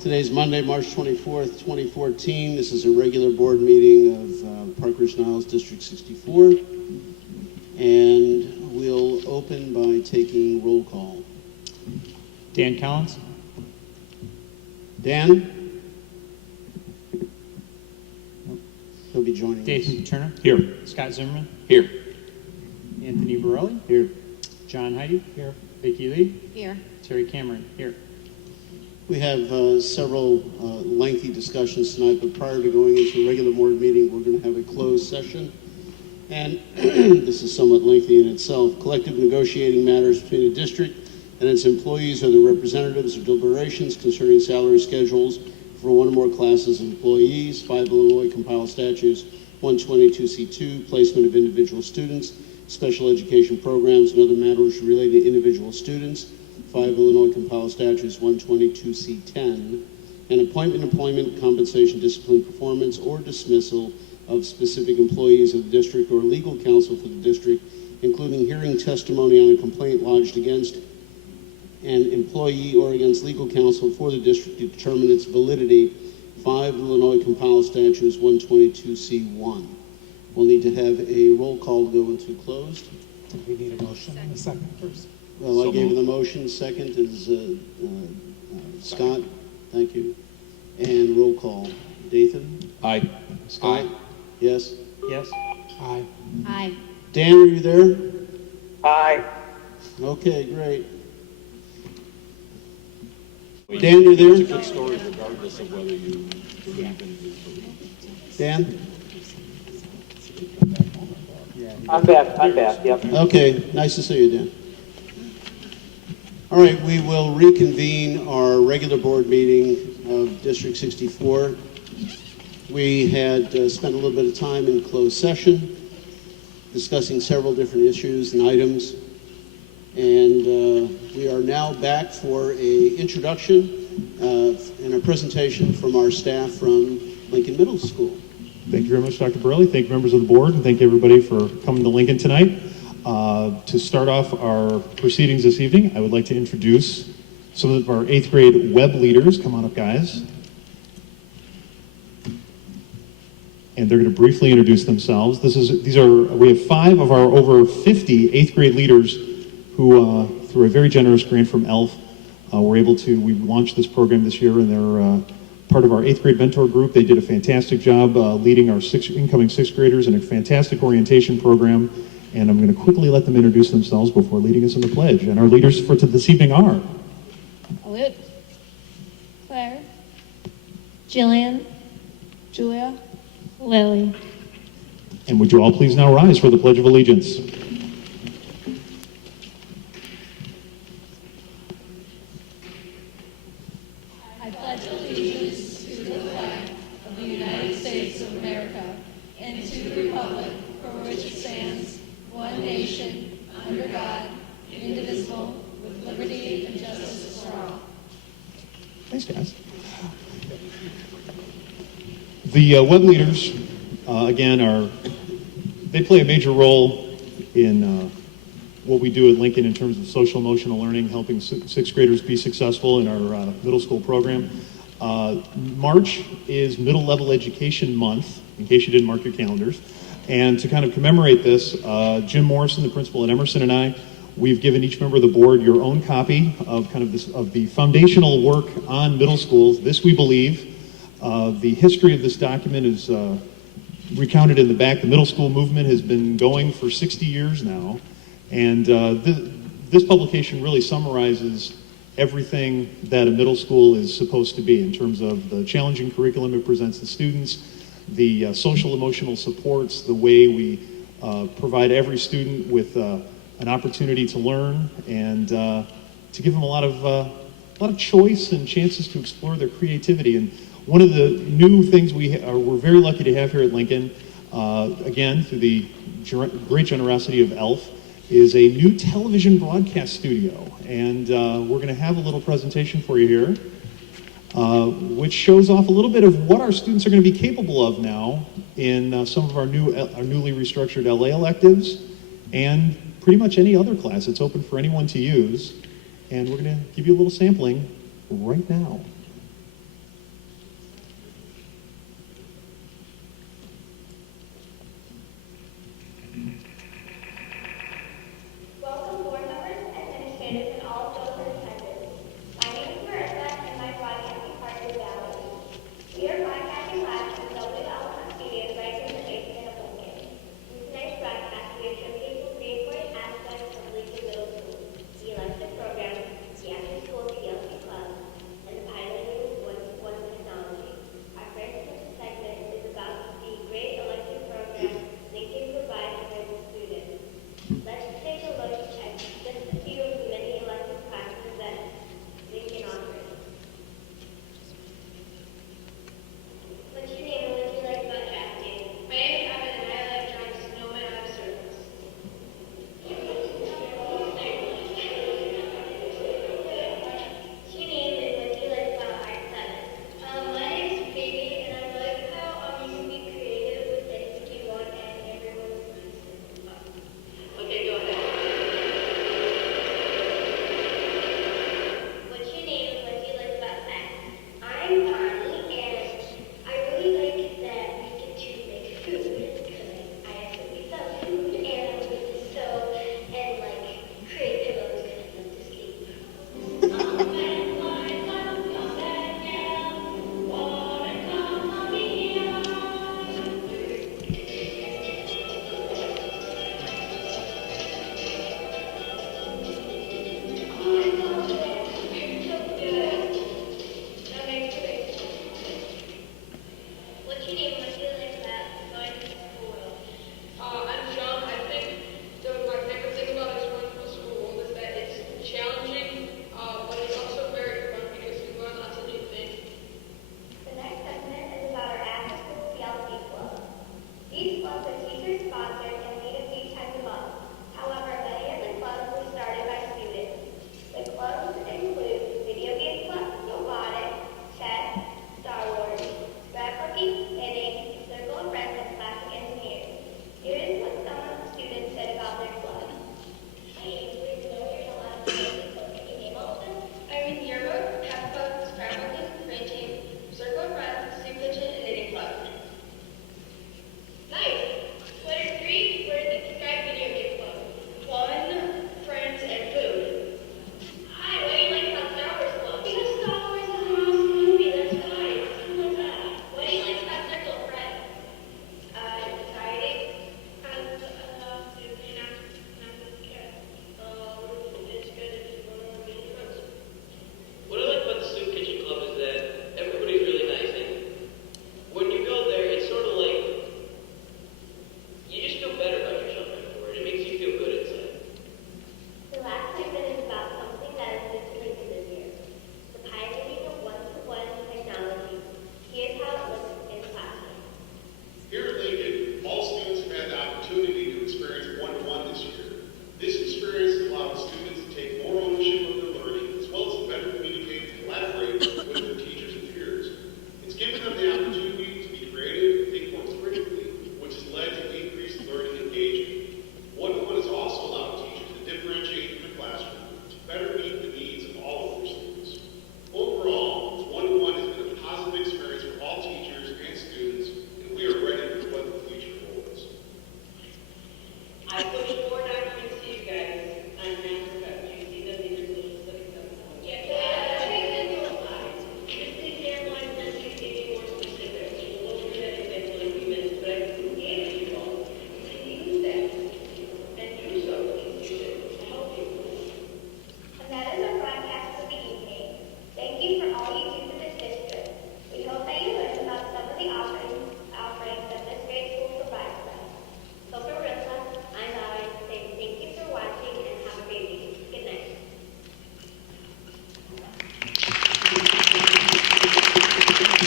Today's Monday, March 24th, 2014. This is a regular board meeting of Park Ridge-Niles District 64. And we'll open by taking roll call. Dan Collins. Dan? He'll be joining Dathan us. Turner. Here. Scott Zimmerman. Here. Anthony Borelli. Here. John Heidi. Here. Vicki Lee. Here. Terry Cameron. Here. We have several lengthy discussions tonight, but prior to going into a regular board meeting, we're going to have a closed session. And this is somewhat lengthy in itself. Collective negotiating matters between the district and its employees or their representatives or deliberations concerning salary schedules for one or more classes of employees. 5 Illinois compiled statutes 122C2, placement of individual students, special education programs, and other matters related to individual students. 5 Illinois compiled statutes 122C10, and appointment, employment, compensation, discipline, performance, or dismissal of specific employees of the district or legal counsel for the district, including hearing testimony on a complaint lodged against an employee or against legal counsel for the district to determine its validity. 5 Illinois compiled statutes 122C1. We'll need to have a roll call to go into closed. We need a motion and a second first. Well, So I gave you the moved. motion. Second is Scott. Thank you. And roll call. Dathan? Aye. Scott? Aye. Yes. Yes. Aye. Aye. Dan, are you there? Aye. Okay, great. Dan, you're there? It's a good story regardless of whether you believe in his belief. Dan? I'm back, yep. Okay, nice to see you, Dan. All right, we will reconvene our regular board meeting of District 64. We had spent a little bit of time in closed session discussing several different issues and items. And we are now back for an introduction and a presentation from our staff from Lincoln Middle School. Thank you very much, Dr. Borelli. Thank you, members of the board, and thank everybody for coming to Lincoln tonight. To start off our proceedings this evening, I would like to introduce some of our 8th grade web leaders. Come on up, guys. And they're going to briefly introduce themselves. We have 5 of our over 50 8th grade leaders who, through a very generous grant from ELF, we launched this program this year, and they're part of our 8th grade mentor group. They did a fantastic job leading our incoming 6th graders in a fantastic orientation program. And I'm going to quickly let them introduce themselves before leading us in the pledge. And our leaders for this evening are Luke. Claire. Jillian. Julia. Lily. And would you all please now rise for the Pledge of Allegiance? I pledge allegiance to the flag of the United States of America and to the republic for which it stands, one nation, under God, indivisible, with liberty and justice for all. Thanks, guys. The web leaders, again, they play a major role in what we do at Lincoln in terms of social emotional learning, helping 6th graders be successful in our middle school program. March is Middle Level Education Month, in case you didn't mark your calendars. And to kind of commemorate this, Jim Morrison, the principal at Emerson, and I, we've given each member of the board your own copy of of the foundational work on middle schools. This, we believe, the history of this document is recounted in the back. The middle school movement has been going for 60 years now. And this publication really summarizes everything that a middle school is supposed to be in terms of the challenging curriculum it presents to students, the social emotional supports, the way we provide every student with an opportunity to learn, and to give them a lot of choice and chances to explore their creativity. And one of the new things we're very lucky to have here at Lincoln, again through the great generosity of ELF, is a new television broadcast studio. And we're going to have a little presentation for you here, which shows off a little bit of what our students are going to be capable of now in some of our newly restructured LA electives, and pretty much any other class. It's open for anyone to use. And we're going to give you a little sampling right now.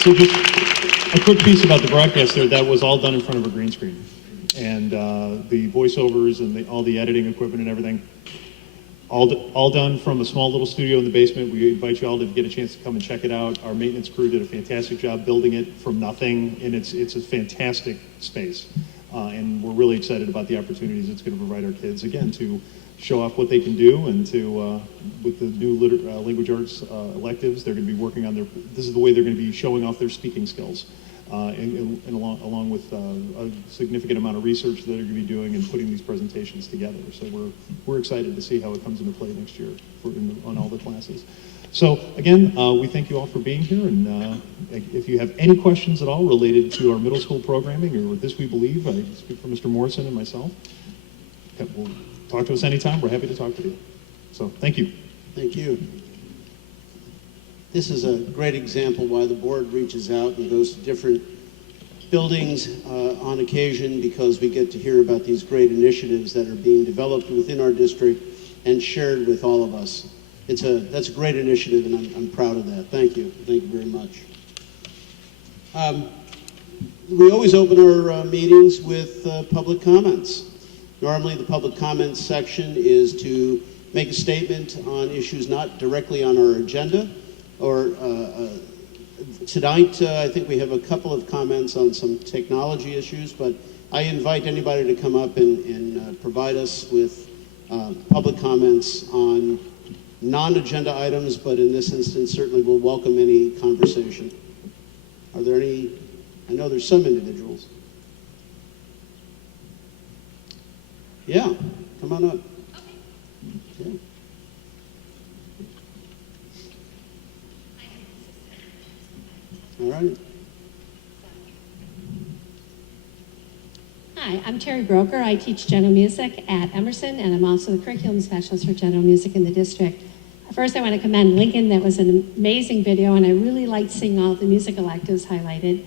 So just a quick piece about the broadcast there. That was all done in front of a green screen, and the voiceovers and all the editing equipment and everything, all done from a small little studio in the basement. We invite you all to get a chance to come and check it out. Our maintenance crew did a fantastic job building it from nothing, and it's a fantastic space. And we're really excited about the opportunities it's going to provide our kids, again, to show off what they can do, and to, with the new language arts electives, they're going to be working on this is the way they're going to be showing off their speaking skills, and along with a significant amount of research that they're going to be doing and putting these presentations together. So we're excited to see how it comes into play next year on all the classes. So again, we thank you all for being here, and if you have any questions at all related to our middle school programming or This We Believe, I speak for Mr. Morrison and myself. We'll talk to us anytime. We're happy to talk to you. So thank you. Thank you. This is a great example why the board reaches out and goes to different buildings on occasion, because we get to hear about these great initiatives that are being developed within our district and shared with all of us. That's a great initiative, and I'm proud of that. Thank you. Thank you very much. We always open our meetings with public comments. Normally, the public comments section is to make a statement on issues not directly on our agenda. Or tonight, I think we have a couple of comments on some technology issues, but I invite anybody to come up and provide us with public comments on non-agenda items, but in this instance, certainly we'll welcome any conversation. Are there any? I know there's some individuals. Yeah, come on up. Yeah. All right. Hi, I'm Terry Broker. I teach general music at Emerson, and I'm also the curriculum specialist for general music in the district. First, I want to commend Lincoln. That was an amazing video, and I really liked seeing all the music electives highlighted.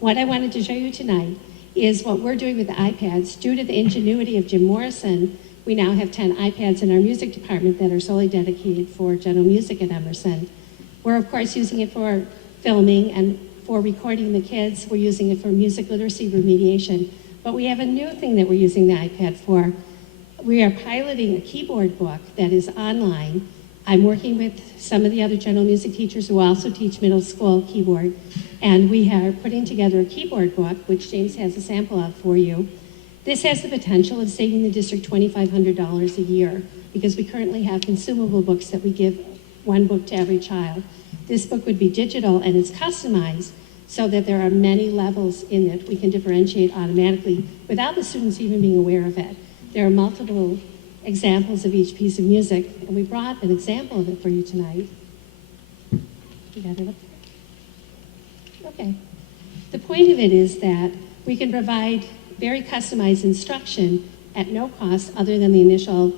What I wanted to show you tonight is what we're doing with the iPads. Due to the ingenuity of Jim Morrison, we now have 10 iPads in our music department that are solely dedicated for general music at Emerson. We're, of course, using it for filming and for recording the kids. We're using it for music literacy remediation. But we have a new thing that we're using the iPad for. We are piloting a keyboard book that is online. I'm working with some of the other general music teachers who also teach middle school keyboard, and we are putting together a keyboard book, which James has a sample of for you. This has the potential of saving the district $2,500 a year, because we currently have consumable books that we give one book to every child. This book would be digital, and it's customized so that there are many levels in it. We can differentiate automatically without the students even being aware of it. There are multiple examples of each piece of music, and we brought an example of it for you tonight. You got it up there? Okay. The point of it is that we can provide very customized instruction at no cost other than the initial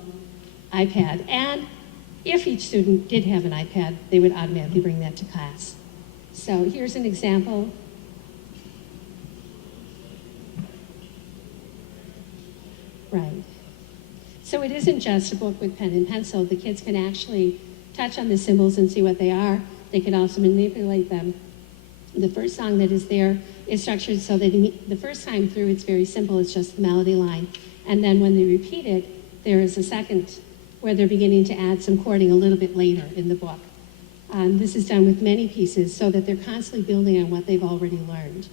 iPad. And if each student did have an iPad, they would automatically bring that to class. So here's an example. Right. So it isn't just a book with pen and pencil. The kids can actually touch on the symbols and see what they are. They can also manipulate them. The first song that is there is structured so that the first time through it's very simple. It's just the melody line. And then when they repeat it, there is a second where they're beginning to add some chording a little bit later in the book. This is done with many pieces so that they're constantly building on what they've already learned.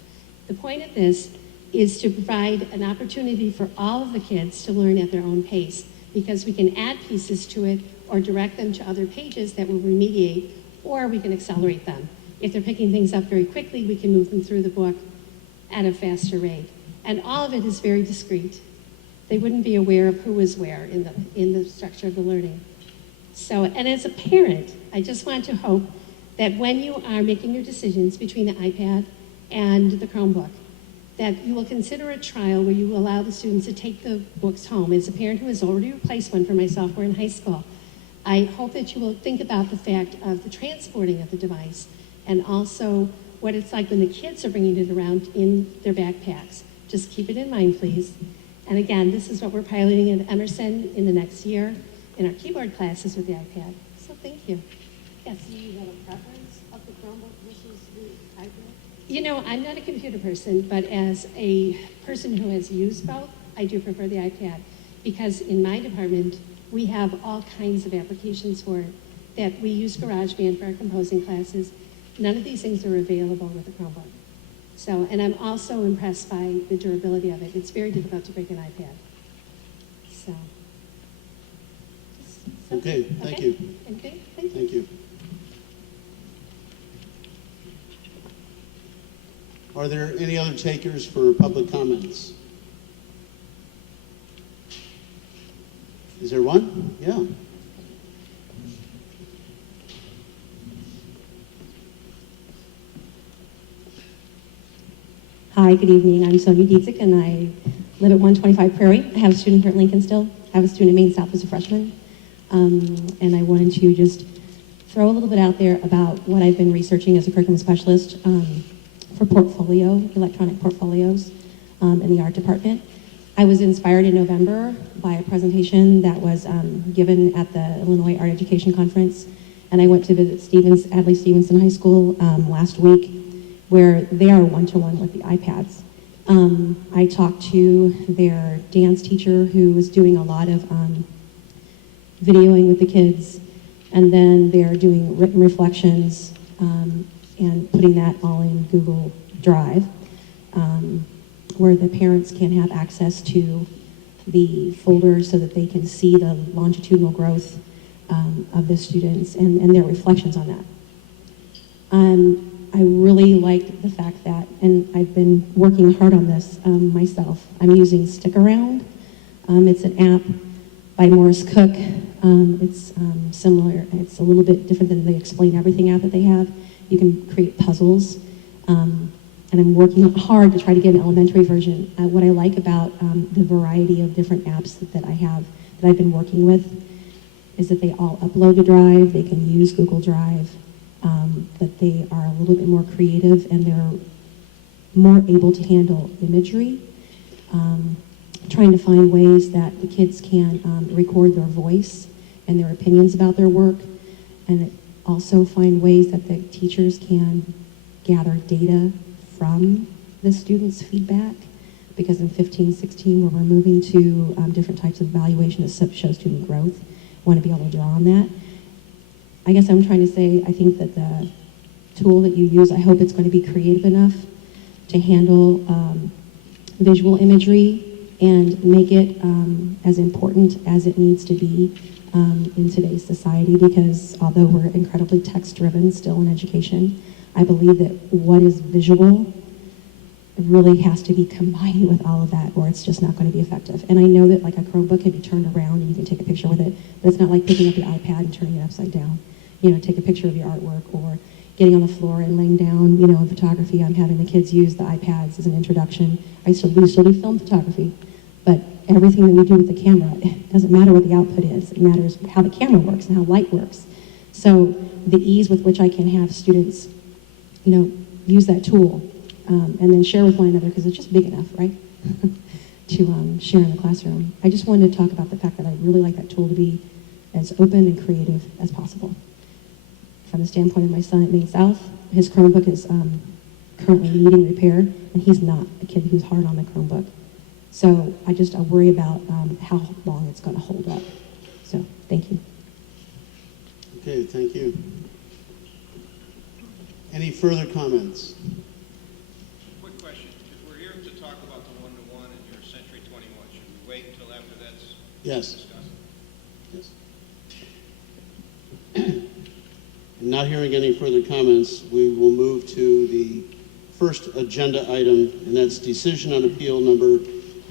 The point of this is to provide an opportunity for all of the kids to learn at their own pace, because we can add pieces to it or direct them to other pages that will remediate, or we can accelerate them. If they're picking things up very quickly, we can move them through the book at a faster rate. And all of it is very discrete. They wouldn't be aware of who was where in the structure of the learning. So, and as a parent, I just want to hope that when you are making your decisions between the iPad and the Chromebook, that you will consider a trial where you will allow the students to take the books home. As a parent who has already replaced one for my sophomore in high school, I hope that you will think about the fact of the transporting of the device and also what it's like when the kids are bringing it around in their backpacks. Just keep it in mind, please. And again, this is what we're piloting at Emerson in the next year in our keyboard classes with the iPad. So thank you. Yes. Do you have a preference of the Chromebook versus the You know, I'm not a computer person, but as a person who has used both, I do prefer the iPad because in my department, we have all kinds of applications for it that we use GarageBand for our composing classes. None of these things are available with a Chromebook. So, and I'm also impressed by the durability of it. It's very difficult to break an iPad. So. Okay, thank you. Okay, thank you. Thank you. Are there any other takers for public comments? Is there one? Yeah. Hi, good evening. I'm Sonia Dietzick, and I live at 125 Prairie. I have a student here at Lincoln still. I have a student at Maine South as a freshman. And I wanted to just throw a little bit out there about what I've been researching as a curriculum specialist for electronic portfolios in the art department. I was inspired in November by a presentation that was given at the Illinois Art Education Conference, and I went to visit Adlai Stevenson High School last week, where they are one-to-one with the iPads. I talked to their dance teacher who was doing a lot of videoing with the kids, and then they're doing written reflections and putting that all in Google Drive, where the parents can have access to the folders so that they can see the longitudinal growth of the students and their reflections on that. I really liked the fact that, and I've been working hard on this myself, I'm using Stick Around. It's an app by Morris Cook. It's similar, it's a little bit different than the Explain Everything app that they have. You can create puzzles, and I'm working hard to try to get an elementary version. What I like about the variety of different apps that I have, that I've been working with, is that they all upload to Drive, they can use Google Drive, that they are a little bit more creative and they're more able to handle imagery. Trying to find ways that the kids can record their voice and their opinions about their work, and also find ways that the teachers can gather data from the students' feedback, because in 15-16, where we're moving to different types of evaluation that show student growth, want to be able to draw on that. I guess I'm trying to say, I think that the tool that you use, I hope it's going to be creative enough to handle visual imagery and make it as important as it needs to be in today's society, because although we're incredibly text-driven still in education, I believe that what is visual really has to be combined with all of that, or it's just not going to be effective. And I know that like a Chromebook can be turned around and you can take a picture with it, but it's not like picking up the iPad and turning it upside down. You know, take a picture of your artwork, or getting on the floor and laying down, you know, in photography. I'm having the kids use the iPads as an introduction. We still do film photography, but everything that we do with the camera, it doesn't matter what the output is. It matters how the camera works and how light works. So the ease with which I can have students, you know, use that tool and then share with one another, because it's just big enough, right, to share in the classroom. I just wanted to talk about the fact that I really like that tool to be as open and creative as possible. From the standpoint of my son at Maine South, his Chromebook is currently needing repair, and he's not a kid who's hard on the Chromebook. So I worry about how long it's going to hold up. So thank you. Okay, thank you. Any further comments? Quick question. If we're here to talk about the one-to-one and your Century 21, should we wait until after that's Yes. discussed? Yes. Not hearing any further comments, we will move to the first agenda item, and that's decision on appeal number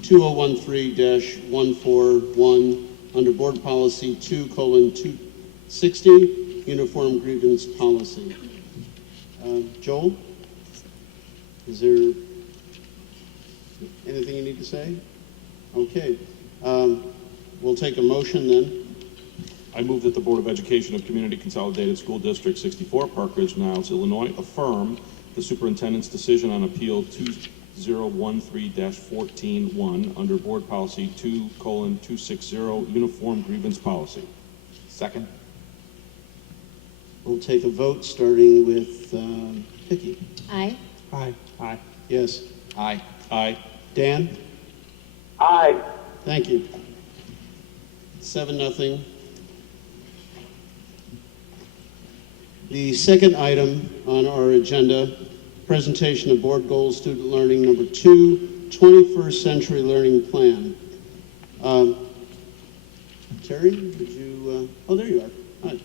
2013-141 under board policy 2:260, uniform grievance policy. Joel, is there anything you need to say? Okay. We'll take a motion then. I move that the Board of Education of Community Consolidated School District 64, Park Ridge-Niles, Illinois, affirm the superintendent's decision on appeal 2013-14-1 under board policy 2:260, uniform grievance policy. Second. We'll take a vote starting with Vicki. Aye. Yes. Aye. Aye. Dan? Aye. Thank you. 7-0. The second item on our agenda, presentation of board goals, student learning number 2, 21st century learning plan. Terry, did you, oh, there you are. Hi.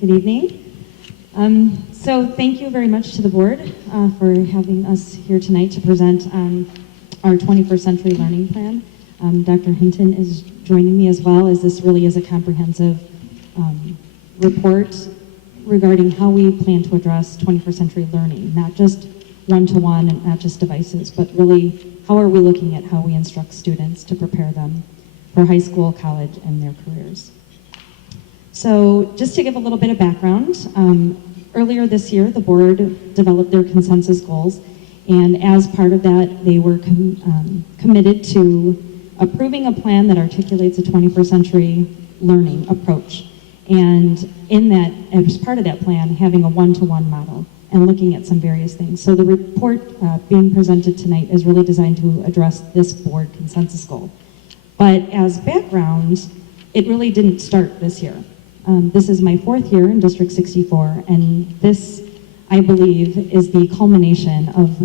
Good evening. So thank you very much to the board for having us here tonight to present our 21st century learning plan. Dr. Hinton is joining me as well, as this really is a comprehensive report regarding how we plan to address 21st century learning, not just one-to-one and not just devices, but really how are we looking at how we instruct students to prepare them for high school, college, and their careers. So just to give a little bit of background, earlier this year, the board developed their consensus goals, and as part of that, they were committed to approving a plan that articulates a 21st century learning approach. And in that, as part of that plan, having a one-to-one model and looking at some various things. So the report being presented tonight is really designed to address this board consensus goal. But as background, it really didn't start this year. This is my 4th year in District 64, and this, I believe, is the culmination of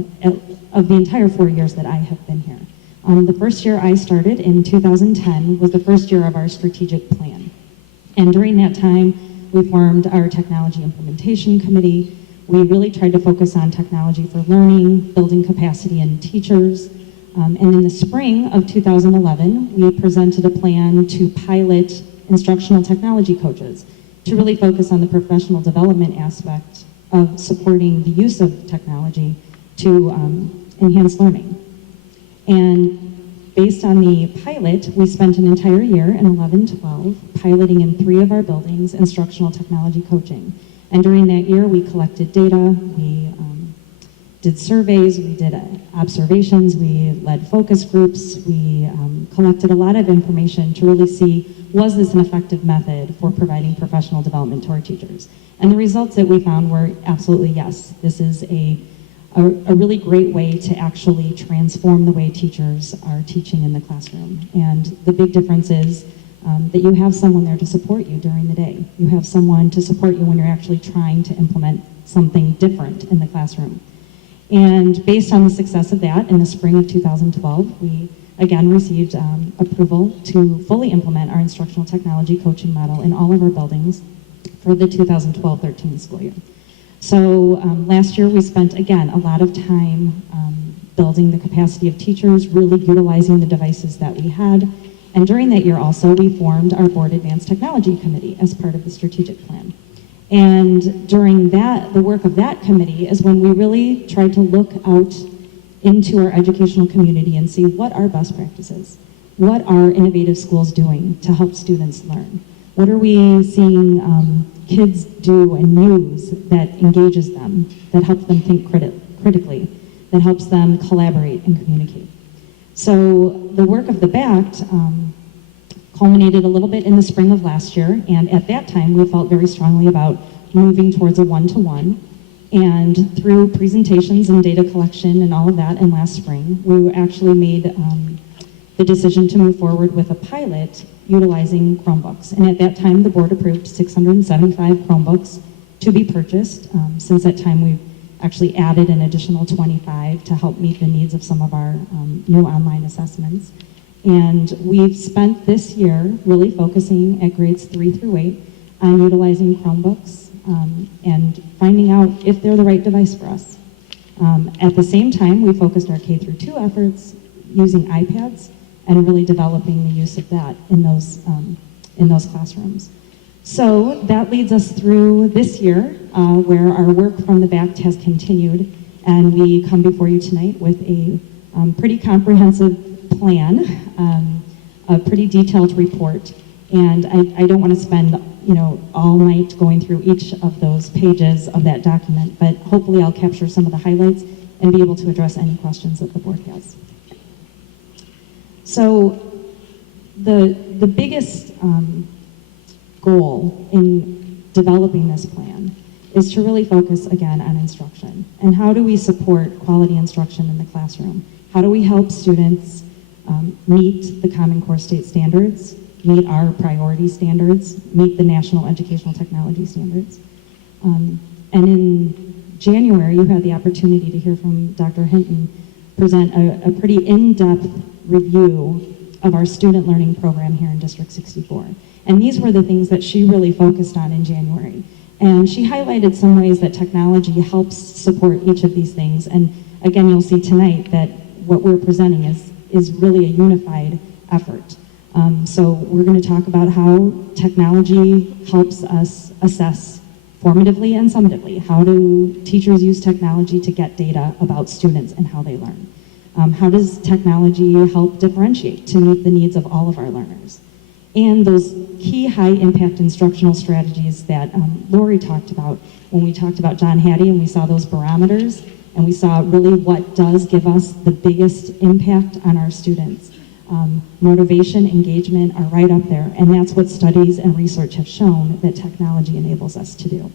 the entire 4 years that I have been here. The first year I started in 2010 was the first year of our strategic plan. And during that time, we formed our technology implementation committee. We really tried to focus on technology for learning, building capacity in teachers. And in the spring of 2011, we presented a plan to pilot instructional technology coaches to really focus on the professional development aspect of supporting the use of technology to enhance learning. And based on the pilot, we spent an entire year in 11-12 piloting in 3 of our buildings instructional technology coaching. And during that year, we collected data, we did surveys, we did observations, we led focus groups, we collected a lot of information to really see, was this an effective method for providing professional development to our teachers? And the results that we found were absolutely yes. This is a really great way to actually transform the way teachers are teaching in the classroom. And the big difference is that you have someone there to support you during the day. You have someone to support you when you're actually trying to implement something different in the classroom. And based on the success of that, in the spring of 2012, we again received approval to fully implement our instructional technology coaching model in all of our buildings for the 2012-13 school year. So last year we spent, again, a lot of time building the capacity of teachers, really utilizing the devices that we had. And during that year also, we formed our Board Advanced Technology Committee as part of the strategic plan. And during that, the work of that committee is when we really tried to look out into our educational community and see what are best practices. What are innovative schools doing to help students learn? What are we seeing kids do and use that engages them, that helps them think critically, that helps them collaborate and communicate? So the work of the BACT culminated a little bit in the spring of last year, and at that time we felt very strongly about moving towards a one-to-one. And through presentations and data collection and all of that in last spring, we actually made the decision to move forward with a pilot utilizing Chromebooks. And at that time, the board approved 675 Chromebooks to be purchased. Since that time, we've actually added an additional 25 to help meet the needs of some of our new online assessments. And we've spent this year really focusing at grades 3 through 8 on utilizing Chromebooks and finding out if they're the right device for us. At the same time, we focused our K through 2 efforts using iPads and really developing the use of that in those classrooms. So that leads us through this year, where our work from the back has continued, and we come before you tonight with a pretty comprehensive plan, a pretty detailed report. And I don't want to spend, all night going through each of those pages of that document, but hopefully I'll capture some of the highlights and be able to address any questions that the board has. So the biggest goal in developing this plan is to really focus again on instruction. And how do we support quality instruction in the classroom? How do we help students meet the Common Core state standards, meet our priority standards, meet the national educational technology standards? And in January, you had the opportunity to hear from Dr. Hinton present a pretty in-depth review of our student learning program here in District 64. And these were the things that she really focused on in January. And she highlighted some ways that technology helps support each of these things. And again, you'll see tonight that what we're presenting is really a unified effort. So we're going to talk about how technology helps us assess formatively and summatively. How do teachers use technology to get data about students and how they learn? How does technology help differentiate to meet the needs of all of our learners? And those key high-impact instructional strategies that Lori talked about when we talked about John Hattie and we saw those barometers and we saw really what does give us the biggest impact on our students. Motivation, engagement are right up there, and that's what studies and research have shown that technology enables us to do.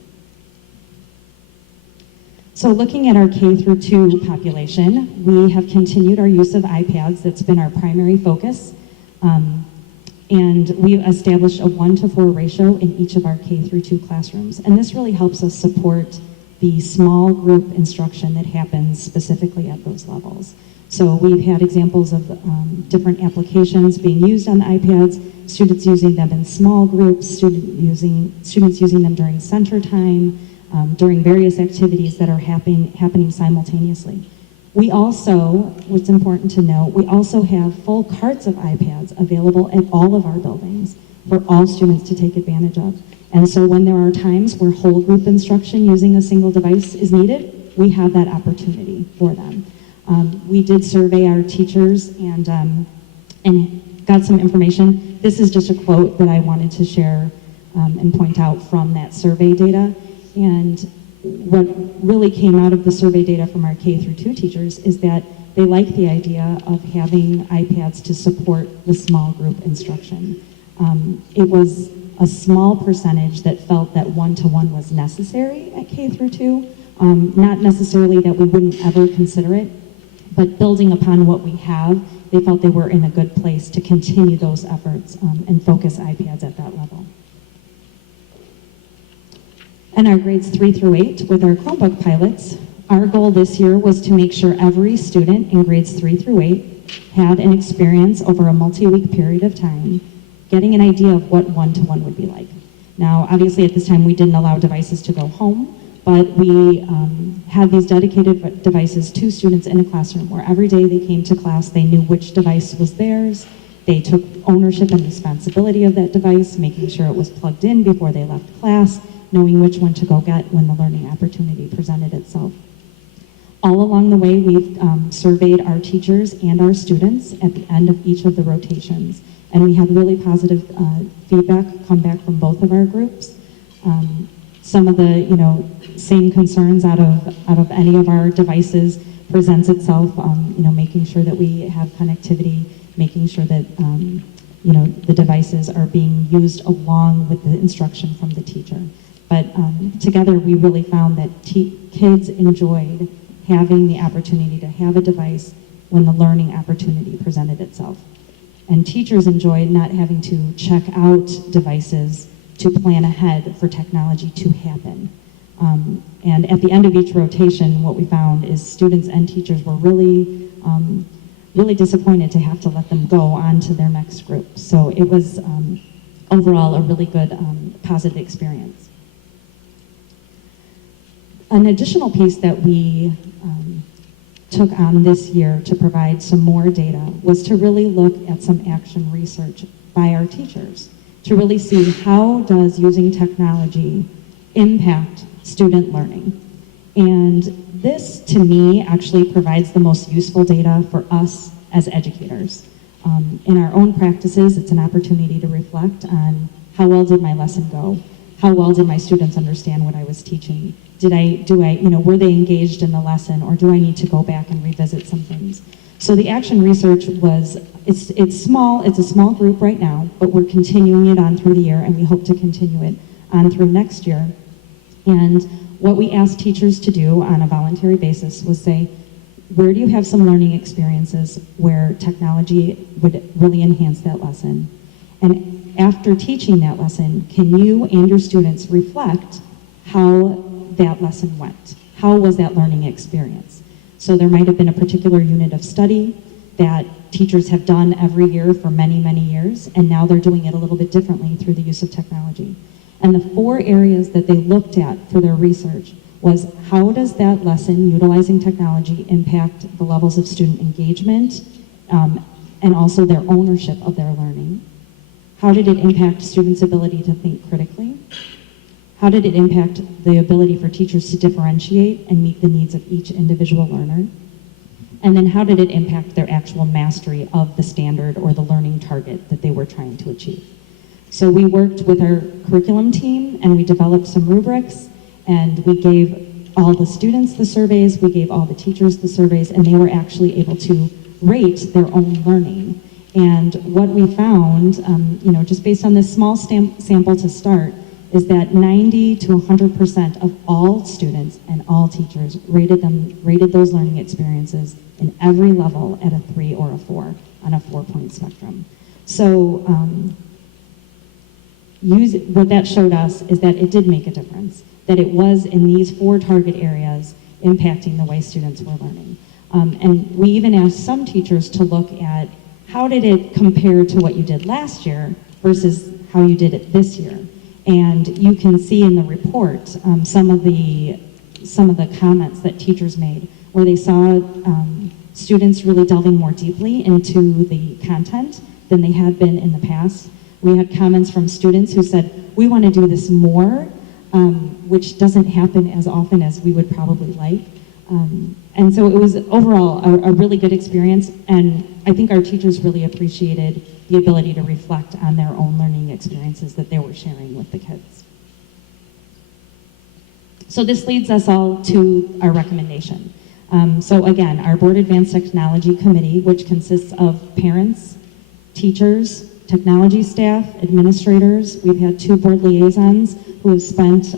So looking at our K through 2 population, we have continued our use of iPads. That's been our primary focus. And we've established a 1-to-4 ratio in each of our K through 2 classrooms. And this really helps us support the small group instruction that happens specifically at those levels. So we've had examples of different applications being used on the iPads, students using them in small groups, students using them during center time, during various activities that are happening simultaneously. We also, what's important to note, we also have full carts of iPads available at all of our buildings for all students to take advantage of. And so when there are times where whole group instruction using a single device is needed, we have that opportunity for them. We did survey our teachers and got some information. This is just a quote that I wanted to share and point out from that survey data. And what really came out of the survey data from our K through 2 teachers is that they like the idea of having iPads to support the small group instruction. It was a small percentage that felt that 1-to-1 was necessary at K through 2, not necessarily that we wouldn't ever consider it, but building upon what we have, they felt they were in a good place to continue those efforts and focus iPads at that level. And our grades 3 through 8 with our Chromebook pilots, our goal this year was to make sure every student in grades 3 through 8 had an experience over a multi-week period of time, getting an idea of what 1-to-1 would be like. Now, obviously at this time we didn't allow devices to go home, but we had these dedicated devices to students in a classroom where every day they came to class, they knew which device was theirs, they took ownership and responsibility of that device, making sure it was plugged in before they left class, knowing which one to go get when the learning opportunity presented itself. All along the way, we've surveyed our teachers and our students at the end of each of the rotations, and we had really positive feedback come back from both of our groups. Some of the same concerns out of any of our devices presents itself, making sure that we have connectivity, making sure that the devices are being used along with the instruction from the teacher. But together we really found that kids enjoyed having the opportunity to have a device when the learning opportunity presented itself. And teachers enjoyed not having to check out devices to plan ahead for technology to happen. And at the end of each rotation, what we found is students and teachers were really disappointed to have to let them go on to their next group. So it was overall a really good positive experience. An additional piece that we took on this year to provide some more data was to really look at some action research by our teachers to really see how does using technology impact student learning. And this, to me, actually provides the most useful data for us as educators. In our own practices, it's an opportunity to reflect on how well did my lesson go? How well did my students understand what I was teaching? Were they engaged in the lesson, or do I need to go back and revisit some things? So the action research it's small, it's a small group right now, but we're continuing it on through the year, and we hope to continue it on through next year. And what we asked teachers to do on a voluntary basis was say, where do you have some learning experiences where technology would really enhance that lesson? And after teaching that lesson, can you and your students reflect how that lesson went? How was that learning experience? So there might have been a particular unit of study that teachers have done every year for many, many years, and now they're doing it a little bit differently through the use of technology. And the 4 areas that they looked at for their research was, how does that lesson utilizing technology impact the levels of student engagement and also their ownership of their learning? How did it impact students' ability to think critically? How did it impact the ability for teachers to differentiate and meet the needs of each individual learner? And then how did it impact their actual mastery of the standard or the learning target that they were trying to achieve? So we worked with our curriculum team, and we developed some rubrics, and we gave all the students the surveys, we gave all the teachers the surveys, and they were actually able to rate their own learning. And what we found, just based on this small sample to start, is that 90 to 100% of all students and all teachers rated those learning experiences in every level at a 3 or a 4 on a 4-point spectrum. So what that showed us is that it did make a difference, that it was in these 4 target areas impacting the way students were learning. And we even asked some teachers to look at how did it compare to what you did last year versus how you did it this year. And you can see in the report some of the comments that teachers made, where they saw students really delving more deeply into the content than they had been in the past. We had comments from students who said, we want to do this more, which doesn't happen as often as we would probably like. And so it was overall a really good experience, and I think our teachers really appreciated the ability to reflect on their own learning experiences that they were sharing with the kids. So this leads us all to our recommendation. So again, our Board Advanced Technology Committee, which consists of parents, teachers, technology staff, administrators. We've had 2 board liaisons who have spent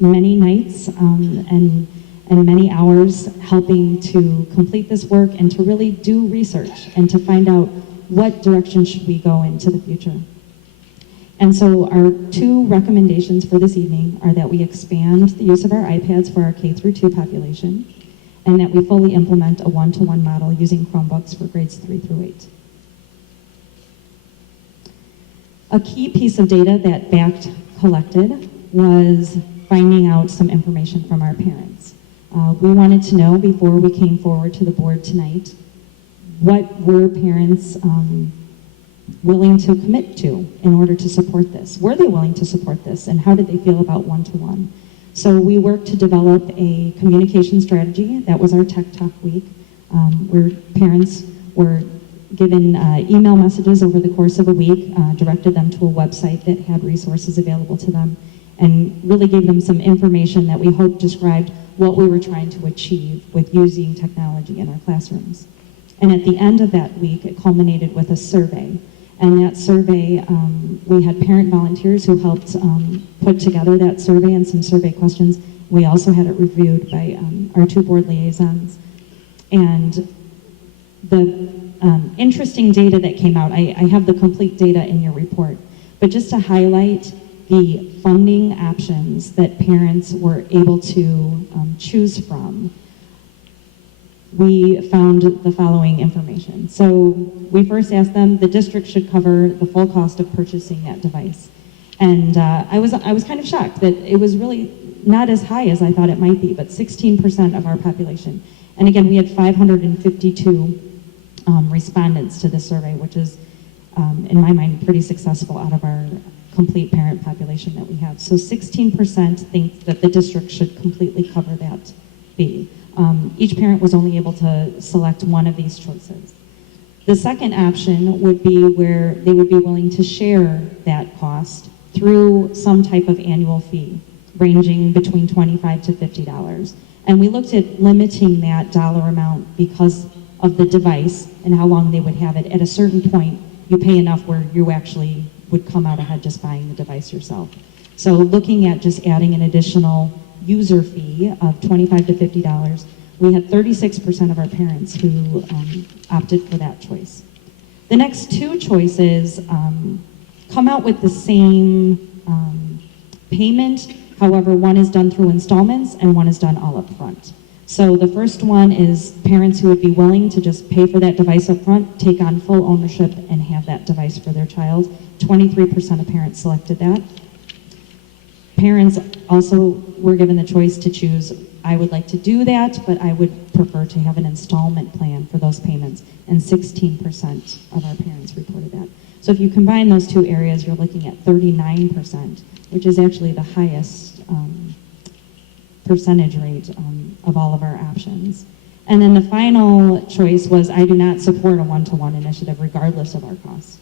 many nights and many hours helping to complete this work and to really do research and to find out what direction should we go into the future. And so our 2 recommendations for this evening are that we expand the use of our iPads for our K-2 population, and that we fully implement a 1-to-1 model using Chromebooks for grades 3 through 8. A key piece of data that BACT collected was finding out some information from our parents. We wanted to know, before we came forward to the board tonight, what were parents willing to commit to in order to support this? Were they willing to support this, and how did they feel about 1-to-1? So we worked to develop a communication strategy. That was our Tech Talk Week, where parents were given email messages over the course of a week, directed them to a website that had resources available to them, and really gave them some information that we hope described what we were trying to achieve with using technology in our classrooms. And at the end of that week, it culminated with a survey. And that survey, we had parent volunteers who helped put together that survey and some survey questions. We also had it reviewed by our 2 board liaisons. And the interesting data that came out, I have the complete data in your report, but just to highlight the funding options that parents were able to choose from, we found the following information. So we first asked them, the district should cover the full cost of purchasing that device. And I was kind of shocked that it was really not as high as I thought it might be, but 16% of our population. And again, we had 552 respondents to this survey, which is, in my mind, pretty successful out of our complete parent population that we have. So 16% think that the district should completely cover that fee. Each parent was only able to select one of these choices. The second option would be where they would be willing to share that cost through some type of annual fee, ranging between $25 to $50. And we looked at limiting that dollar amount because of the device and how long they would have it. At a certain point, you pay enough where you actually would come out ahead just buying the device yourself. So looking at just adding an additional user fee of $25 to $50, we had 36% of our parents who opted for that choice. The next two choices come out with the same payment. However, one is done through installments and one is done all up front. So the first one is parents who would be willing to just pay for that device up front, take on full ownership, and have that device for their child. 23% of parents selected that. Parents also were given the choice to choose, I would like to do that, but I would prefer to have an installment plan for those payments, and 16% of our parents reported that. So if you combine those two areas, you're looking at 39%, which is actually the highest percentage rate of all of our options. And then the final choice was, I do not support a one-to-one initiative regardless of our costs.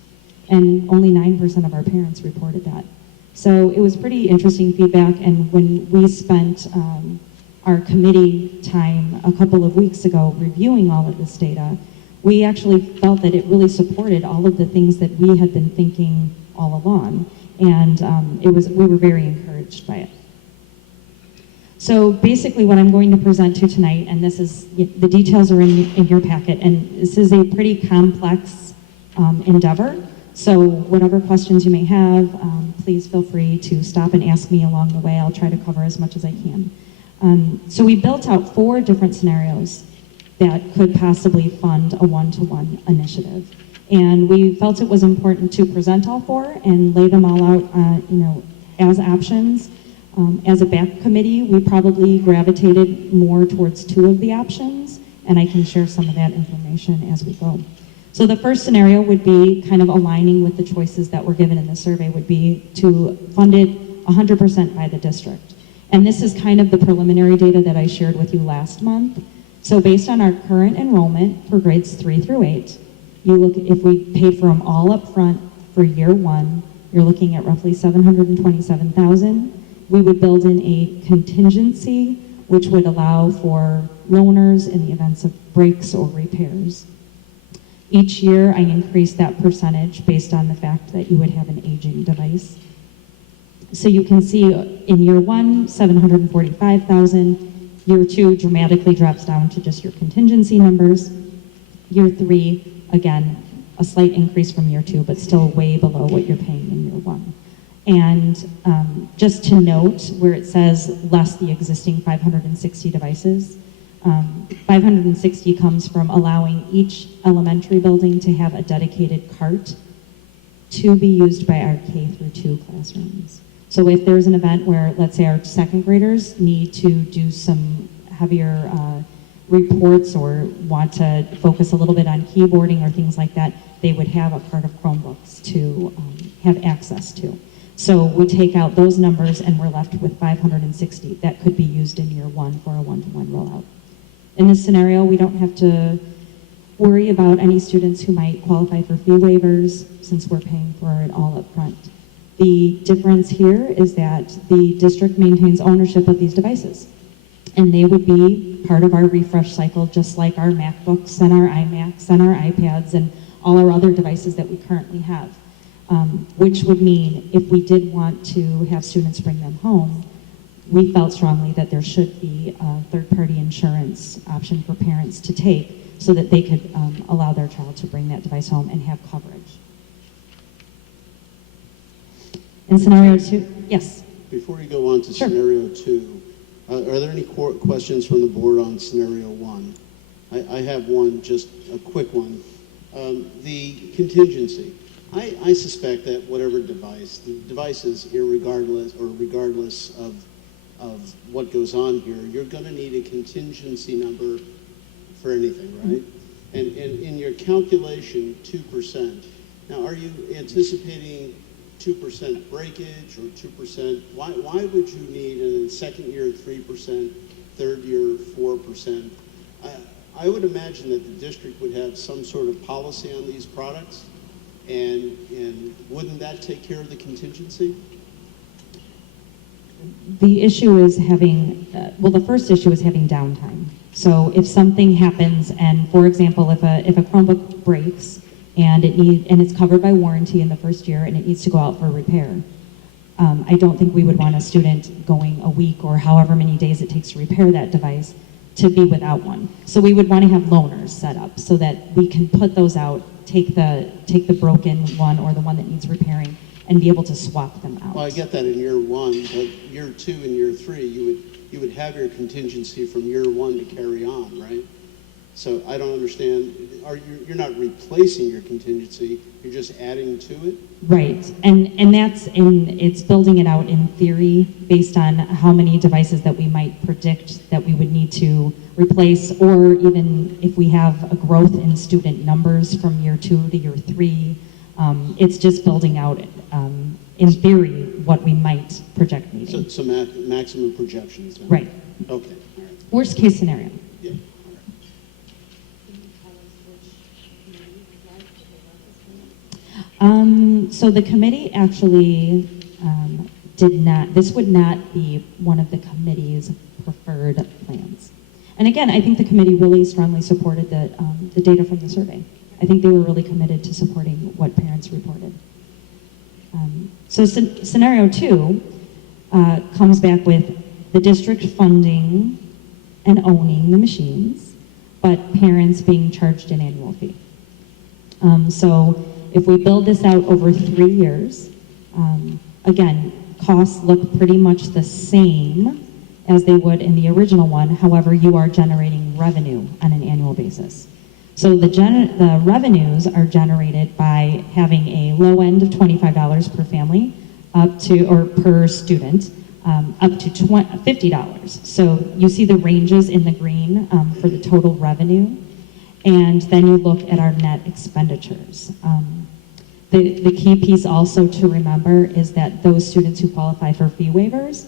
And only 9% of our parents reported that. So it was pretty interesting feedback, and when we spent our committee time a couple of weeks ago reviewing all of this data, we actually felt that it really supported all of the things that we had been thinking all along, and we were very encouraged by it. So basically what I'm going to present to tonight, and this is, the details are in your packet, and this is a pretty complex endeavor. So whatever questions you may have, please feel free to stop and ask me along the way. I'll try to cover as much as I can. So we built out 4 different scenarios that could possibly fund a one-to-one initiative. And we felt it was important to present all 4 and lay them all out as options. As a back committee, we probably gravitated more towards 2 of the options, and I can share some of that information as we go. So the first scenario would be kind of aligning with the choices that were given in the survey, would be to fund it 100% by the district. And this is kind of the preliminary data that I shared with you last month. So based on our current enrollment for grades 3 through 8, you look, if we paid for them all up front for year 1, you're looking at roughly $727,000. We would build in a contingency, which would allow for loaners in the events of breaks or repairs. Each year, I increase that percentage based on the fact that you would have an aging device. So you can see in year 1, $745,000. Year 2 dramatically drops down to just your contingency numbers. Year 3, again, a slight increase from year 2, but still way below what you're paying in year 1. And just to note, where it says less the existing 560 devices, 560 comes from allowing each elementary building to have a dedicated cart to be used by our K through 2 classrooms. So if there's an event where, let's say, our second graders need to do some heavier reports or want to focus a little bit on keyboarding or things like that, they would have a cart of Chromebooks to have access to. So we take out those numbers and we're left with 560 that could be used in year 1 for a one-to-one rollout. In this scenario, we don't have to worry about any students who might qualify for fee waivers since we're paying for it all up front. The difference here is that the district maintains ownership of these devices, and they would be part of our refresh cycle, just like our MacBooks and our iMacs and our iPads and all our other devices that we currently have, which would mean if we did want to have students bring them home, we felt strongly that there should be a third-party insurance option for parents to take so that they could allow their child to bring that device home and have coverage. In scenario 2, yes? Before you go on to Sure. scenario 2, are there any questions from the board on scenario 1? I have one, just a quick one. The contingency. I suspect that whatever device, the devices, regardless of of what goes on here, you're going to need a contingency number for anything, right? And in your calculation, 2%. Now, are you anticipating 2% breakage or 2%? Why would you need in the second year 3%, third year 4%? I would imagine that the district would have some sort of policy on these products, and wouldn't that take care of the contingency? The issue is having, the first issue is having downtime. So if something happens, and for example, if a Chromebook breaks and it's covered by warranty in the first year and it needs to go out for repair, I don't think we would want a student going a week or however many days it takes to repair that device to be without one. So we would want to have loaners set up so that we can put those out, take the broken one or the one that needs repairing, and be able to swap them out. Well, I get that in year one, but year two and year three, you would have your contingency from year one to carry on, right? So I don't understand. You're not replacing your contingency, you're just adding to it? Right, and it's building it out in theory based on how many devices that we might predict that we would need to replace, or even if we have a growth in student numbers from year 2 to year 3. It's just building out, in theory, what we might project needing. So maximum projections then? Right. Okay, all right. Worst case scenario. Yeah. So the committee actually this would not be one of the committee's preferred plans. And again, I think the committee really strongly supported the data from the survey. I think they were really committed to supporting what parents reported. So scenario 2 comes back with the district funding and owning the machines, but parents being charged an annual fee. So if we build this out over 3 years, again, costs look pretty much the same as they would in the original one. However, you are generating revenue on an annual basis. So the revenues are generated by having a low end of $25 per family or per student, up to $50. So you see the ranges in the green for the total revenue, and then you look at our net expenditures. The key piece also to remember is that those students who qualify for fee waivers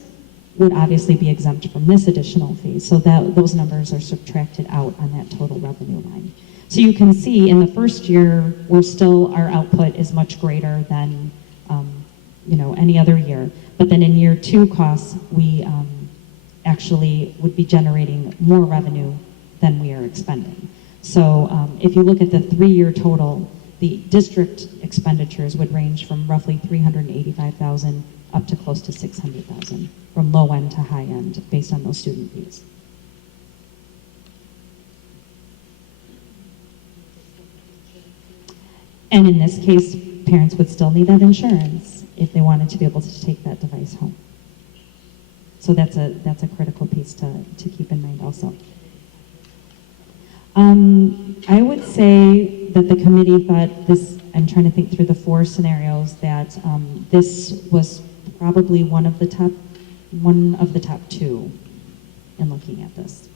would obviously be exempt from this additional fee. So those numbers are subtracted out on that total revenue line. So you can see in the first year, our output is much greater than any other year. But then in year 2 costs, we actually would be generating more revenue than we are expending. So if you look at the 3-year total, the district expenditures would range from roughly $385,000 up to close to $600,000, from low end to high end, based on those student fees. And in this case, parents would still need that insurance if they wanted to be able to take that device home. So that's a critical piece to keep in mind also. I would say that the committee thought this, I'm trying to think through the 4 scenarios, that this was probably one of the top 2 in looking at this.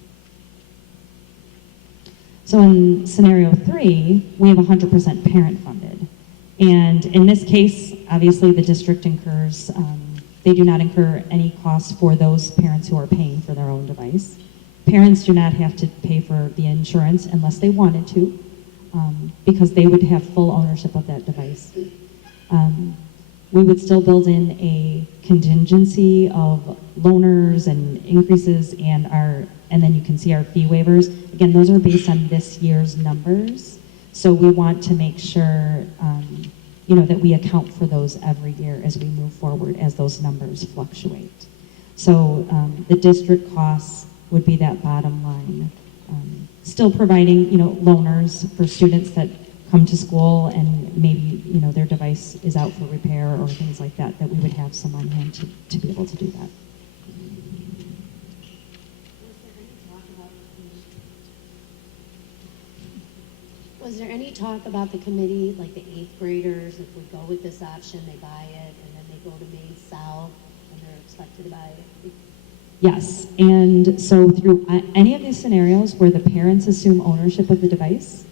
So in scenario 3, we have 100% parent funded. And in this case, obviously the district incurs, they do not incur any costs for those parents who are paying for their own device. Parents do not have to pay for the insurance unless they wanted to, because they would have full ownership of that device. We would still build in a contingency of loaners and increases, and then you can see our fee waivers. Again, those are based on this year's numbers, so we want to make sure that we account for those every year as we move forward, as those numbers fluctuate. So the district costs would be that bottom line. Still providing, loaners for students that come to school and maybe, their device is out for repair or things like that we would have some on hand to be able to do that. Was there any talk about the committee, like the 8th graders, if we go with this option, they buy it, and then they go to Maine South, and they're expected to buy it? Yes, and so through any of these scenarios where the parents assume ownership of the device,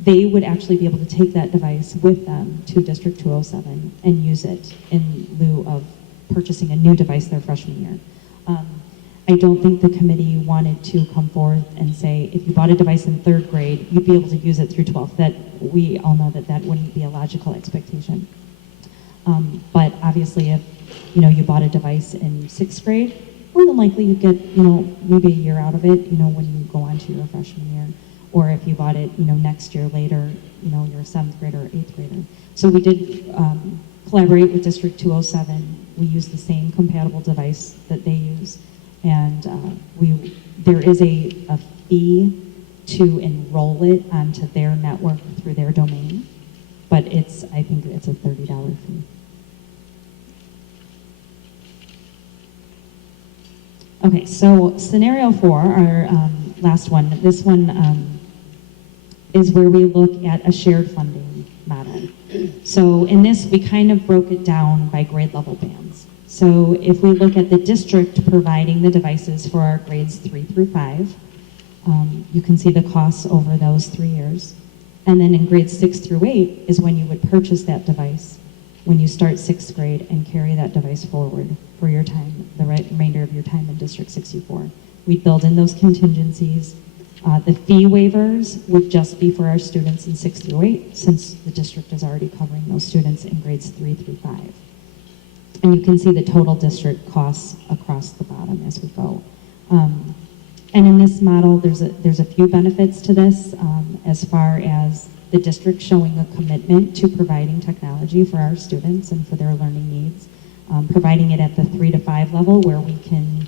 they would actually be able to take that device with them to District 207 and use it in lieu of purchasing a new device their freshman year. I don't think the committee wanted to come forth and say, if you bought a device in 3rd grade, you'd be able to use it through 12th. That we all know that that wouldn't be a logical expectation. But obviously, if you bought a device in 6th grade, more than likely you'd get maybe a year out of it when you go on to your freshman year, or if you bought it next year later, you're a 7th grader or 8th grader. So we did collaborate with District 207. We use the same compatible device that they use, and there is a fee to enroll it onto their network through their domain, but I think it's a $30 fee. Okay, so scenario 4, our last one, this one is where we look at a shared funding model. So in this, we kind of broke it down by grade level bands. So if we look at the district providing the devices for our grades 3 through 5, you can see the costs over those 3 years. And then in grades 6 through 8 is when you would purchase that device when you start 6th grade and carry that device forward for your time, the remainder of your time in District 64. We'd build in those contingencies. The fee waivers would just be for our students in 6 through 8, since the district is already covering those students in grades 3 through 5. And you can see the total district costs across the bottom as we go. And in this model, there's a few benefits to this, as far as the district showing a commitment to providing technology for our students and for their learning needs, providing it at the 3 to 5 level where we can,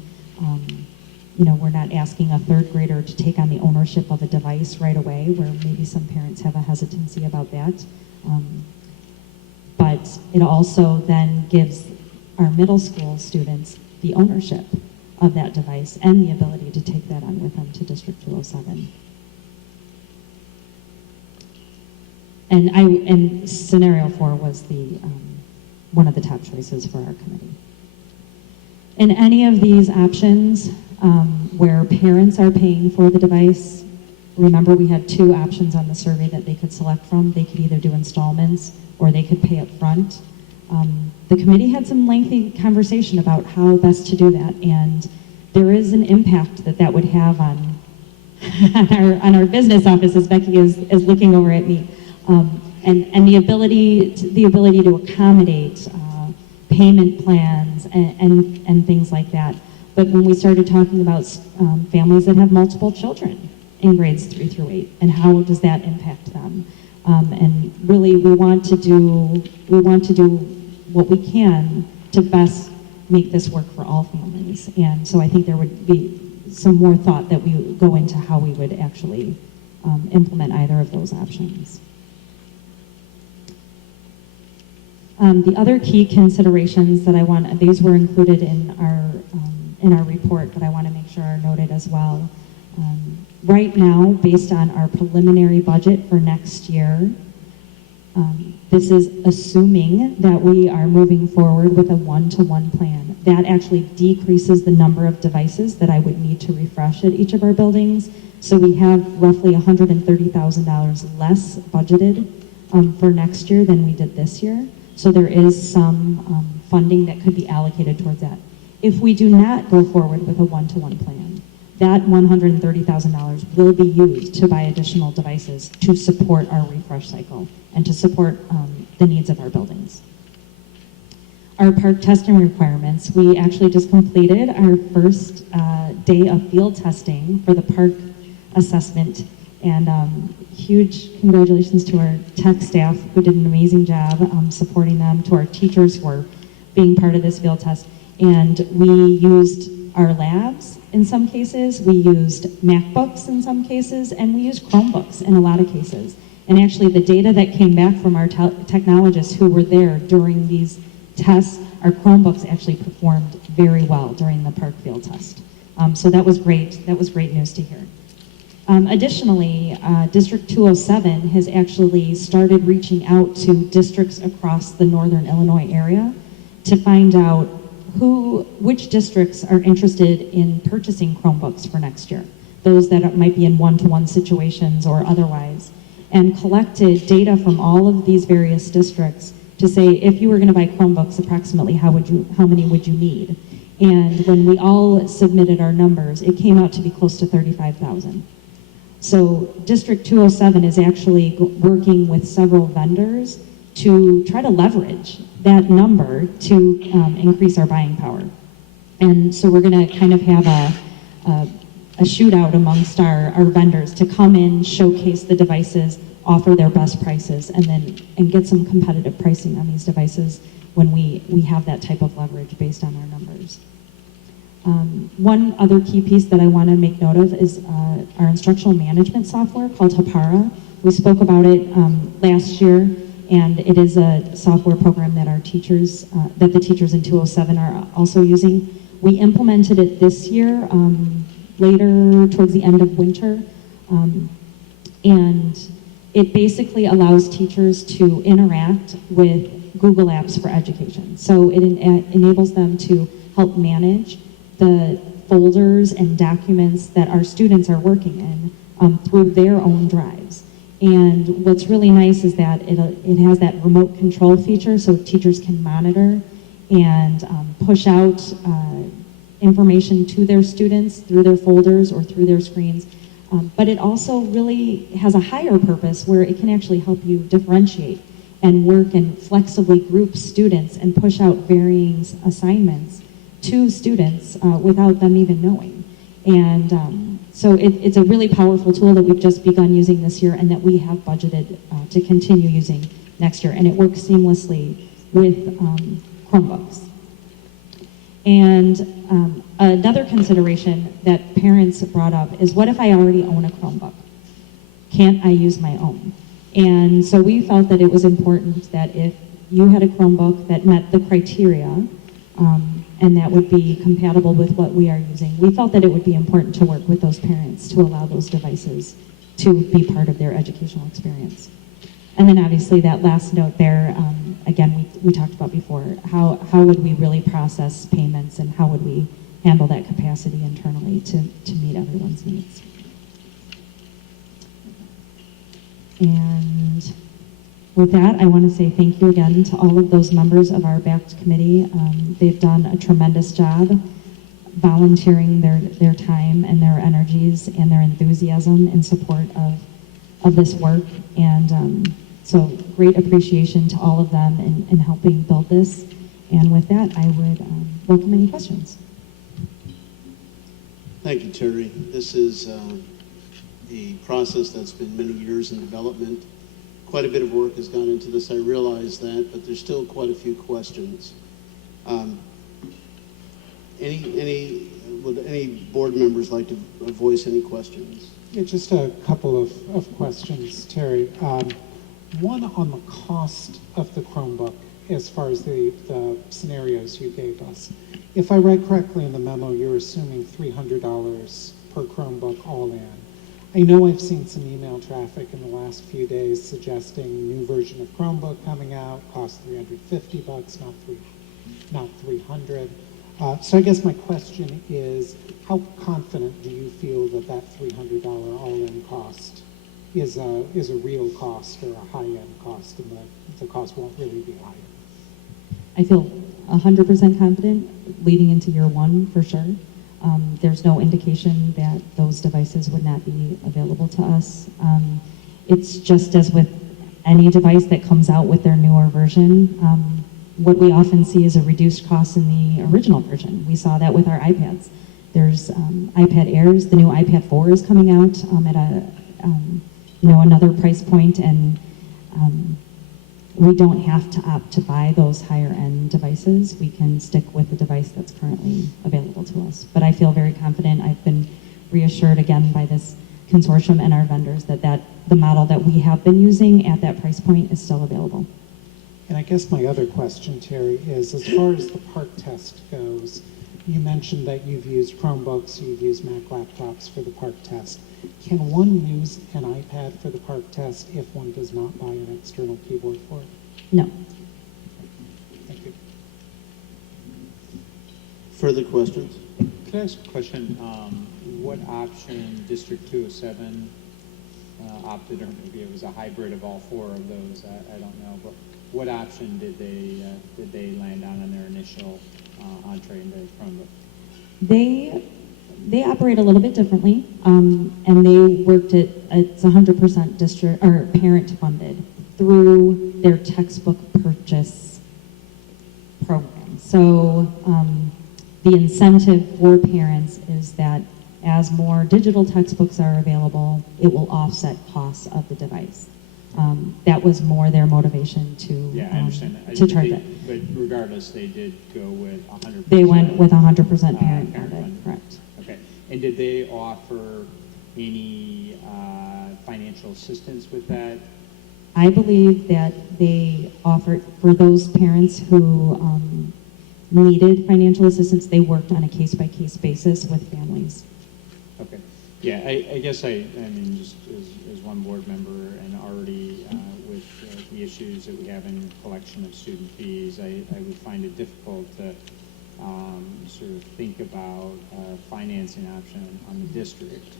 we're not asking a 3rd grader to take on the ownership of a device right away, where maybe some parents have a hesitancy about that. But it also then gives our middle school students the ownership of that device and the ability to take that on with them to District 207. And scenario 4 was one of the top choices for our committee. In any of these options where parents are paying for the device, remember we had 2 options on the survey that they could select from. They could either do installments or they could pay up front. The committee had some lengthy conversation about how best to do that, and there is an impact that would have on our business office, as Becky is looking over at me, and the ability to accommodate payment plans and things like that. But when we started talking about families that have multiple children in grades 3 through 8, and how does that impact them? And really, we want to do what we can to best make this work for all families. And so I think there would be some more thought that we would go into how we would actually implement either of those options. The other key considerations that these were included in our report, but I want to make sure are noted as well. Right now, based on our preliminary budget for next year, this is assuming that we are moving forward with a 1-to-1 plan. That actually decreases the number of devices that I would need to refresh at each of our buildings. So we have roughly $130,000 less budgeted for next year than we did this year. So there is some funding that could be allocated towards that. If we do not go forward with a 1-to-1 plan, that $130,000 will be used to buy additional devices to support our refresh cycle and to support the needs of our buildings. Our park testing requirements, we actually just completed our first day of field testing for the park assessment, and huge congratulations to our tech staff who did an amazing job supporting them, to our teachers who are being part of this field test. And we used our labs in some cases, we used MacBooks in some cases, and we used Chromebooks in a lot of cases. And actually the data that came back from our technologists who were there during these tests, our Chromebooks actually performed very well during the park field test. So that was great. That was great news to hear. Additionally, District 207 has actually started reaching out to districts across the northern Illinois area to find out which districts are interested in purchasing Chromebooks for next year, those that might be in one-to-one situations or otherwise, and collected data from all of these various districts to say, if you were going to buy Chromebooks, approximately how many would you need? And when we all submitted our numbers, it came out to be close to 35,000. So District 207 is actually working with several vendors to try to leverage that number to increase our buying power. And so we're going to kind of have a shootout amongst our vendors to come in, showcase the devices, offer their best prices, and get some competitive pricing on these devices when we have that type of leverage based on our numbers. One other key piece that I want to make note of is our instructional management software called Hapara. We spoke about it last year, and it is a software program that our teachers, that the teachers in 207 are also using. We implemented it this year, later towards the end of winter, and it basically allows teachers to interact with Google Apps for Education. So it enables them to help manage the folders and documents that our students are working in through their own drives. And what's really nice is that it has that remote control feature, so teachers can monitor and push out information to their students through their folders or through their screens. But it also really has a higher purpose where it can actually help you differentiate and work and flexibly group students and push out varying assignments to students without them even knowing. And so it's a really powerful tool that we've just begun using this year and that we have budgeted to continue using next year. And it works seamlessly with Chromebooks. And another consideration that parents brought up is, what if I already own a Chromebook? Can't I use my own? And so we felt that it was important that if you had a Chromebook that met the criteria and that would be compatible with what we are using, we felt that it would be important to work with those parents to allow those devices to be part of their educational experience. And then obviously that last note there, again, we talked about before, how would we really process payments and how would we handle that capacity internally to meet everyone's needs. And with that, I want to say thank you again to all of those members of our BACT committee. They've done a tremendous job volunteering their time and their energies and their enthusiasm in support of this work. And so great appreciation to all of them in helping build this. And with that, I would welcome any questions. Thank you, Terry. This is a process that's been many years in development. Quite a bit of work has gone into this, I realize that, but there's still quite a few questions. Would any board members like to voice any questions? Yeah, just a couple of questions, Terry. One on the cost of the Chromebook as far as the scenarios you gave us. If I read correctly in the memo, you're assuming $300 per Chromebook all in. I know I've seen some email traffic in the last few days suggesting new version of Chromebook coming out, costs $350, not $300. So I guess my question is, how confident do you feel that that $300 all-in cost is a real cost or a high-end cost, and that the cost won't really be higher? I feel 100% confident leading into year one for sure. There's no indication that those devices would not be available to us. It's just as with any device that comes out with their newer version, what we often see is a reduced cost in the original version. We saw that with our iPads. There's iPad Airs, the new iPad 4 is coming out at a another price point, and we don't have to opt to buy those higher end devices. We can stick with the device that's currently available to us. But I feel very confident. I've been reassured again by this consortium and our vendors that the model that we have been using at that price point is still available. And I guess my other question, Terry, is as far as the park test goes, you mentioned that you've used Chromebooks, you've used Mac laptops for the park test. Can one use an iPad for the park test if one does not buy an external keyboard for it? No. Thank you. Further questions? Could I ask a question? What option District 207 opted, or maybe it was a hybrid of all four of those, I don't know, but what option did they land on in their initial entree into Chromebook? They operate a little bit differently, and they worked it's 100% district or parent funded through their textbook purchase program. So the incentive for parents is that as more digital textbooks are available, it will offset costs of the device. That was more their motivation to Yeah, I understand that. to charge it. But regardless, they did go with 100%. They went with 100% parent funded, funded. correct. Okay. And did they offer any financial assistance with that? I believe that they offered, for those parents who needed financial assistance, they worked on a case-by-case basis with families. Okay. Yeah, I guess I mean, just as one board member and already with the issues that we have in collection of student fees, I would find it difficult to sort of think about a financing option on the district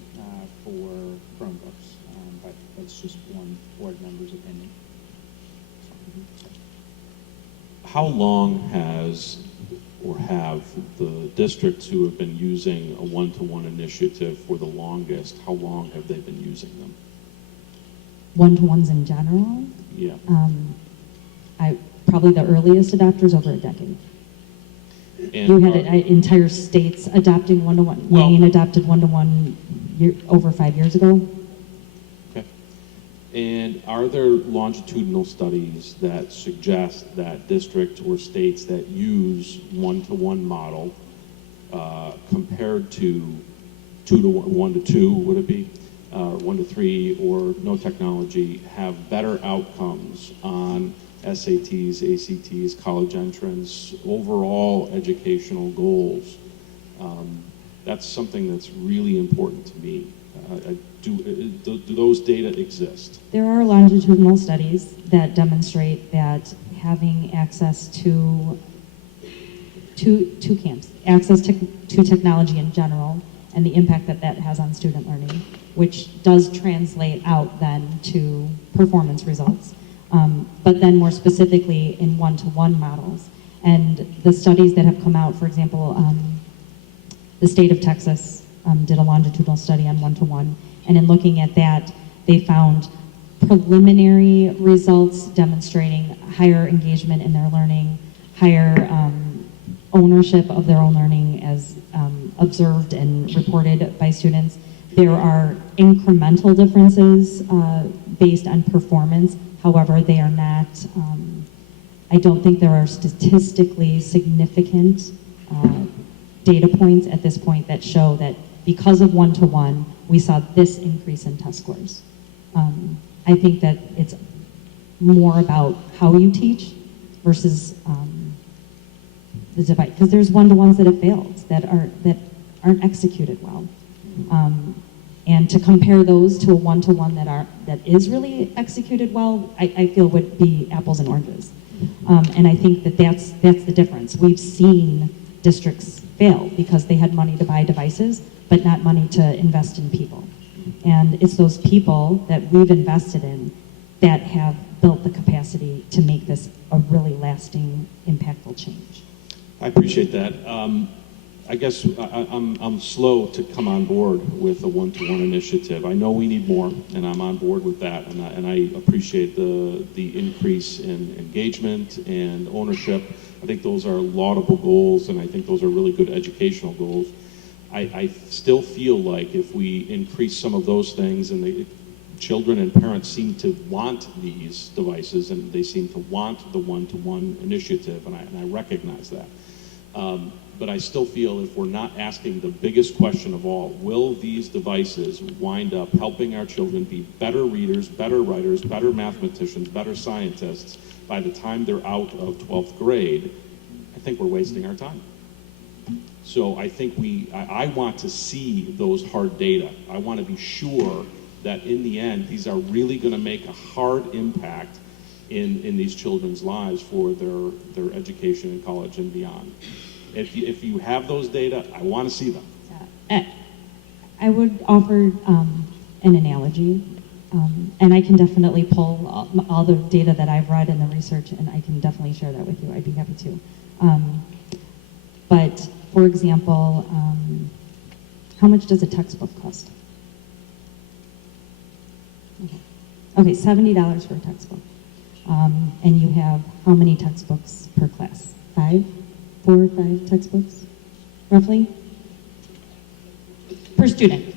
for Chromebooks. But that's just one board member's opinion. How long has or have the districts who have been using a one-to-one initiative for the longest, how long have they been using them? One-to-ones in general, Yeah. probably the earliest adopters over a decade. And You had entire states adopting one-to-one. Well- Maine adopted one-to-one over 5 years ago. Okay. And are there longitudinal studies that suggest that districts or states that use one-to-one model compared to 1-to-2, would it be, 1-to-3, or no technology, have better outcomes on SATs, ACTs, college entrance, overall educational goals? That's something that's really important to me. Do those data exist? There are longitudinal studies that demonstrate that having access to camps, access to technology in general, and the impact that that has on student learning, which does translate out then to performance results. But then more specifically in one-to-one models. And the studies that have come out, for example, the state of Texas did a longitudinal study on one-to-one. And in looking at that, they found preliminary results demonstrating higher engagement in their learning, higher ownership of their own learning as observed and reported by students. There are incremental differences based on performance. However, they are not, I don't think there are statistically significant data points at this point that show that because of one-to-one, we saw this increase in test scores. I think that it's more about how you teach versus the device, because there's one-to-ones that have failed, that aren't executed well. And to compare those to a one-to-one that is really executed well, I feel would be apples and oranges. And I think that's the difference. We've seen districts fail because they had money to buy devices, but not money to invest in people. And it's those people that we've invested in that have built the capacity to make this a really lasting, impactful change. I appreciate that. I guess I'm slow to come on board with a one-to-one initiative. I know we need more, and I'm on board with that, and I appreciate the increase in engagement and ownership. I think those are laudable goals, and I think those are really good educational goals. I still feel like if we increase some of those things, and the children and parents seem to want these devices, and they seem to want the one-to-one initiative, and I recognize that. But I still feel if we're not asking the biggest question of all, will these devices wind up helping our children be better readers, better writers, better mathematicians, better scientists by the time they're out of 12th grade, I think we're wasting our time. So I think I want to see those hard data. I want to be sure that in the end, these are really going to make a hard impact in these children's lives for their education in college and beyond. If you have those data, I want to see them. I would offer an analogy, and I can definitely pull all the data that I've read and the research, and I can definitely share that with you. I'd be happy to. But for example, how much does a textbook cost? Okay, $70 for a textbook. And you have how many textbooks per class? 4 or 5 textbooks, roughly? Per student.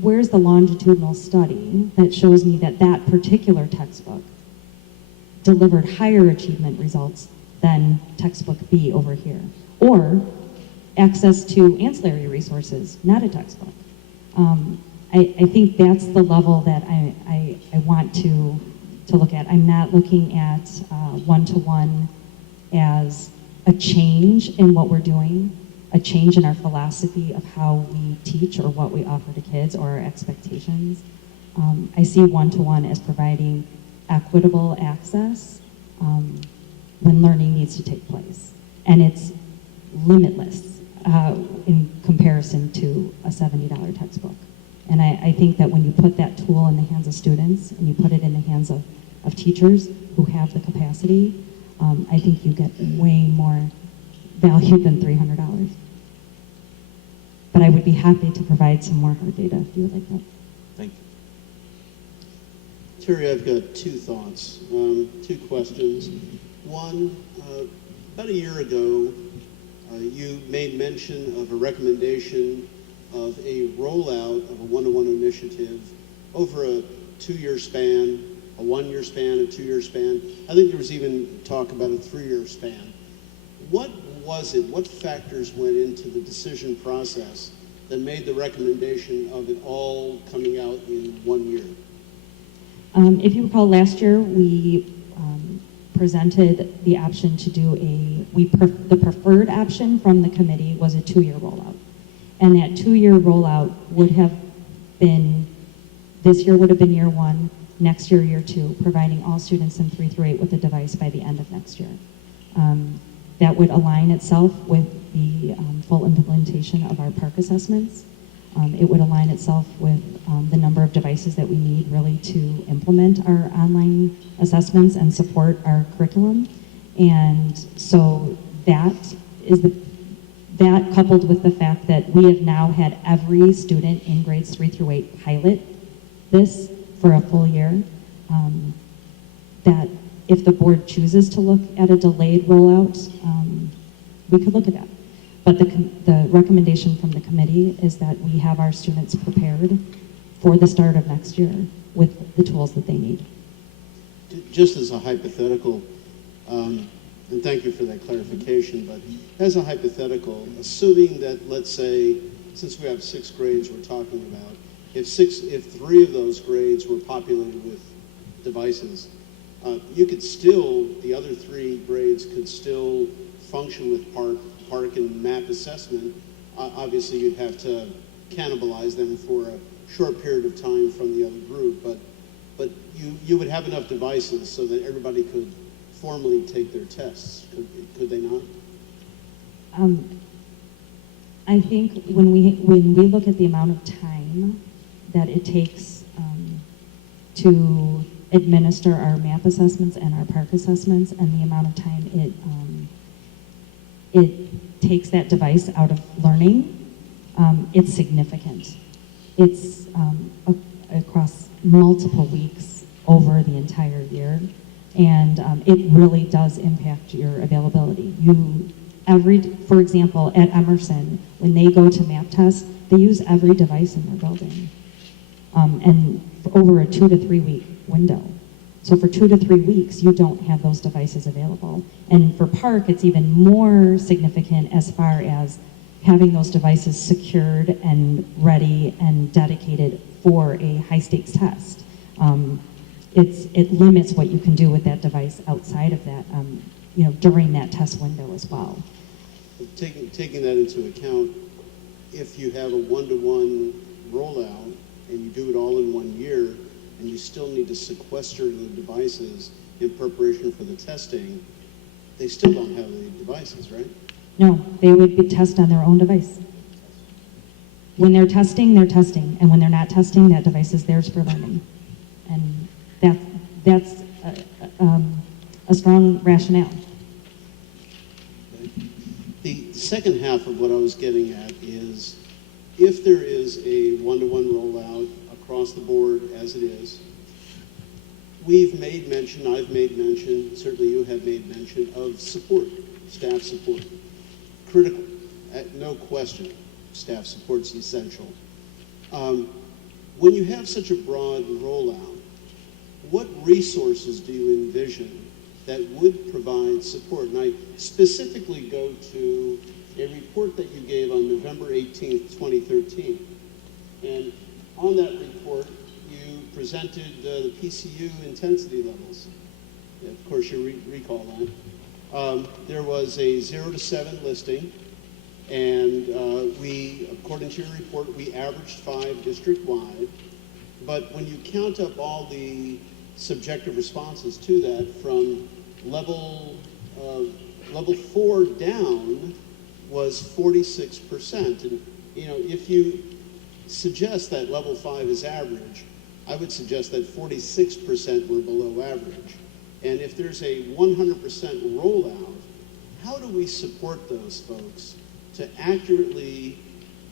Where's the longitudinal study that shows me that that particular textbook delivered higher achievement results than textbook B over here? Or access to ancillary resources, not a textbook. I think that's the level that I want to look at. I'm not looking at one-to-one as a change in what we're doing, a change in our philosophy of how we teach or what we offer to kids or our expectations. I see one-to-one as providing equitable access when learning needs to take place. And it's limitless in comparison to a $70 textbook. And I think that when you put that tool in the hands of students and you put it in the hands of teachers who have the capacity, I think you get way more value than $300. But I would be happy to provide some more hard data if you would like that. Thank you. Terry, I've got 2 thoughts, 2 questions. One, about a year ago, you made mention of a recommendation of a rollout of a one-to-one initiative over a 2-year span, a 1-year span, a 2-year span. I think there was even talk about a 3-year span. What was it, what factors went into the decision process that made the recommendation of it all coming out in 1 year? If you recall, last year we presented the option to do the preferred option from the committee was a 2-year rollout. And that 2-year rollout would have been, this year would have been year 1, next year, year 2, providing all students in 3 through 8 with a device by the end of next year. That would align itself with the full implementation of our park assessments. It would align itself with the number of devices that we need really to implement our online assessments and support our curriculum. And so that coupled with the fact that we have now had every student in grades 3 through 8 pilot this for a full year, that if the board chooses to look at a delayed rollout, we could look at that. But the recommendation from the committee is that we have our students prepared for the start of next year with the tools that they need. Just as a hypothetical, and thank you for that clarification, but as a hypothetical, assuming that, let's say, since we have 6 grades we're talking about, if 3 of those grades were populated with devices, you could still, the other 3 grades could still function with park and map assessment. Obviously, you'd have to cannibalize them for a short period of time from the other group, but you would have enough devices so that everybody could formally take their tests. Could they not? I think when we look at the amount of time that it takes to administer our map assessments and our park assessments, and the amount of time it takes that device out of learning, it's significant. It's across multiple weeks over the entire year, and it really does impact your availability. For example, at Emerson, when they go to map test, they use every device in their building, and for over a 2 to 3 week window. So for 2 to 3 weeks, you don't have those devices available. And for park, it's even more significant as far as having those devices secured and ready and dedicated for a high stakes test. It limits what you can do with that device outside of that, during that test window as well. Taking that into account, if you have a one-to-one rollout and you do it all in 1 year, and you still need to sequester the devices in preparation for the testing, They still don't have the devices, right? No, they would be test on their own device. When they're testing, and when they're not testing, that device is theirs for learning. And that's a strong rationale. Okay. The second half of what I was getting at is, if there is a one-to-one rollout across the board as it is, we've made mention, I've made mention, certainly you have made mention of support, staff support. Critical, no question, staff support's essential. When you have such a broad rollout, what resources do you envision that would provide support? And I specifically go to a report that you gave on November 18th, 2013. And on that report, you presented the PCU intensity levels. Of course, you recall that. There was a 0 to 7 listing, and we, according to your report, we averaged 5 district-wide. But when you count up all the subjective responses to that, from level 4 down was 46%. And if you suggest that level 5 is average, I would suggest that 46% were below average. And if there's a 100% rollout, how do we support those folks to accurately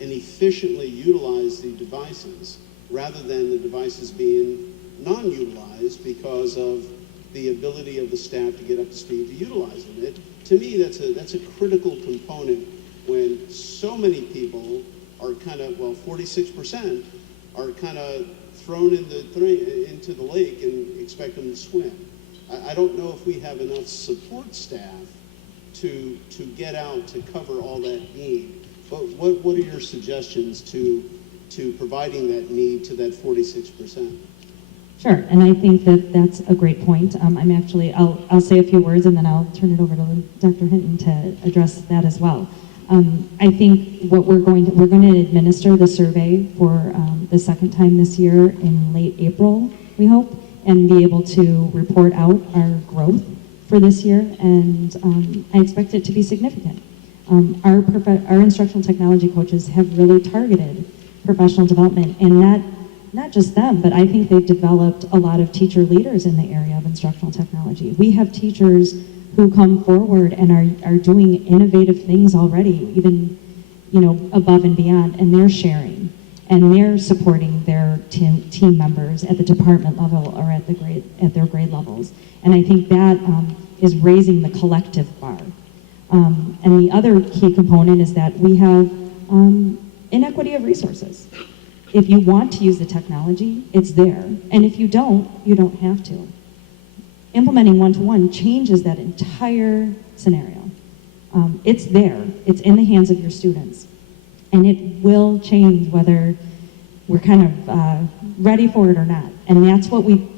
and efficiently utilize the devices rather than the devices being non-utilized because of the ability of the staff to get up to speed to utilize them? To me, that's a critical component when so many people are kind of, 46% are kind of thrown into the lake and expect them to swim. I don't know if we have enough support staff to get out to cover all that need. But what are your suggestions to providing that need to that 46%? Sure, and I think that that's a great point. I'll say a few words and then I'll turn it over to Dr. Hinton to address that as well. I think what we're going to administer the survey for the second time this year in late April, we hope, and be able to report out our growth for this year, and I expect it to be significant. Our instructional technology coaches have really targeted professional development, and not just them, but I think they've developed a lot of teacher leaders in the area of instructional technology. We have teachers who come forward and are doing innovative things already, even above and beyond, and they're sharing and they're supporting their team members at the department level or at their grade levels. And I think that is raising the collective bar. And the other key component is that we have inequity of resources. If you want to use the technology, it's there. And if you don't, you don't have to. Implementing one-to-one changes that entire scenario. It's there. It's in the hands of your students. And it will change whether we're kind of ready for it or not. And that's what we've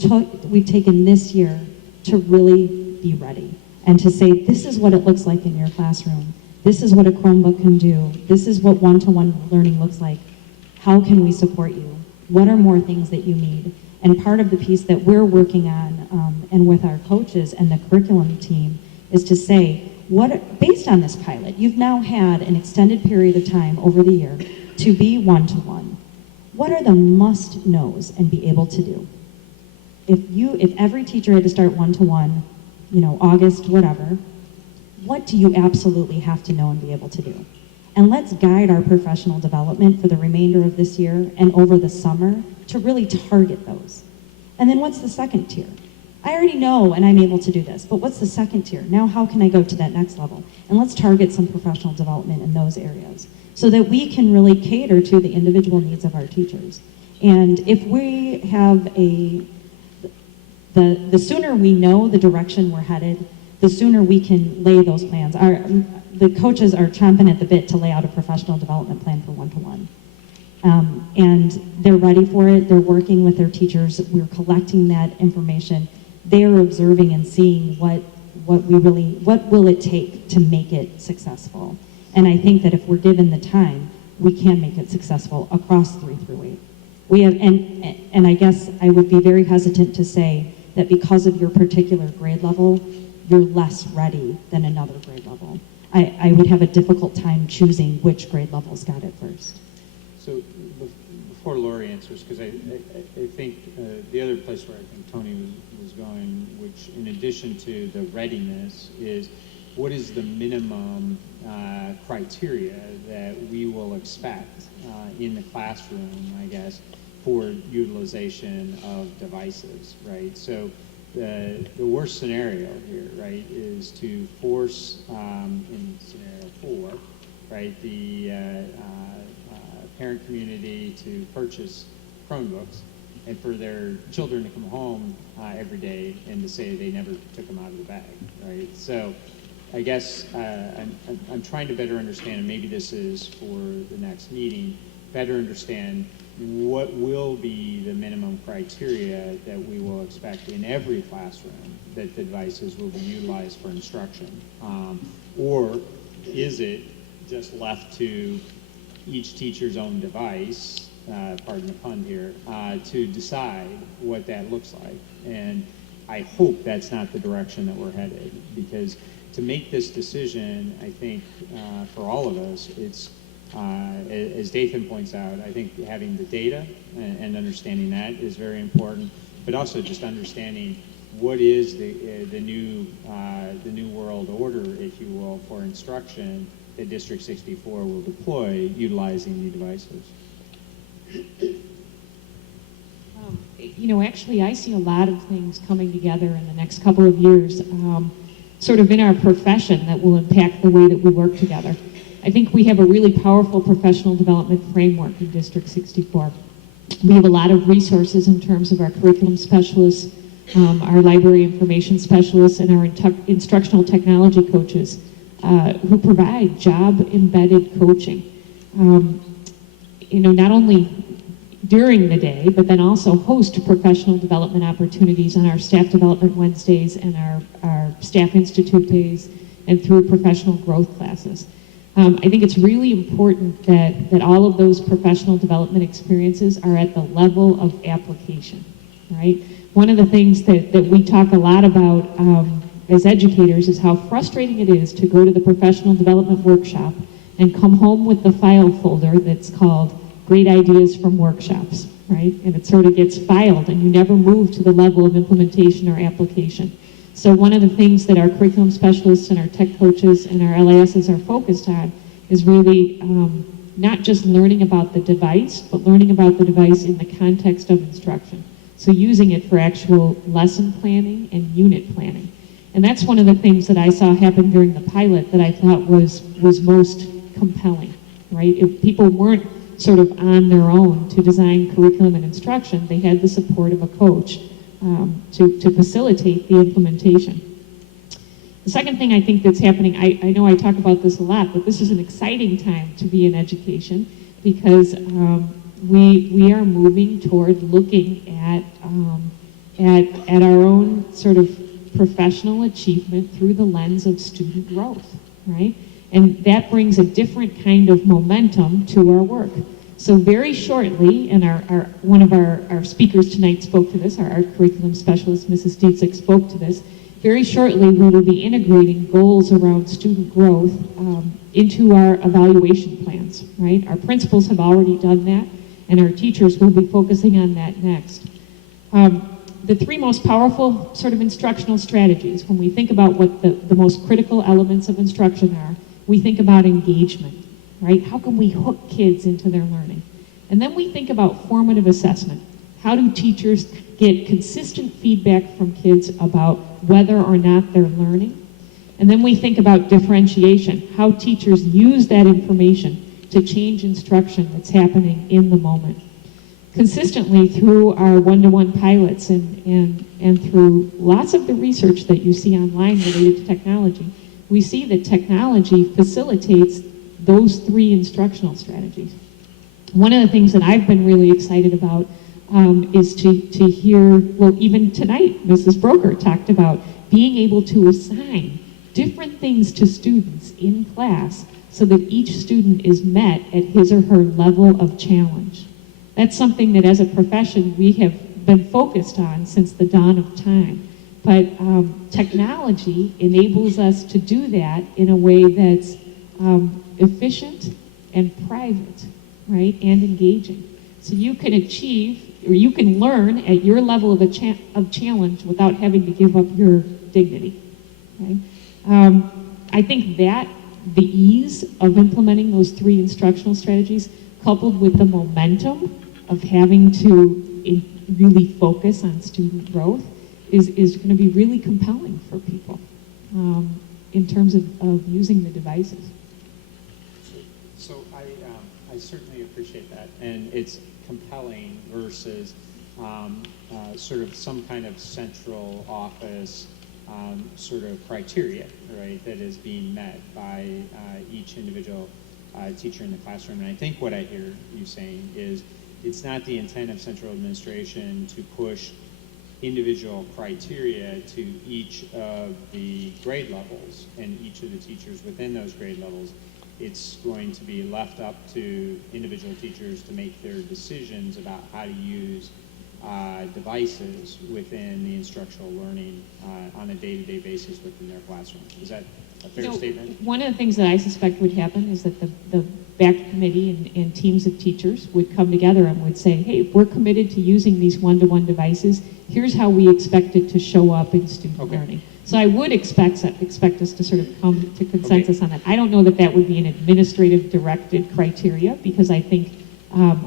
taken this year to really be ready and to say, this is what it looks like in your classroom. This is what a Chromebook can do. This is what one-to-one learning looks like. How can we support you? What are more things that you need? And part of the piece that we're working on and with our coaches and the curriculum team is to say, based on this pilot, you've now had an extended period of time over the year to be one-to-one. What are the must-knows and be able to do? If every teacher had to start one-to-one, August, whatever, what do you absolutely have to know and be able to do? And let's guide our professional development for the remainder of this year and over the summer to really target those. And then what's the second tier? I already know and I'm able to do this, but what's the second tier? Now how can I go to that next level? And let's target some professional development in those areas so that we can really cater to the individual needs of our teachers. And if we have the sooner we know the direction we're headed, the sooner we can lay those plans. The coaches are chomping at the bit to lay out a professional development plan for one-to-one. And they're ready for it. They're working with their teachers. We're collecting that information. They're observing and seeing what will it take to make it successful. And I think that if we're given the time, we can make it successful across 3 through 8. We have, and I guess I would be very hesitant to say that because of your particular grade level, you're less ready than another grade level. I would have a difficult time choosing which grade levels got it first. So before Lori answers, because I think the other place where I think Tony was going, which in addition to the readiness, is what is the minimum criteria that we will expect in the classroom, I guess, for utilization of devices, right? So the worst scenario here, right, is to force, in scenario 4, right, the parent community to purchase Chromebooks and for their children to come home every day and to say they never took them out of the bag, right? So I guess I'm trying to better understand, and maybe this is for the next meeting, better understand what will be the minimum criteria that we will expect in every classroom that the devices will be utilized for instruction. Or is it just left to each teacher's own device, pardon the pun here, to decide what that looks like? And I hope that's not the direction that we're headed, because to make this decision, I think for all of us, it's as Dathan points out, I think having the data and understanding that is very important, but also just understanding what is the new world order, if you will, for instruction that District 64 will deploy utilizing the devices. Actually, I see a lot of things coming together in the next couple of years, sort of in our profession, that will impact the way that we work together. I think we have a really powerful professional development framework in District 64. We have a lot of resources in terms of our curriculum specialists, our library information specialists, and our instructional technology coaches who provide job-embedded coaching. Not only during the day, but then also host professional development opportunities on our Staff Development Wednesdays and our Staff Institute days, and through professional growth classes. I think it's really important that all of those professional development experiences are at the level of application, right? One of the things that we talk a lot about as educators is how frustrating it is to go to the professional development workshop and come home with the file folder that's called Great Ideas from Workshops, right? And it sort of gets filed and you never move to the level of implementation or application. So one of the things that our curriculum specialists and our tech coaches and our LASs are focused on is really not just learning about the device, but learning about the device in the context of instruction. So using it for actual lesson planning and unit planning. And that's one of the things that I saw happen during the pilot that I thought was most compelling, right? If people weren't sort of on their own to design curriculum and instruction, they had the support of a coach to facilitate the implementation. The second thing I think that's happening, I know I talk about this a lot, but this is an exciting time to be in education because we are moving toward looking at our own sort of professional achievement through the lens of student growth, right? And that brings a different kind of momentum to our work. So very shortly, and one of our speakers tonight spoke to this, our art curriculum specialist, Mrs. Dietzig, spoke to this. Very shortly, we will be integrating goals around student growth into our evaluation plans, right? Our principals have already done that, and our teachers will be focusing on that next. The three most powerful sort of instructional strategies, when we think about what the most critical elements of instruction are, we think about engagement. Right? How can we hook kids into their learning? And then we think about formative assessment. How do teachers get consistent feedback from kids about whether or not they're learning? And then we think about differentiation, how teachers use that information to change instruction that's happening in the moment. Consistently through our one-to-one pilots and through lots of the research that you see online related to technology, we see that technology facilitates those three instructional strategies. One of the things that I've been really excited about is to hear, well, even tonight, Mrs. Broker talked about being able to assign different things to students in class so that each student is met at his or her level of challenge. That's something that as a profession we have been focused on since the dawn of time, But technology enables us to do that in a way that's efficient and private, right, and engaging. So you can achieve, or you can learn at your level of challenge without having to give up your dignity, right? I think that the ease of implementing those 3 instructional strategies, coupled with the momentum of having to really focus on student growth, is going to be really compelling for people in terms of using the devices. So I certainly appreciate that, and it's compelling versus sort of some kind of central office sort of criteria, right, that is being met by each individual teacher in the classroom. And I think what I hear you saying is it's not the intent of central administration to push individual criteria to each of the grade levels and each of the teachers within those grade levels. It's going to be left up to individual teachers to make their decisions about how to use devices within the instructional learning on a day-to-day basis within their classroom. Is that a fair statement? One of the things that I suspect would happen is that the BAC committee and teams of teachers would come together and would say, hey, we're committed to using these one-to-one devices. Here's how we expect it to show up in student learning. So I would expect us to sort of come to consensus on that. I don't know that that would be an administrative directed criteria, because I think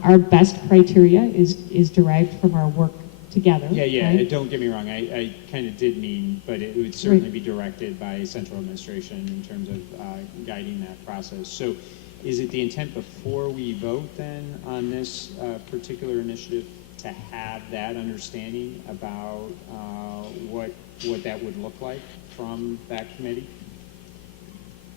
our best criteria is derived from our work together. Yeah, right? don't get me wrong, I kind of did mean, but it would certainly be directed by central administration in terms of guiding that process. So is it the intent before we vote then on this particular initiative to have that understanding about what that would look like from that committee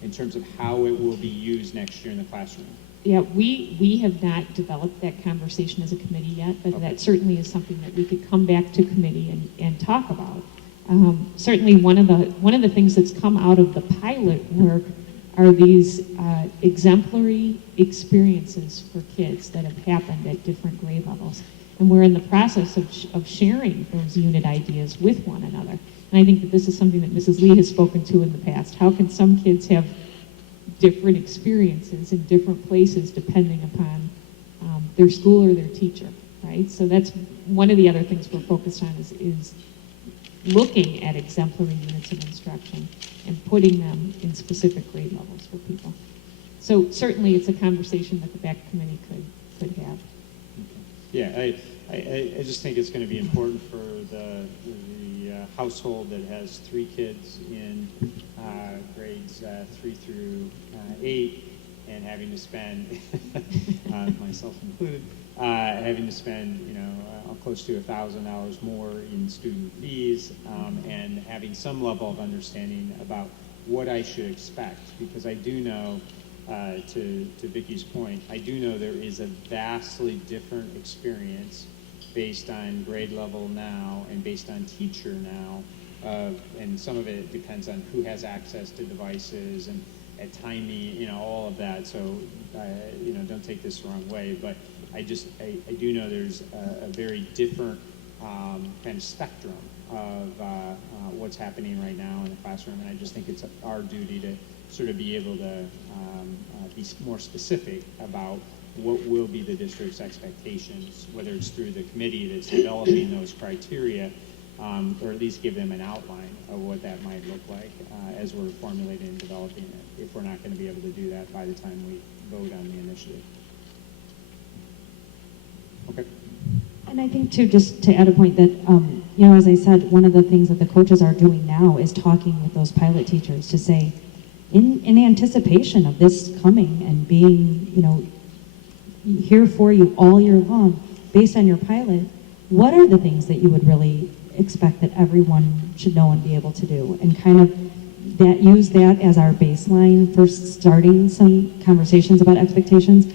in terms of how it will be used next year in the classroom? Yeah, we have not developed that conversation as a committee yet, but that certainly is something that we could come back to committee and talk about. Certainly one of the things that's come out of the pilot work are these exemplary experiences for kids that have happened at different grade levels. And we're in the process of sharing those unit ideas with one another. And I think that this is something that Mrs. Lee has spoken to in the past. How can some kids have different experiences in different places depending upon their school or their teacher, right? So that's one of the other things we're focused on is looking at exemplary units of instruction and putting them in specific grade levels for people. So certainly it's a conversation that the BAC committee could have. Yeah, I just think it's going to be important for the household that has 3 kids in grades 3 through 8 and having to spend, myself included, having to spend close to $1,000 more in student fees and having some level of understanding about what I should expect, because I do know, to Vicki's point, I do know there is a vastly different experience based on grade level now and based on teacher now, and some of it depends on who has access to devices and at timing, all of that. So, don't take this the wrong way, but I do know there's a very different kind of spectrum of what's happening right now in the classroom, and I just think it's our duty to sort of be able to be more specific about what will be the district's expectations, whether it's through the committee that's developing those criteria, or at least give them an outline of what that might look like as we're formulating and developing it, if we're not going to be able to do that by the time we vote on the initiative. Okay. And I think, too, just to add a point that, as I said, one of the things that the coaches are doing now is talking with those pilot teachers to say, in anticipation of this coming and being, here for you all year long, based on your pilot, what are the things that you would really expect that everyone should know and be able to do? And kind of use that as our baseline for starting some conversations about expectations.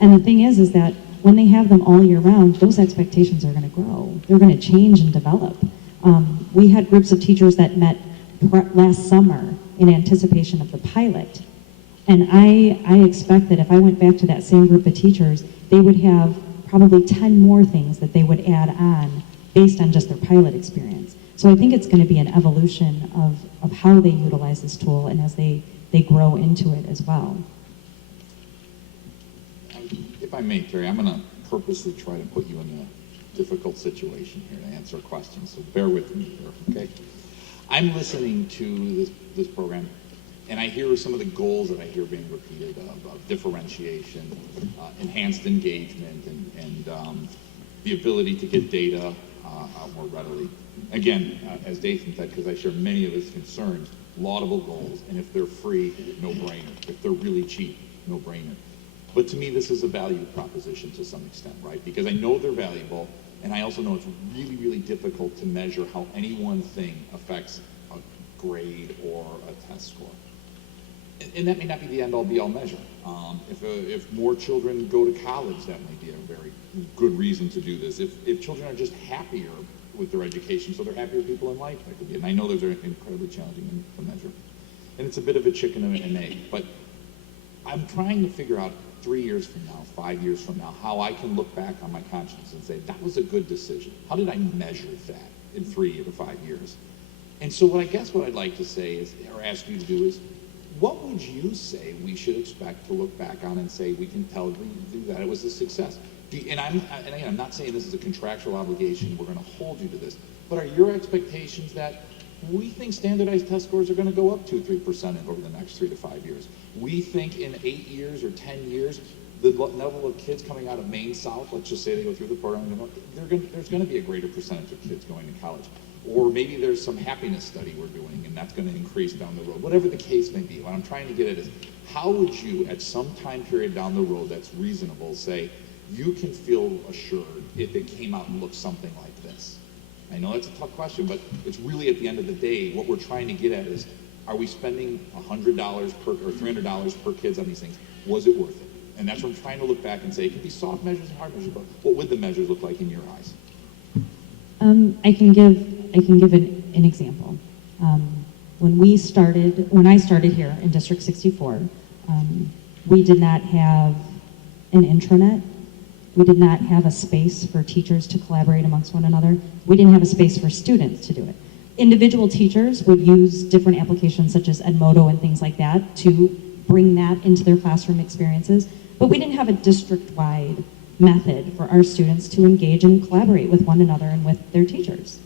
And the thing is that when they have them all year round, those expectations are going to grow. They're going to change and develop. We had groups of teachers that met last summer in anticipation of the pilot. And I expect that if I went back to that same group of teachers, they would have probably 10 more things that they would add on based on just their pilot experience. So I think it's going to be an evolution of how they utilize this tool and as they grow into it as well. If I may, Terry, I'm going to purposely try to put you in a difficult situation here to answer a question, so bear with me here, okay? I'm listening to this program, and I hear some of the goals that I hear being repeated of differentiation, enhanced engagement, and the ability to get data out more readily. Again, as Dathan said, because I share many of his concerns, laudable goals, and if they're free, no-brainer. If they're really cheap, no-brainer. But to me, this is a value proposition to some extent, right? Because I know they're valuable, and I also know it's really, really difficult to measure how any one thing affects a grade or a test score. And that may not be the end-all, be-all measure. If more children go to college, that might be a very good reason to do this. If children are just happier with their education, so they're happier people in life, that could be. And I know those are incredibly challenging to measure. And it's a bit of a chicken and an egg. But I'm trying to figure out 3 years from now, 5 years from now, how I can look back on my conscience and say, that was a good decision. How did I measure that in 3 to 5 years? And so what I'd like to say is, or ask you to do is, what would you say we should expect to look back on and say we can tell you that it was a success? And again, I'm not saying this is a contractual obligation, we're going to hold you to this, but are your expectations that we think standardized test scores are going to go up 2-3% over the next 3 to 5 years? We think in 8 years or 10 years, the level of kids coming out of Maine South, let's just say they go through the program, there's going to be a greater percentage of kids going to college. Or maybe there's some happiness study we're doing, and that's going to increase down the road. Whatever the case may be, what I'm trying to get at is, how would you, at some time period down the road that's reasonable, say, you can feel assured if it came out and looked something like this? I know that's a tough question, but it's really, at the end of the day, what we're trying to get at is, are we spending $100 per or $300 per kids on these things? Was it worth it? And that's what I'm trying to look back and say, it could be soft measures and hard measures, but what would the measures look like in your eyes? I can give an example. When I started here in District 64, we did not have an intranet. We did not have a space for teachers to collaborate amongst one another. We didn't have a space for students to do it. Individual teachers would use different applications such as Edmodo and things like that to bring that into their classroom experiences, but we didn't have a district-wide method for our students to engage and collaborate with one another and with their teachers.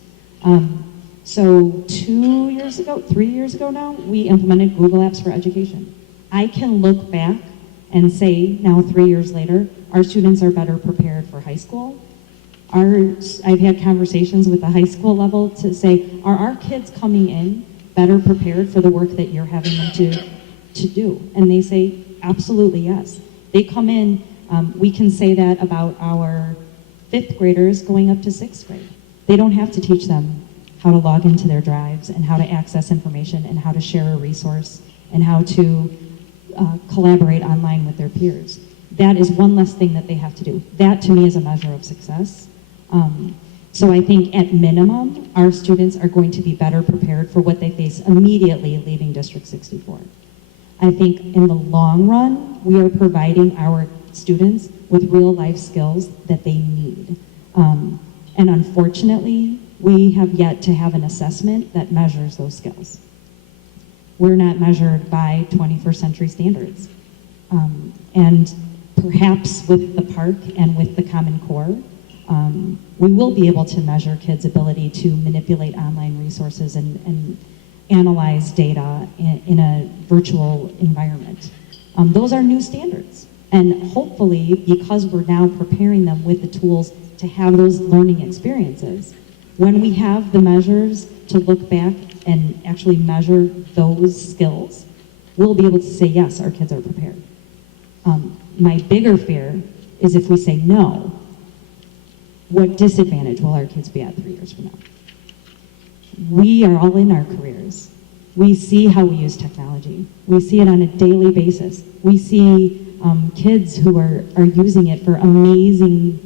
So 3 years ago now, we implemented Google Apps for Education. I can look back and say now 3 years later, our students are better prepared for high school. I've had conversations with the high school level to say, are our kids coming in better prepared for the work that you're having them to do? And they say, absolutely yes. They come in, we can say that about our 5th graders going up to 6th grade. They don't have to teach them how to log into their drives and how to access information and how to share a resource and how to collaborate online with their peers. That is one less thing that they have to do. That to me is a measure of success. So I think at minimum, our students are going to be better prepared for what they face immediately leaving District 64. I think in the long run, we are providing our students with real life skills that they need. And unfortunately, we have yet to have an assessment that measures those skills. We're not measured by 21st century standards. And perhaps with the PARC and with the Common Core, we will be able to measure kids' ability to manipulate online resources and analyze data in a virtual environment. Those are new standards. And hopefully, because we're now preparing them with the tools to have those learning experiences, when we have the measures to look back and actually measure those skills, we'll be able to say, yes, our kids are prepared. My bigger fear is if we say no, what disadvantage will our kids be at 3 years from now? We are all in our careers. We see how we use technology. We see it on a daily basis. We see kids who are using it for amazing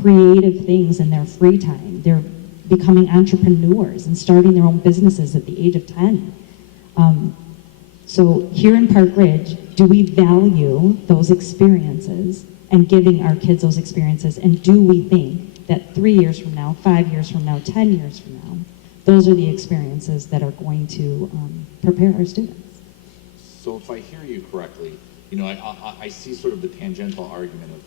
creative things in their free time. They're becoming entrepreneurs and starting their own businesses at the age of 10. So here in Park Ridge, do we value those experiences and giving our kids those experiences? And do we think that 3 years from now, 5 years from now, 10 years from now, those are the experiences that are going to prepare our students. So if I hear you correctly, you know, I see sort of the tangential argument of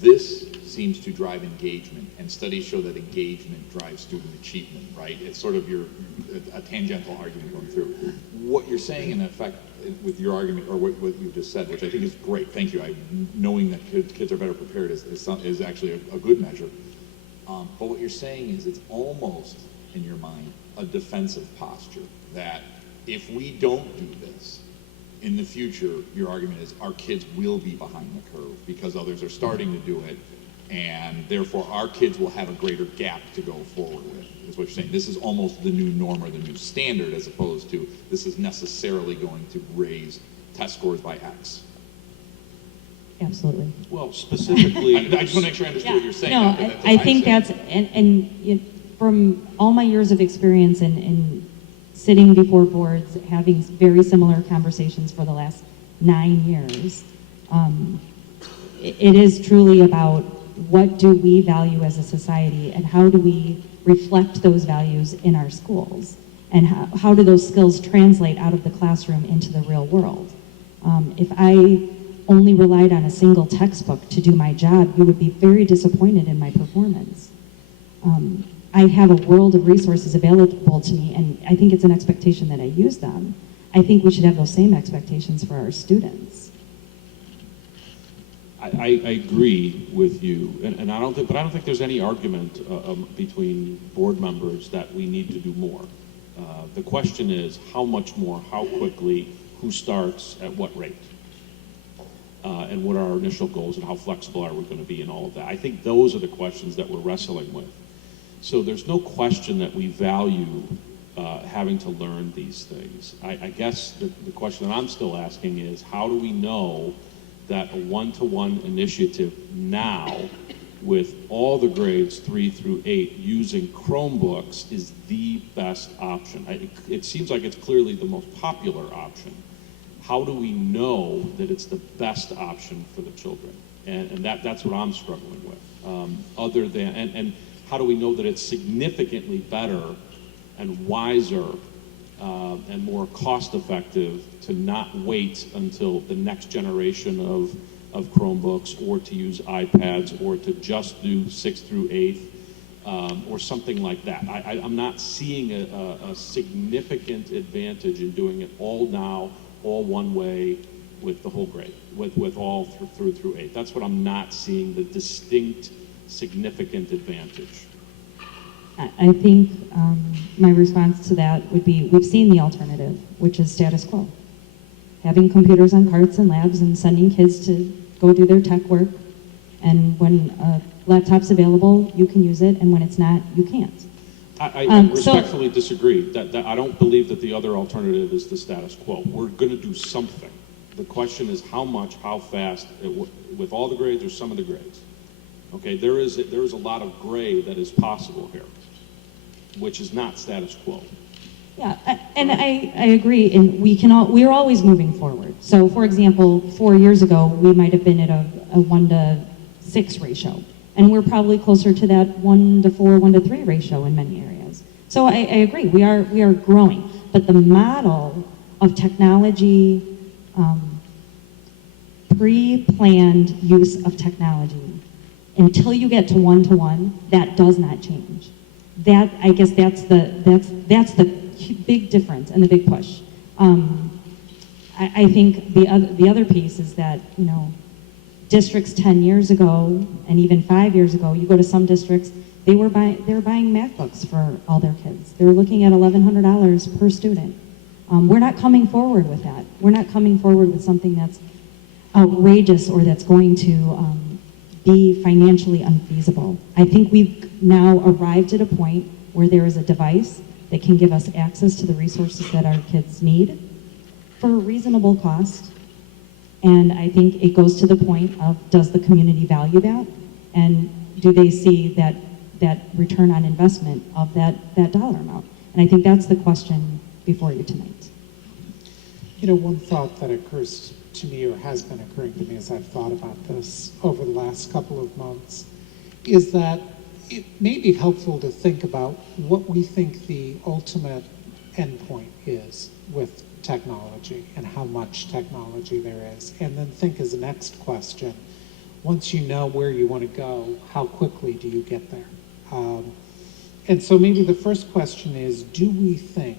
this seems to drive engagement, and studies show that engagement drives student achievement, right? It's sort of a tangential argument going through. What you're saying, in effect, with your argument, or what you just said, which I think is great, thank you. Knowing that kids are better prepared is actually a good measure. But what you're saying is it's almost, in your mind, a defensive posture, that if we don't do this, in the future, your argument is our kids will be behind the curve because others are starting to do it, and therefore our kids will have a greater gap to go forward with, is what you're saying. This is almost the new norm or the new standard, as opposed to this is necessarily going to raise test scores by X. Absolutely. Well, specifically, I just want to make sure I understood what you're saying. No, I think that's, from all my years of experience in sitting before boards, having very similar conversations for the last 9 years, it is truly about what do we value as a society and how do we reflect those values in our schools, and how do those skills translate out of the classroom into the real world. If I only relied on a single textbook to do my job, you would be very disappointed in my performance. I have a world of resources available to me, and I think it's an expectation that I use them. I think we should have those same expectations for our students. I agree with you, and I don't think there's any argument between board members that we need to do more. The question is how much more, how quickly, who starts, at what rate, and what are our initial goals, and how flexible are we going to be, and all of that. I think those are the questions that we're wrestling with. So there's no question that we value having to learn these things. I guess the question that I'm still asking is, how do we know that a one-to-one initiative now, with all the grades 3 through 8 using Chromebooks, is the best option? It seems like it's clearly the most popular option. How do we know that it's the best option for the children? And that's what I'm struggling with. And how do we know that it's significantly better and wiser and more cost-effective to not wait until the next generation of Chromebooks, or to use iPads, or to just do 6th through 8th, or something like that? I'm not seeing a significant advantage in doing it all now, all one way, with the whole grade, with all through 8th. That's what I'm not seeing, the distinct, significant advantage. I think my response to that would be, we've seen the alternative, which is status quo. Having computers on carts and labs and sending kids to go do their tech work, and when a laptop's available, you can use it, and when it's not, you can't. I respectfully disagree. That I don't believe that the other alternative is the status quo. We're going to do something. The question is how much, how fast, with all the grades or some of the grades. Okay, there is a lot of gray that is possible here, which is not status quo. Yeah, and I agree, and we're always moving forward. So, for example, 4 years ago, we might have been at a 1-to-6 ratio, and we're probably closer to that 1-to-4, 1-to-3 ratio in many areas. So I agree, we are growing, but the model of technology, pre-planned use of technology, until you get to 1-to-1, that does not change. I guess that's the big difference and the big push. I think the other piece is that, districts 10 years ago and even 5 years ago, you go to some districts, they were buying MacBooks for all their kids. They were looking at $1,100 per student. We're not coming forward with that. We're not coming forward with something that's outrageous or that's going to be financially unfeasible. I think we've now arrived at a point where there is a device that can give us access to the resources that our kids need for a reasonable cost. And I think it goes to the point of, does the community value that? And do they see that return on investment of that dollar amount? And I think that's the question before you tonight. One thought that occurs to me, or has been occurring to me as I've thought about this over the last couple of months, is that it may be helpful to think about what we think the ultimate endpoint is with technology and how much technology there is, and then think as a next question, once you know where you want to go, how quickly do you get there? And so maybe the first question is, do we think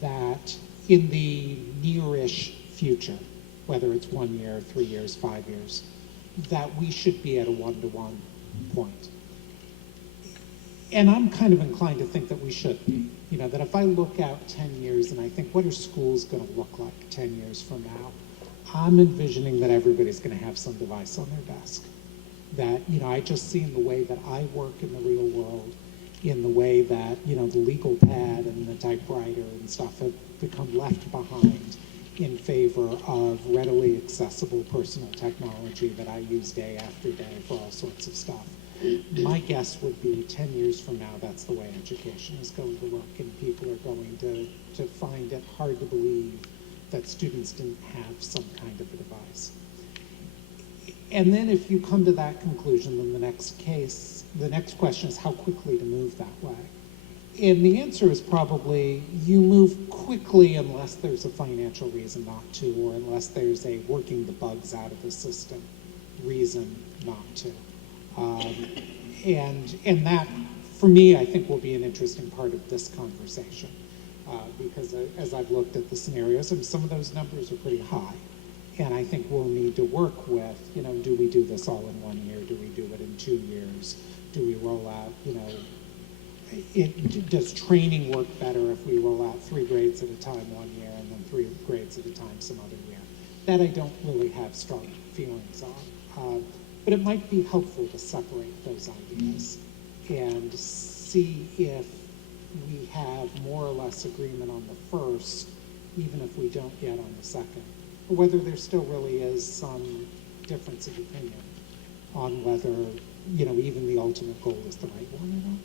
that in the near-ish future, whether it's 1 year, 3 years, 5 years, that we should be at a one-to-one point? And I'm kind of inclined to think that we should be. You know, that if I look out 10 years and I think, what are schools going to look like 10 years from now? I'm envisioning that everybody's going to have some device on their desk. That, you know, I just see in the way that I work in the real world, in the way that, you know, the legal pad and the typewriter and stuff have become left behind in favor of readily accessible personal technology that I use day after day for all sorts of stuff. My guess would be 10 years from now, that's the way education is going to look, and people are going to find it hard to believe that students didn't have some kind of a device. And then if you come to that conclusion, then the next question is how quickly to move that way. And the answer is probably you move quickly unless there's a financial reason not to, or unless there's a working the bugs out of the system reason not to. And that, for me, I think will be an interesting part of this conversation, because as I've looked at the scenarios, and some of those numbers are pretty high, and I think we'll need to work with, you know, do we do this all in 1 year? Do we do it in 2 years? Do we roll out, you know, does training work better if we roll out 3 grades at a time 1 year and then 3 grades at a time some other year? That I don't really have strong feelings on. But it might be helpful to separate those ideas and see if we have more or less agreement on the first, even if we don't yet on the second, or whether there still really is some difference of opinion on whether, you know, even the ultimate goal is the right one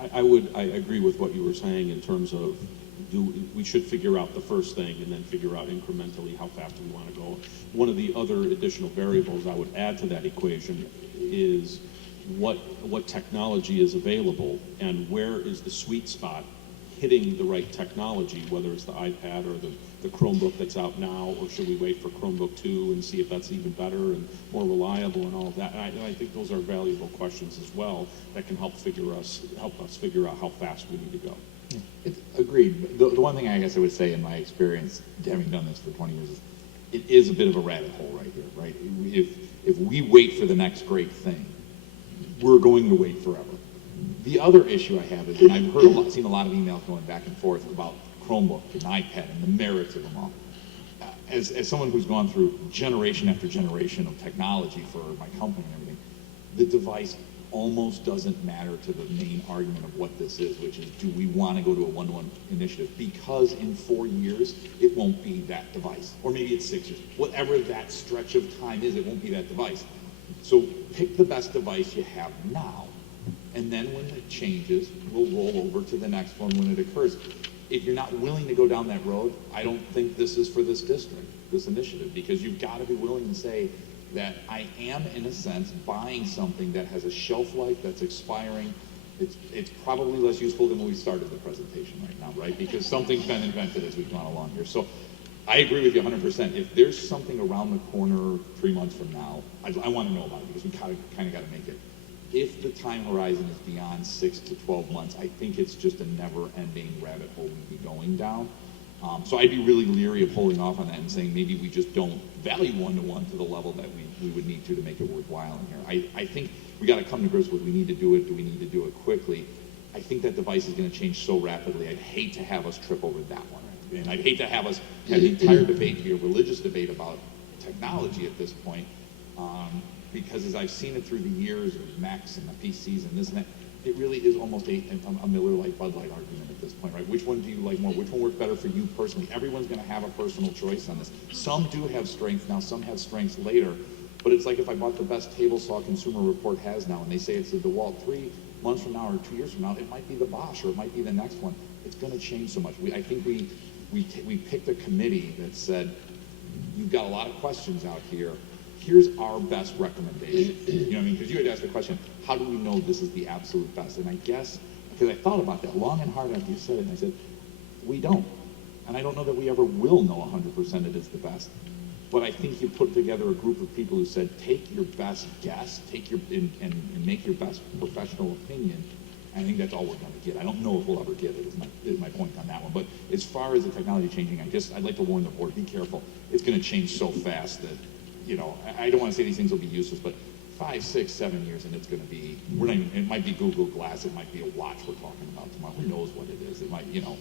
or not. I agree with what you were saying in terms of we should figure out the first thing and then figure out incrementally how fast we want to go. One of the other additional variables I would add to that equation is what technology is available and where is the sweet spot hitting the right technology, whether it's the iPad or the Chromebook that's out now, or should we wait for Chromebook 2 and see if that's even better and more reliable and all of that. And I think those are valuable questions as well that can help us figure out how fast we need to go. Agreed. The one thing I guess I would say in my experience, having done this for 20 years, is it is a bit of a rabbit hole right here, right? If we wait for the next great thing, we're going to wait forever. The other issue I have is, and I've seen a lot of emails going back and forth about Chromebook and iPad and the merits of them all. As someone who's gone through generation after generation of technology for my company and everything, the device almost doesn't matter to the main argument of what this is, which is, do we want to go to a one-to-one initiative? Because in 4 years, it won't be that device. Or maybe it's 6 years. Whatever that stretch of time is, it won't be that device. So pick the best device you have now, and then when it changes, we'll roll over to the next one when it occurs. If you're not willing to go down that road, I don't think this is for this district, this initiative, because you've got to be willing to say that I am, in a sense, buying something that has a shelf life that's expiring. It's probably less useful than when we started the presentation right now, right? Because something's been invented as we've gone along here. So I agree with you 100%. If there's something around the corner 3 months from now, I want to know about it, because we kind of got to make it. If the time horizon is beyond 6 to 12 months, I think it's just a never-ending rabbit hole we'd be going down. So I'd be really leery of holding off on that and saying maybe we just don't value one-to-one to the level that we would need to make it worthwhile in here. I think we got to come to grips with, we need to do it. Do we need to do it quickly? I think that device is going to change so rapidly. I'd hate to have us trip over that one. And I'd hate to have us have the entire debate be a religious debate about technology at this point. Because as I've seen it through the years of Macs and the PCs and this and that, it really is almost a Miller Lite, Bud Light argument at this point, right? Which one do you like more? Which one works better for you personally? Everyone's going to have a personal choice on this. Some do have strengths now, some have strengths later. But it's like if I bought the best table saw Consumer Report has now, and they say it's the DeWalt 3 months from now or 2 years from now, it might be the Bosch or it might be the next one. It's going to change so much. I think we picked a committee that said, you've got a lot of questions out here. here's our best recommendation. You know what I mean? Because you had asked the question, how do we know this is the absolute best? And I guess, because I thought about that long and hard after you said it, and I said, we don't. And I don't know that we ever will know 100% it is the best. But I think you put together a group of people who said, take your best guess, and make your best professional opinion. And I think that's all we're going to get. I don't know if we'll ever get it, is my point on that one. But as far as the technology changing, I'd like to warn the board, be careful. It's going to change so fast that, you know, I don't want to say these things will be useless, but 5, 6, 7 years, and it's going to be, it might be Google Glass, it might be a watch we're talking about tomorrow. Who knows what it is? It might, you know,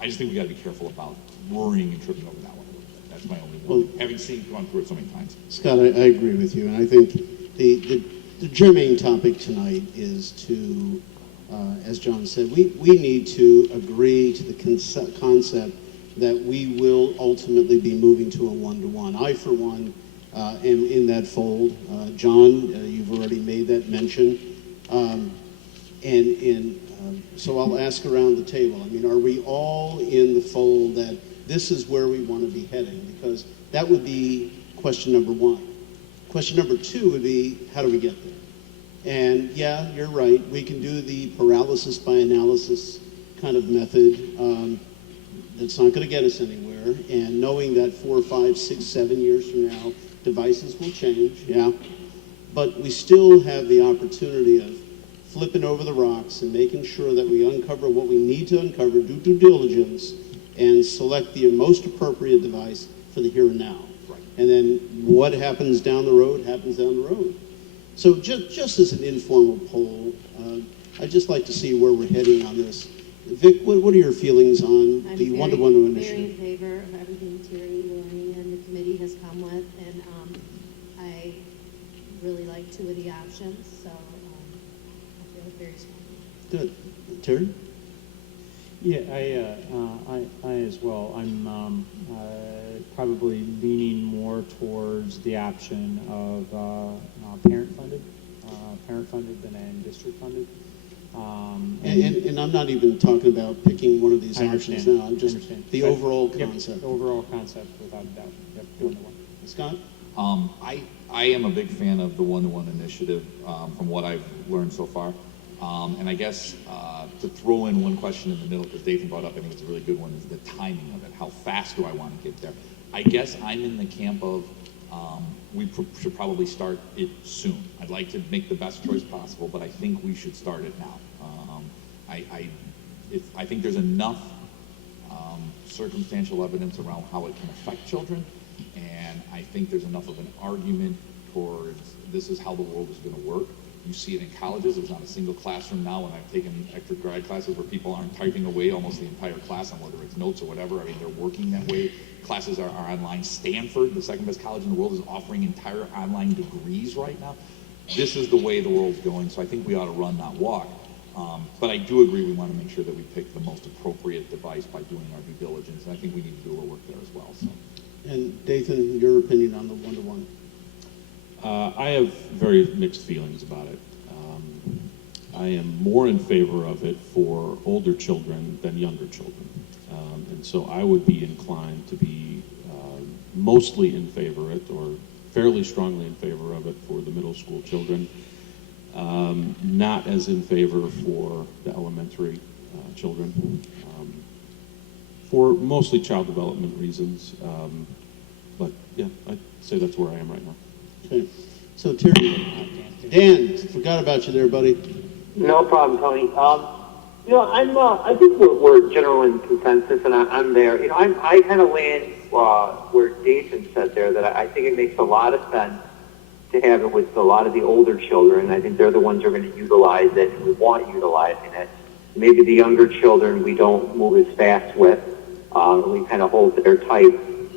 I just think we got to be careful about worrying and tripping over that one a little bit. That's my only one. Having gone through it so many times. Scott, I agree with you, and I think the germane topic tonight is to, as John said, we need to agree to the concept that we will ultimately be moving to a one-to-one. I, for one, am in that fold. John, you've already made that mention. So I'll ask around the table. I mean, are we all in the fold that this is where we want to be heading? Because that would be question number one. Question number two would be, how do we get there? And yeah, you're right. We can do the paralysis by analysis kind of method. That's not going to get us anywhere. And knowing that 4, 5, 6, 7 years from now, devices will change, yeah. But we still have the opportunity of flipping over the rocks and making sure that we uncover what we need to uncover, do due diligence, and select the most appropriate device for the here and now. Right. And then what happens down the road happens down the road. So just as an informal poll, I'd just like to see where we're heading on this. Vic, what are your feelings on the one-to-one initiative? I'm very in favor of everything Terry, Lorraine, and the committee has come with, and I really like 2 of the options, so I feel very strongly. Good. Terry? Yeah, I as well. I'm probably leaning more towards the option of parent-funded than district-funded. And I'm not even talking about picking one of these options now. I'm just the overall concept. Yep, the overall concept, without a doubt. Yep, one-to-one. Scott? I am a big fan of the one-to-one initiative from what I've learned so far. And I guess to throw in one question in the middle, because Dathan brought up, I think it's a really good one, is the timing of it. How fast do I want to get there? I guess I'm in the camp of we should probably start it soon. I'd like to make the best choice possible, but I think we should start it now. I think there's enough circumstantial evidence around how it can affect children, and I think there's enough of an argument towards this is how the world is going to work. You see it in colleges. There's not a single classroom now, and I've taken extra grad classes where people aren't typing away almost the entire class on whether it's notes or whatever. I mean, they're working that way. Classes are online. Stanford, the second best college in the world, is offering entire online degrees right now. This is the way the world's going, so I think we ought to run, not walk. But I do agree we want to make sure that we pick the most appropriate device by doing our due diligence, and I think we need to do a little work there as well. So. And Dathan, your opinion on the one-to-one? I have very mixed feelings about it. I am more in favor of it for older children than younger children. And so I would be inclined to be mostly in favor of it, or fairly strongly in favor of it for the middle school children. Not as in favor for the elementary children, for mostly child development reasons. But yeah, I'd say that's where I am right now. Okay. So Terry, Dan, forgot about you there, buddy. No problem, Tony. You know, I think we're general in consensus, and I'm there. You know, I kind of land where Jason said there, that I think it makes a lot of sense to have it with a lot of the older children. I think they're the ones who are going to utilize it, and we want utilizing it. Maybe the younger children we don't move as fast with. We kind of hold a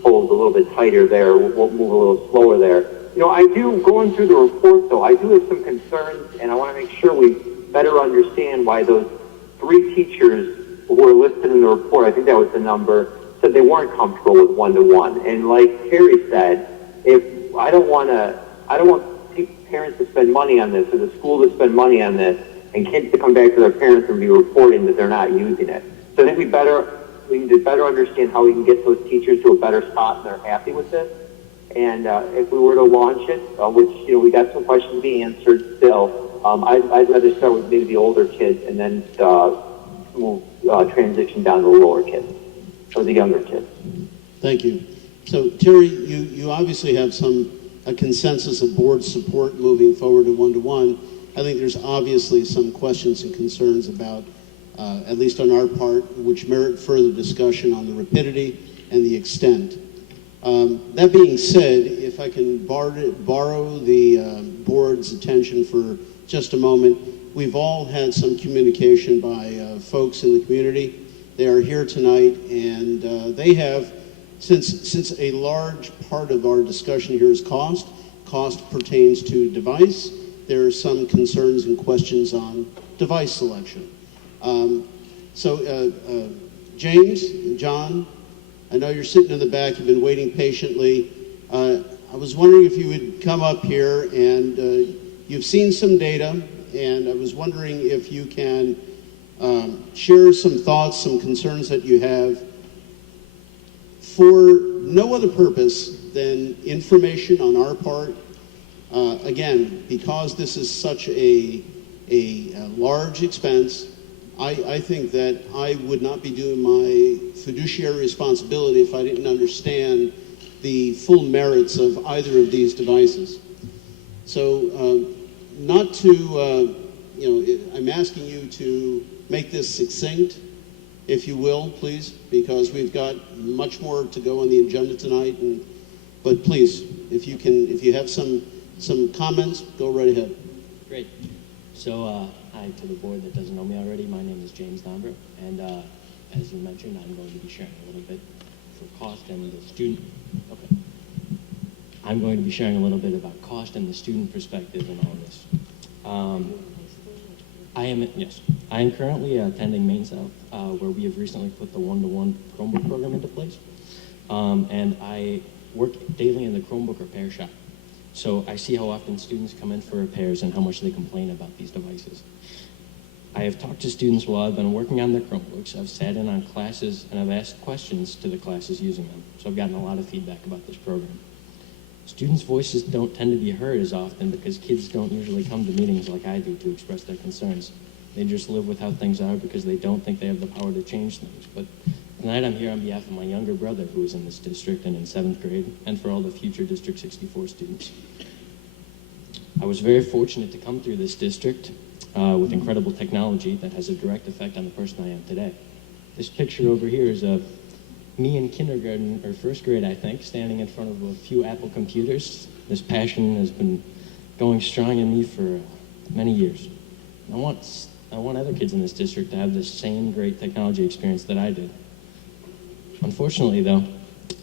little bit tighter there. We'll move a little slower there. You know, I do, going through the report, though, I do have some concerns, and I want to make sure we better understand why those 3 teachers who were listed in the report, I think that was the number, said they weren't comfortable with one-to-one. And like Terry said, I don't want parents to spend money on this, or the school to spend money on this, and kids to come back to their parents and be reporting that they're not using it. So I think we need to better understand how we can get those teachers to a better spot and they're happy with this. And if we were to launch it, which we got some questions to be answered still, I'd rather start with maybe the older kids and then move transition down to the lower kids or the younger kids. Thank you. So Terry, you obviously have a consensus of board support moving forward to one-to-one. I think there's obviously some questions and concerns about, at least on our part, which merit further discussion on the rapidity and the extent. That being said, if I can borrow the board's attention for just a moment, we've all had some communication by folks in the community. They are here tonight, and they have, since a large part of our discussion here is cost pertains to device, there are some concerns and questions on device selection. James, John, I know you're sitting in the back, you've been waiting patiently. I was wondering if you would come up here, and you've seen some data, and I was wondering if you can share some thoughts, some concerns that you have for no other purpose than information on our part. Again, because this is such a large expense, I think that I would not be doing my fiduciary responsibility if I didn't understand the full merits of either of these devices. So not to, I'm asking you to make this succinct, if you will, please, because we've got much more to go on the agenda tonight. But please, if you have some comments, go right ahead. Great. So, hi to the board that doesn't know me already. My name is James Dombra, and as you mentioned, I'm going to be sharing a little bit for cost and the student. Okay. I'm going to be sharing a little bit about cost and the student perspective in all this. I am currently attending Maine South, where we have recently put the one-to-one Chromebook program into place, and I work daily in the Chromebook repair shop. So I see how often students come in for repairs and how much they complain about these devices. I have talked to students while I've been working on their Chromebooks. I've sat in on classes and I've asked questions to the classes using them. So I've gotten a lot of feedback about this program. Students' voices don't tend to be heard as often because kids don't usually come to meetings like I do to express their concerns. They just live with how things are because they don't think they have the power to change things. But tonight I'm here on behalf of my younger brother who is in this district and in 7th grade, and for all the future District 64 students. I was very fortunate to come through this district with incredible technology that has a direct effect on the person I am today. This picture over here is of me in kindergarten, or 1st grade I think, standing in front of a few Apple computers. This passion has been going strong in me for many years. I want other kids in this district to have the same great technology experience that I did. Unfortunately though,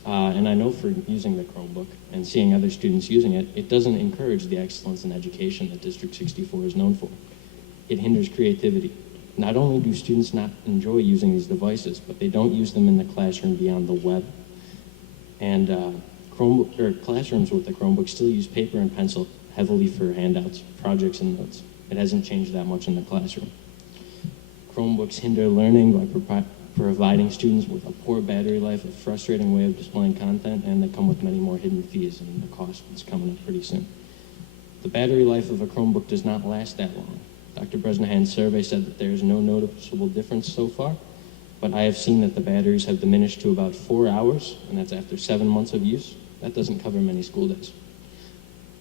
and I know for using the Chromebook and seeing other students using it, it doesn't encourage the excellence in education that District 64 is known for. It hinders creativity. Not only do students not enjoy using these devices, but they don't use them in the classroom beyond the web. And classrooms with the Chromebook still use paper and pencil heavily for handouts, projects, and notes. It hasn't changed that much in the classroom. Chromebooks hinder learning by providing students with a poor battery life, a frustrating way of displaying content, and they come with many more hidden fees, and the cost is coming up pretty soon. The battery life of a Chromebook does not last that long. Dr. Bresnahan's survey said that there is no noticeable difference so far, but I have seen that the batteries have diminished to about 4 hours, and that's after 7 months of use. That doesn't cover many school days.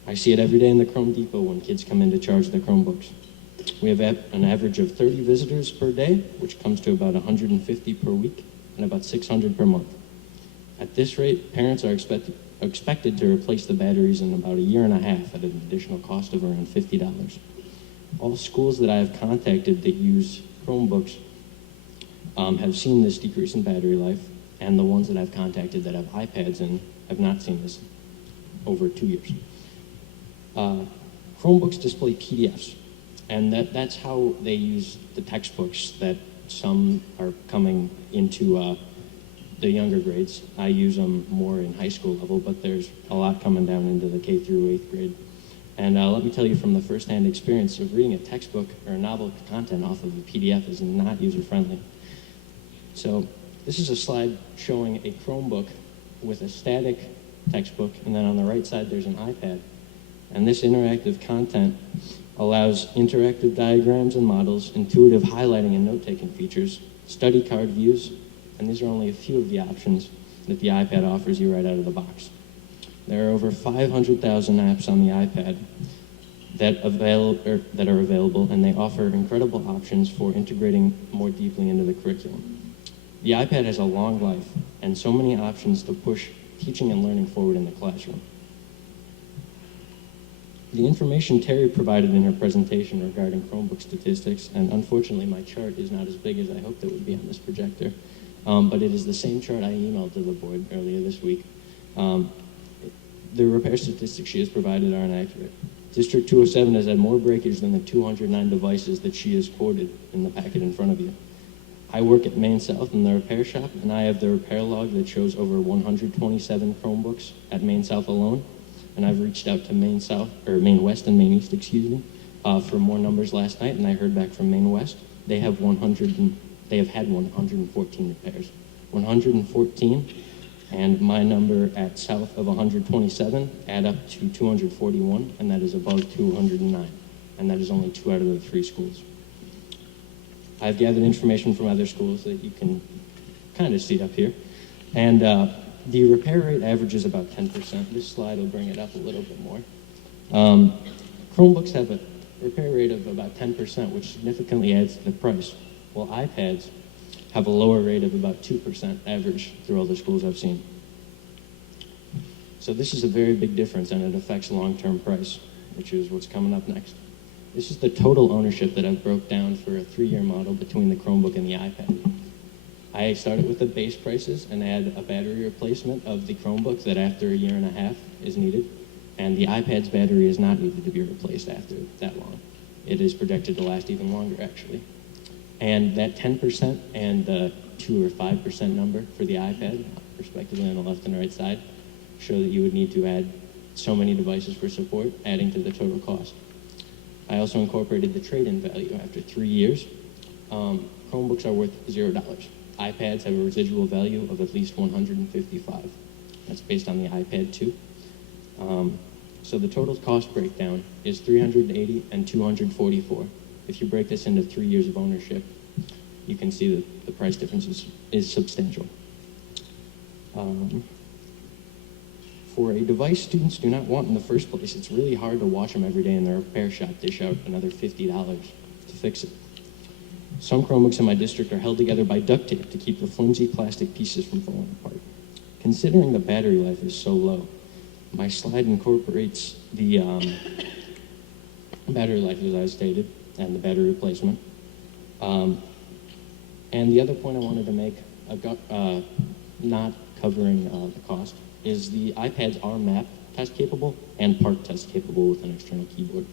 I see it every day in the Chrome Depot when kids come in to charge their Chromebooks. We have an average of 30 visitors per day, which comes to about 150 per week, and about 600 per month. At this rate, parents are expected to replace the batteries in about a year and a half at an additional cost of around $50. All schools that I have contacted that use Chromebooks have seen this decrease in battery life, and the ones that I've contacted that have iPads in have not seen this over 2 years. Chromebooks display PDFs, and that's how they use the textbooks that some are coming into the younger grades. I use them more in high school level, but there's a lot coming down into the K through 8th grade. And let me tell you from the first-hand experience of reading a textbook or a novel content off of a PDF is not user-friendly. So this is a slide showing a Chromebook with a static textbook, and then on the right side there's an iPad. And this interactive content allows interactive diagrams and models, intuitive highlighting and note-taking features, study card views, and these are only a few of the options that the iPad offers you right out of the box. There are over 500,000 apps on the iPad that are available, and they offer incredible options for integrating more deeply into the curriculum. The iPad has a long life and so many options to push teaching and learning forward in the classroom. The information Terry provided in her presentation regarding Chromebook statistics, and unfortunately my chart is not as big as I hoped it would be on this projector, but it is the same chart I emailed to the board earlier this week. The repair statistics she has provided are inaccurate. District 207 has had more breakage than the 209 devices that she has quoted in the packet in front of you. I work at Maine South in the repair shop, and I have the repair log that shows over 127 Chromebooks at Maine South alone. And I've reached out to Maine West and Maine East, for more numbers last night, and I heard back from Maine West. They have had 114 repairs. 114, and my number at south of 127 add up to 241, and that is above 209, and that is only 2 out of the 3 schools. I've gathered information from other schools that you can kind of see up here, and the repair rate averages about 10%. This slide will bring it up a little bit more. Chromebooks have a repair rate of about 10%, which significantly adds to the price, while iPads have a lower rate of about 2% average through all the schools I've seen. So this is a very big difference, and it affects long-term price, which is what's coming up next. This is the total ownership that I've broke down for a 3-year model between the Chromebook and the iPad. I started with the base prices and add a battery replacement of the Chromebook that after 1.5 years is needed, and the iPad's battery is not needed to be replaced after that long. It is projected to last even longer, actually. And that 10% and the 2 or 5% number for the iPad, respectively on the left and right side, show that you would need to add so many devices for support, adding to the total cost. I also incorporated the trade-in value. After 3 years, Chromebooks are worth $0. iPads have a residual value of at least $155. That's based on the iPad 2. So the total cost breakdown is $380 and $244. If you break this into 3 years of ownership, you can see that the price difference is substantial. For a device students do not want in the first place, it's really hard to watch them every day in their repair shop dish out another $50 to fix it. Some Chromebooks in my district are held together by duct tape to keep the flimsy plastic pieces from falling apart. Considering the battery life is so low, my slide incorporates the battery life, as I stated, and the battery replacement. And the other point I wanted to make, not covering the cost, is the iPads are map test capable and part test capable with an external keyboard.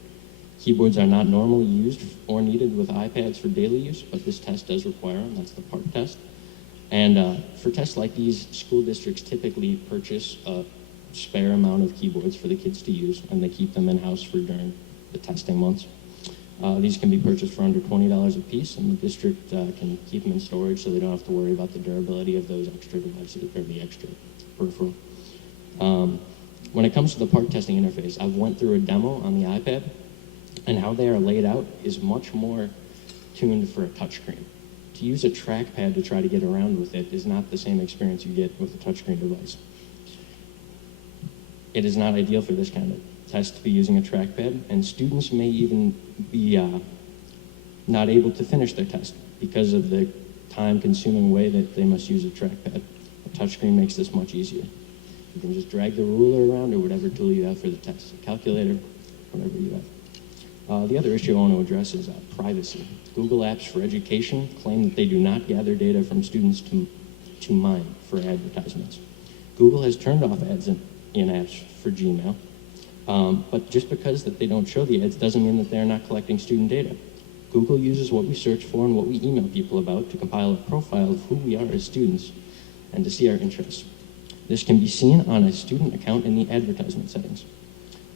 Keyboards are not normally used or needed with iPads for daily use, but this test does require them. That's the part test. And for tests like these, school districts typically purchase a spare amount of keyboards for the kids to use, and they keep them in-house for during the testing months. These can be purchased for under $20 a piece, and the district can keep them in storage so they don't have to worry about the durability of those extra devices or the extra peripheral. When it comes to the part testing interface, I've went through a demo on the iPad, and how they are laid out is much more tuned for a touchscreen. To use a trackpad to try to get around with it is not the same experience you get with a touchscreen device. It is not ideal for this kind of test to be using a trackpad, and students may even be not able to finish their test because of the time-consuming way that they must use a trackpad. A touchscreen makes this much easier. You can just drag the ruler around or whatever tool you have for the test, a calculator, whatever you have. The other issue I want to address is privacy. Google Apps for Education claim that they do not gather data from students to mine for advertisements. Google has turned off ads in apps for Gmail, but just because that they don't show the ads doesn't mean that they're not collecting student data. Google uses what we search for and what we email people about to compile a profile of who we are as students and to see our interests. This can be seen on a student account in the advertisement settings.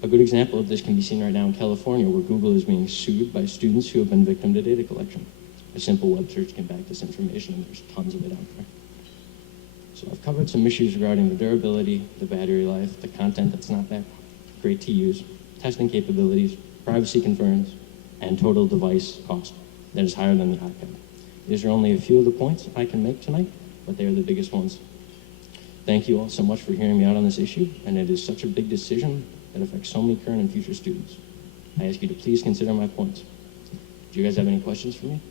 A good example of this can be seen right now in California, where Google is being sued by students who have been victim to data collection. A simple web search can back this information, and there's tons of it out there. So I've covered some issues regarding the durability, the battery life, the content that's not that great to use, testing capabilities, privacy concerns, and total device cost that is higher than the iPad. These are only a few of the points I can make tonight, but they are the biggest ones. Thank you all so much for hearing me out on this issue, and it is such a big decision that affects so many current and future students. I ask you to please consider my points. Do you guys have any questions for me?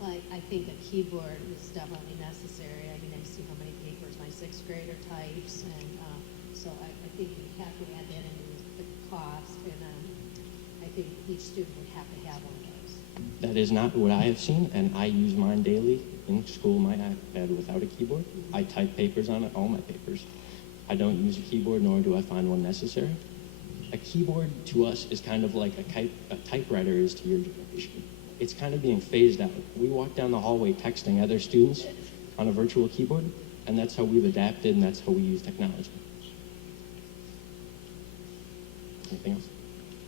Well, I think a keyboard is definitely necessary. I mean, I see how many papers my sixth grader types, and so I think you have to add that into the cost, and I think each student would have to have one of those. That is not what I have seen, and I use mine daily in school, my iPad without a keyboard. I type papers on it, all my papers. I don't use a keyboard, nor do I find one necessary. A keyboard to us is kind of like a typewriter is to your generation. It's kind of being phased out. We walk down the hallway texting other students on a virtual keyboard, and that's how we've adapted, and that's how we use technology. Anything else?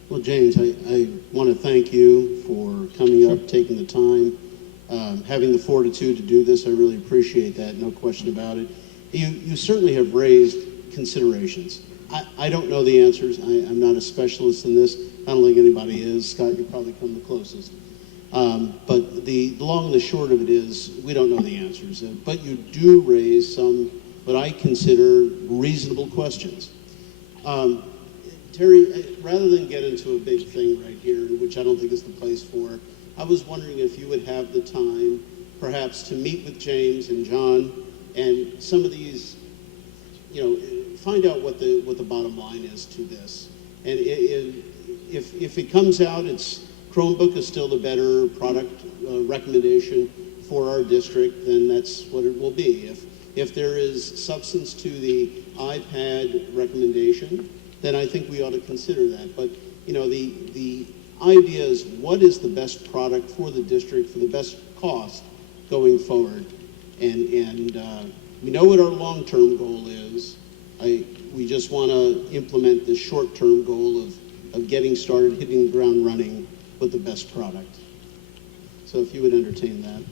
Well, James, I want to thank you for coming up, taking the time, having the fortitude to do this. I really appreciate that, no question about it. You certainly have raised considerations. I don't know the answers. I'm not a specialist in this. I don't think anybody is. Scott, you probably come the closest. But the long and the short of it is we don't know the answers. But you do raise some what I consider reasonable questions. Terry, rather than get into a big thing right here, which I don't think is the place for, I was wondering if you would have the time perhaps to meet with James and John and some of these, find out what the bottom line is to this. And if it comes out, it's Chromebook is still the better product recommendation for our district, then that's what it will be. If there is substance to the iPad recommendation, then I think we ought to consider that. But the idea is what is the best product for the district for the best cost going forward, and we know what our long-term goal is. We just want to implement the short-term goal of getting started, hitting the ground running with the best product. So if you would entertain that.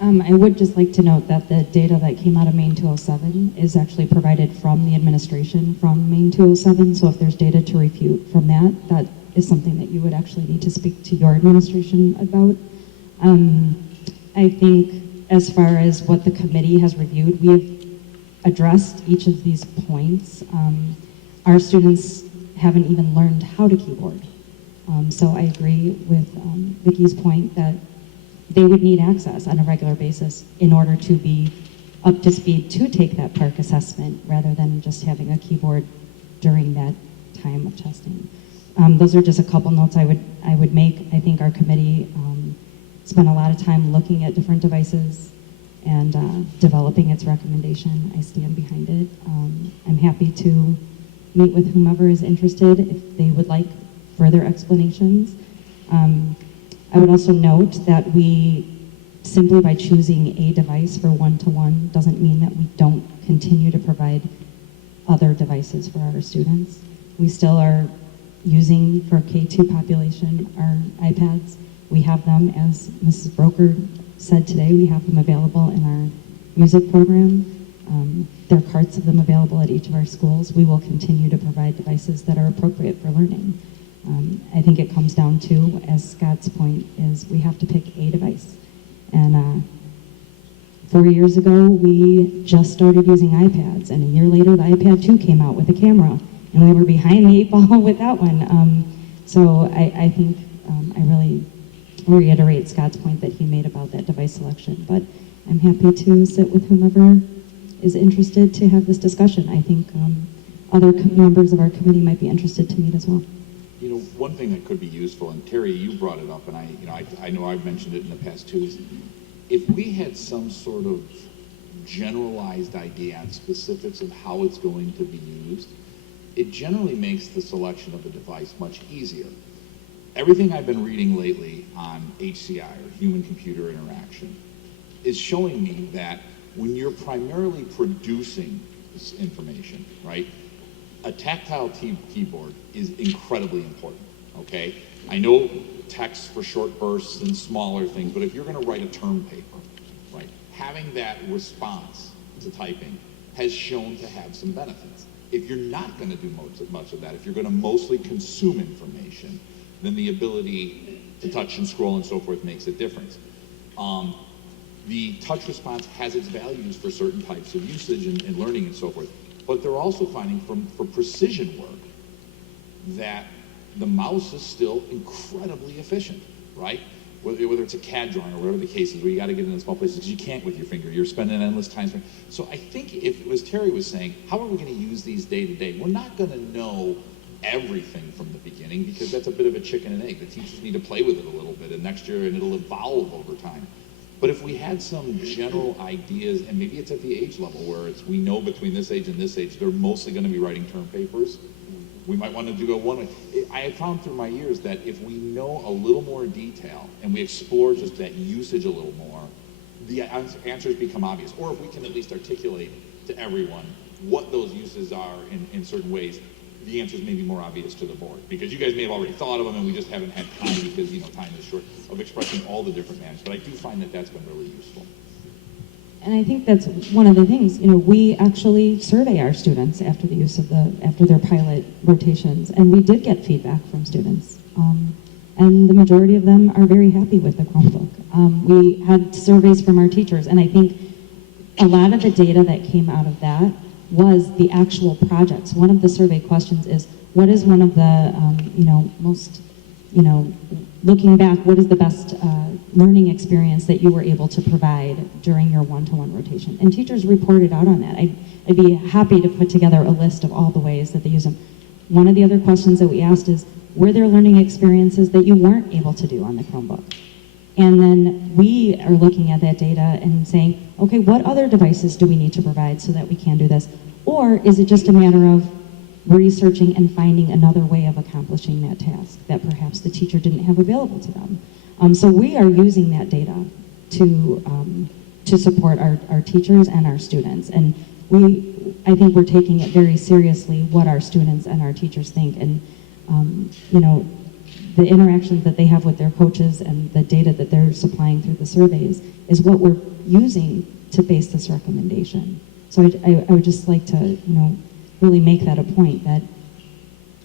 I would just like to note that the data that came out of Maine 207 is actually provided from the administration from Maine 207. So if there's data to refute from that, that is something that you would actually need to speak to your administration about. I think as far as what the committee has reviewed, we have addressed each of these points. Our students haven't even learned how to keyboard. So I agree with Vicki's point that they would need access on a regular basis in order to be up to speed to take that PARC assessment rather than just having a keyboard during that time of testing. Those are just a couple notes I would make. I think our committee spent a lot of time looking at different devices and developing its recommendation. I stand behind it. I'm happy to meet with whomever is interested if they would like further explanations. I would also note that we, simply by choosing a device for one-to-one doesn't mean that we don't continue to provide other devices for our students. We still are using, for K2 population, our iPads. We have them, as Mrs. Broker said today, we have them available in our music program. There are carts of them available at each of our schools. We will continue to provide devices that are appropriate for learning. I think it comes down to, as Scott's point, is we have to pick a device. And 4 years ago, we just started using iPads, and a year later, the iPad 2 came out with a camera, and we were behind the 8 ball with that one. So I think I really reiterate Scott's point that he made about that device selection, but I'm happy to sit with whomever is interested to have this discussion. I think other members of our committee might be interested to meet as well. One thing that could be useful, and Terry, you brought it up, and I know I've mentioned it in the past too, is if we had some sort of generalized idea on specifics of how it's going to be used, it generally makes the selection of a device much easier. Everything I've been reading lately on HCI, or human-computer interaction, is showing me that when you're primarily producing this information, right, a tactile keyboard is incredibly important, okay? I know text for short bursts and smaller things, but if you're gonna write a term paper, right, having that response to typing has shown to have some benefits. If you're not going to do much of that, if you're going to mostly consume information, then the ability to touch and scroll and so forth makes a difference. The touch response has its values for certain types of usage and learning and so forth, but they're also finding for precision work that the mouse is still incredibly efficient, right? Whether it's a CAD drawing or whatever the case is, where you got to get in the small places because you can't with your finger. You're spending endless time. So I think if, as Terry was saying, how are we going to use these day to day? We're not going to know everything from the beginning because that's a bit of a chicken and egg. The teachers need to play with it a little bit, and next year, and it'll evolve over time. But if we had some general ideas, and maybe it's at the age level where it's we know between this age and this age, they're mostly going to be writing term papers. We might want to go one way. I have found through my years that if we know a little more detail and we explore just that usage a little more, the answers become obvious. Or if we can at least articulate to everyone what those uses are in certain ways, the answers may be more obvious to the board. Because you guys may have already thought of them and we just haven't had time because, time is short of expressing all the different manners. But I do find that that's been really useful. And I think that's one of the things, we actually survey our students after the use of after their pilot rotations, and we did get feedback from students. And the majority of them are very happy with the Chromebook. We had surveys from our teachers, and I think a lot of the data that came out of that was the actual projects. One of the survey questions is, what is one of the, most, looking back, what is the best learning experience that you were able to provide during your one-to-one rotation? And teachers reported out on that. I'd be happy to put together a list of all the ways that they use them. One of the other questions that we asked is, were there learning experiences that you weren't able to do on the Chromebook? And then we are looking at that data and saying, okay, what other devices do we need to provide so that we can do this? Or is it just a matter of researching and finding another way of accomplishing that task that perhaps the teacher didn't have available to them? So we are using that data to support our teachers and our students. And I think we're taking it very seriously what our students and our teachers think. And, the interactions that they have with their coaches and the data that they're supplying through the surveys is what we're using to base this recommendation. So I would just like to, really make that a point that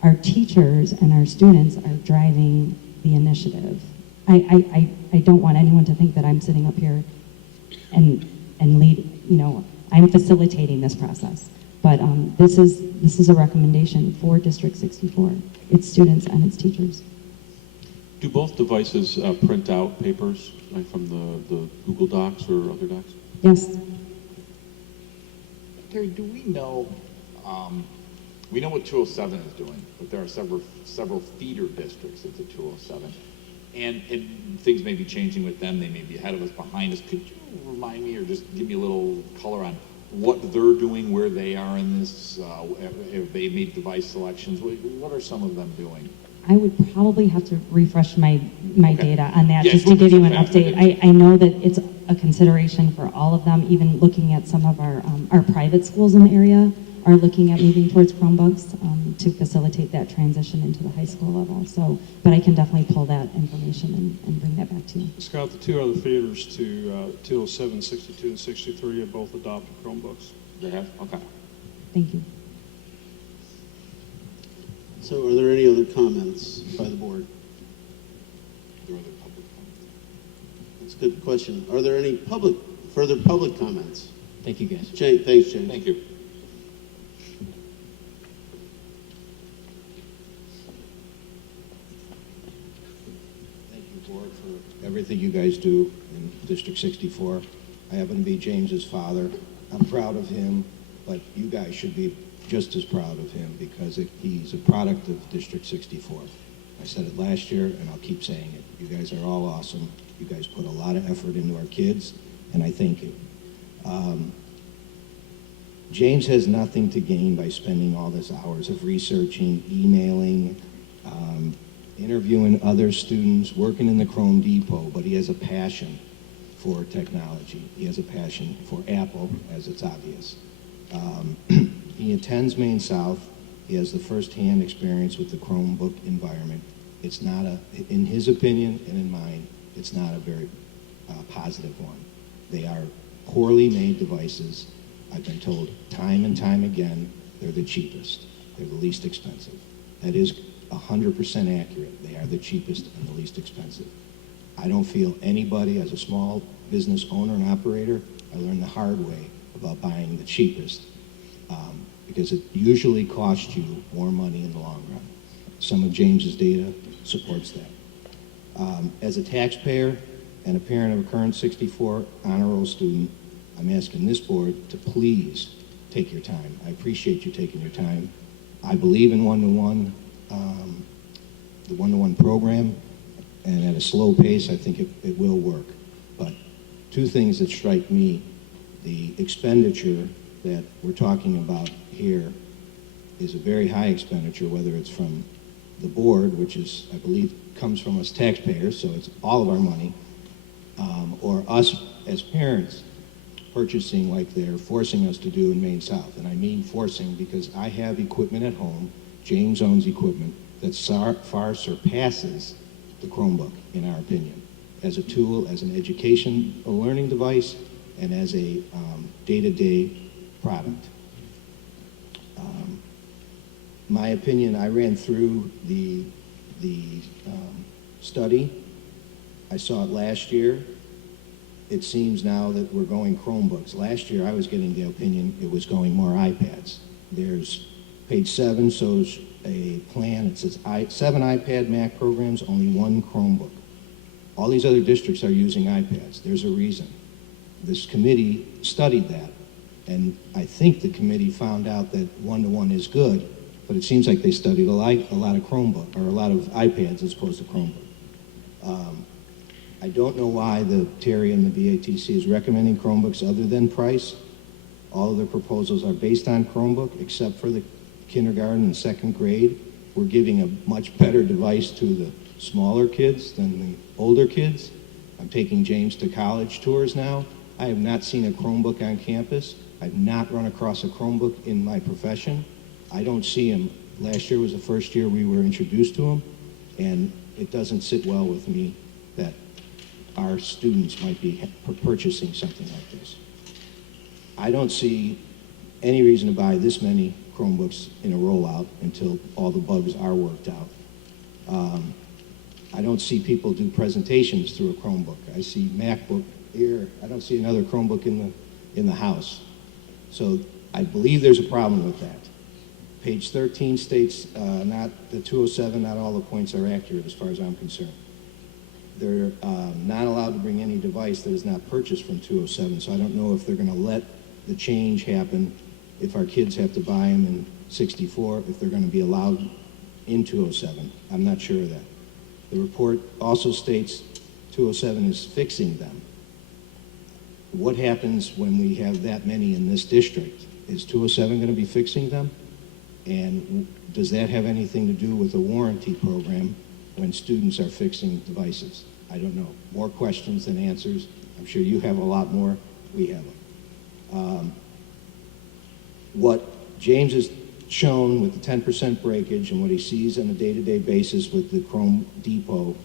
our teachers and our students are driving the initiative. I don't want anyone to think that I'm sitting up here and lead, I'm facilitating this process. But this is a recommendation for District 64, its students and its teachers. Do both devices print out papers from the Google Docs or other docs? Yes. Terry, do we know, we know what 207 is doing, but there are several feeder districts into 207. And things may be changing with them. They may be ahead of us, behind us. Could you remind me or just give me a little color on what they're doing, where they are in this? Have they made device selections? What are some of them doing? I would probably have to refresh my data on that Yeah, just to give you an update. I know that it's a consideration for all of them, even looking at some of our private schools in the area are looking at moving towards Chromebooks to facilitate that transition into the high school level. So, but I can definitely pull that information and bring that back to you. Scott, the two other theaters to 207, 62, and 63 have both adopted Chromebooks. They have? Okay. Thank you. So are there any other comments by the board? There are other public comments. That's a good question. Are there any further public comments? Thank you, guys. Thanks, James. Thank you. Thank you, board, for everything you guys do in District 64. I happen to be James's father. I'm proud of him, but you guys should be just as proud of him because he's a product of District 64. I said it last year, and I'll keep saying it. You guys are all awesome. You guys put a lot of effort into our kids, and I thank you. James has nothing to gain by spending all these hours of researching, emailing, interviewing other students, working in the Chrome Depot, but he has a passion for technology. He has a passion for Apple, as it's obvious. He attends Maine South. He has the first-hand experience with the Chromebook environment. It's not in his opinion and in mine, it's not a very positive one. They are poorly made devices. I've been told time and time again, they're the cheapest. They're the least expensive. That is 100% accurate. They are the cheapest and the least expensive. I don't feel anybody, as a small business owner and operator, I learned the hard way about buying the cheapest, because it usually costs you more money in the long run. Some of James's data supports that. As a taxpayer and a parent of a current 64 honor roll student, I'm asking this board to please take your time. I appreciate you taking your time. I believe in one-to-one, the one-to-one program, and at a slow pace, I think it will work. But two things that strike me: the expenditure that we're talking about here is a very high expenditure, whether it's from the board, which is, I believe, comes from us taxpayers, so it's all of our money, or us as parents purchasing like they're forcing us to do in Maine South. And I mean forcing, because I have equipment at home, James owns equipment, that far surpasses the Chromebook, in our opinion, as a tool, as an education, a learning device, and as a day-to-day product. My opinion, I ran through the study. I saw it last year. It seems now that we're going Chromebooks. Last year, I was getting the opinion it was going more iPads. There's page 7 shows a plan. It says 7 iPad Mac programs, only 1 Chromebook. All these other districts are using iPads. There's a reason. This committee studied that, and I think the committee found out that one-to-one is good, but it seems like they studied a lot of Chromebook, or a lot of iPads as opposed to Chromebook. I don't know why Terry and the VATC is recommending Chromebooks other than price. All of their proposals are based on Chromebook, except for the kindergarten and second grade. We're giving a much better device to the smaller kids than the older kids. I'm taking James to college tours now. I have not seen a Chromebook on campus. I've not run across a Chromebook in my profession. I don't see them. Last year was the first year we were introduced to them, and it doesn't sit well with me that our students might be purchasing something like this. I don't see any reason to buy this many Chromebooks in a rollout until all the bugs are worked out. I don't see people do presentations through a Chromebook. I see MacBook here. I don't see another Chromebook in the house. So I believe there's a problem with that. Page 13 states not the 207, not all the points are accurate as far as I'm concerned. They're not allowed to bring any device that is not purchased from 207, so I don't know if they're going to let the change happen if our kids have to buy them in 64, if they're going to be allowed in 207. I'm not sure of that. The report also states 207 is fixing them. What happens when we have that many in this district? Is 207 going to be fixing them? And does that have anything to do with a warranty program when students are fixing devices? I don't know. More questions than answers. I'm sure you have a lot more. We have them. What James has shown with the 10% breakage and what he sees on a day-to-day basis with the Chrome Depot,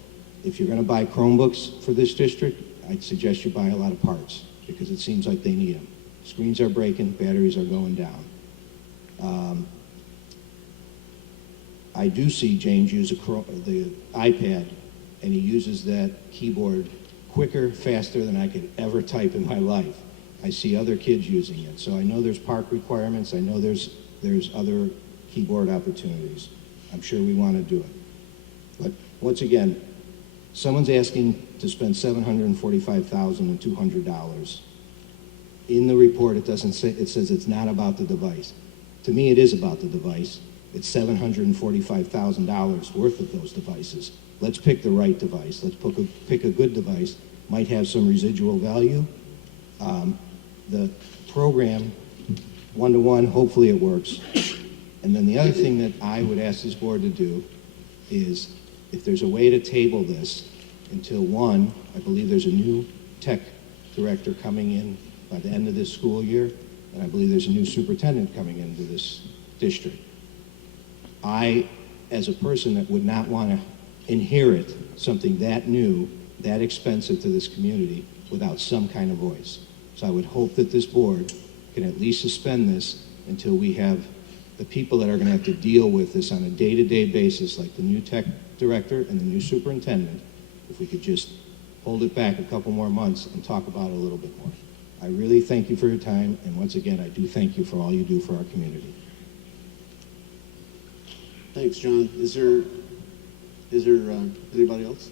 if you're going to buy Chromebooks for this district, I'd suggest you buy a lot of parts because it seems like they need them. Screens are breaking, batteries are going down. I do see James use the iPad, and he uses that keyboard quicker, faster than I could ever type in my life. I see other kids using it. So I know there's park requirements. I know there's other keyboard opportunities. I'm sure we want to do it. But once again, someone's asking to spend $745,200. In the report, it doesn't say, it says it's not about the device. To me, it is about the device. It's $745,000 worth of those devices. Let's pick the right device. Let's pick a good device. Might have some residual value. The program, one-to-one, hopefully it works. And then the other thing that I would ask this board to do is, if there's a way to table this until I believe there's a new tech director coming in by the end of this school year, and I believe there's a new superintendent coming into this district. I, as a person that would not want to inherit something that new, that expensive to this community without some kind of voice. So I would hope that this board can at least suspend this until we have the people that are going to have to deal with this on a day-to-day basis, like the new tech director and the new superintendent, if we could just hold it back a couple more months and talk about it a little bit more. I really thank you for your time, and once again, I do thank you for all you do for our community. Thanks, John. Is there anybody else?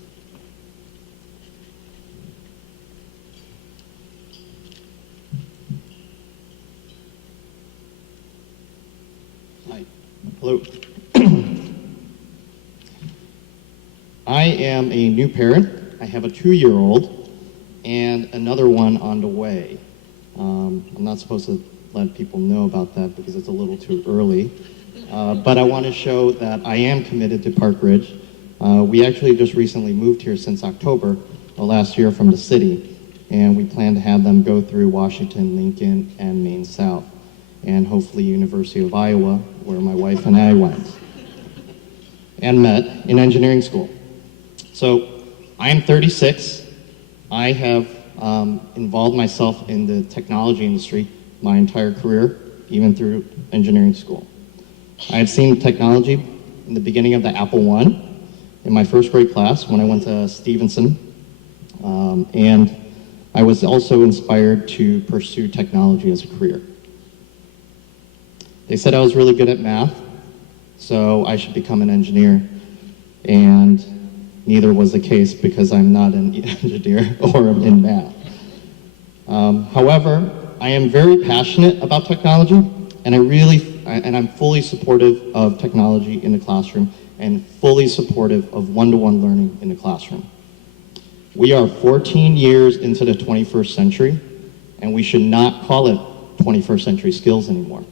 Hi. Hello. I am a new parent. I have a 2-year-old and another one on the way. I'm not supposed to let people know about that because it's a little too early. But I want to show that I am committed to Park Ridge. We actually just recently moved here since October of last year from the city, and we plan to have them go through Washington, Lincoln, and Maine South, and hopefully University of Iowa, where my wife and I went and met in engineering school. So I am 36. I have involved myself in the technology industry my entire career, even through engineering school. I have seen technology in the beginning of the Apple I in my first grade class when I went to Stevenson. And I was also inspired to pursue technology as a career. They said I was really good at math, so I should become an engineer. And neither was the case because I'm not an engineer or in math. However, I am very passionate about technology, and I'm fully supportive of technology in the classroom and fully supportive of one-to-one learning in the classroom. We are 14 years into the 21st century, and we should not call it 21st century skills anymore.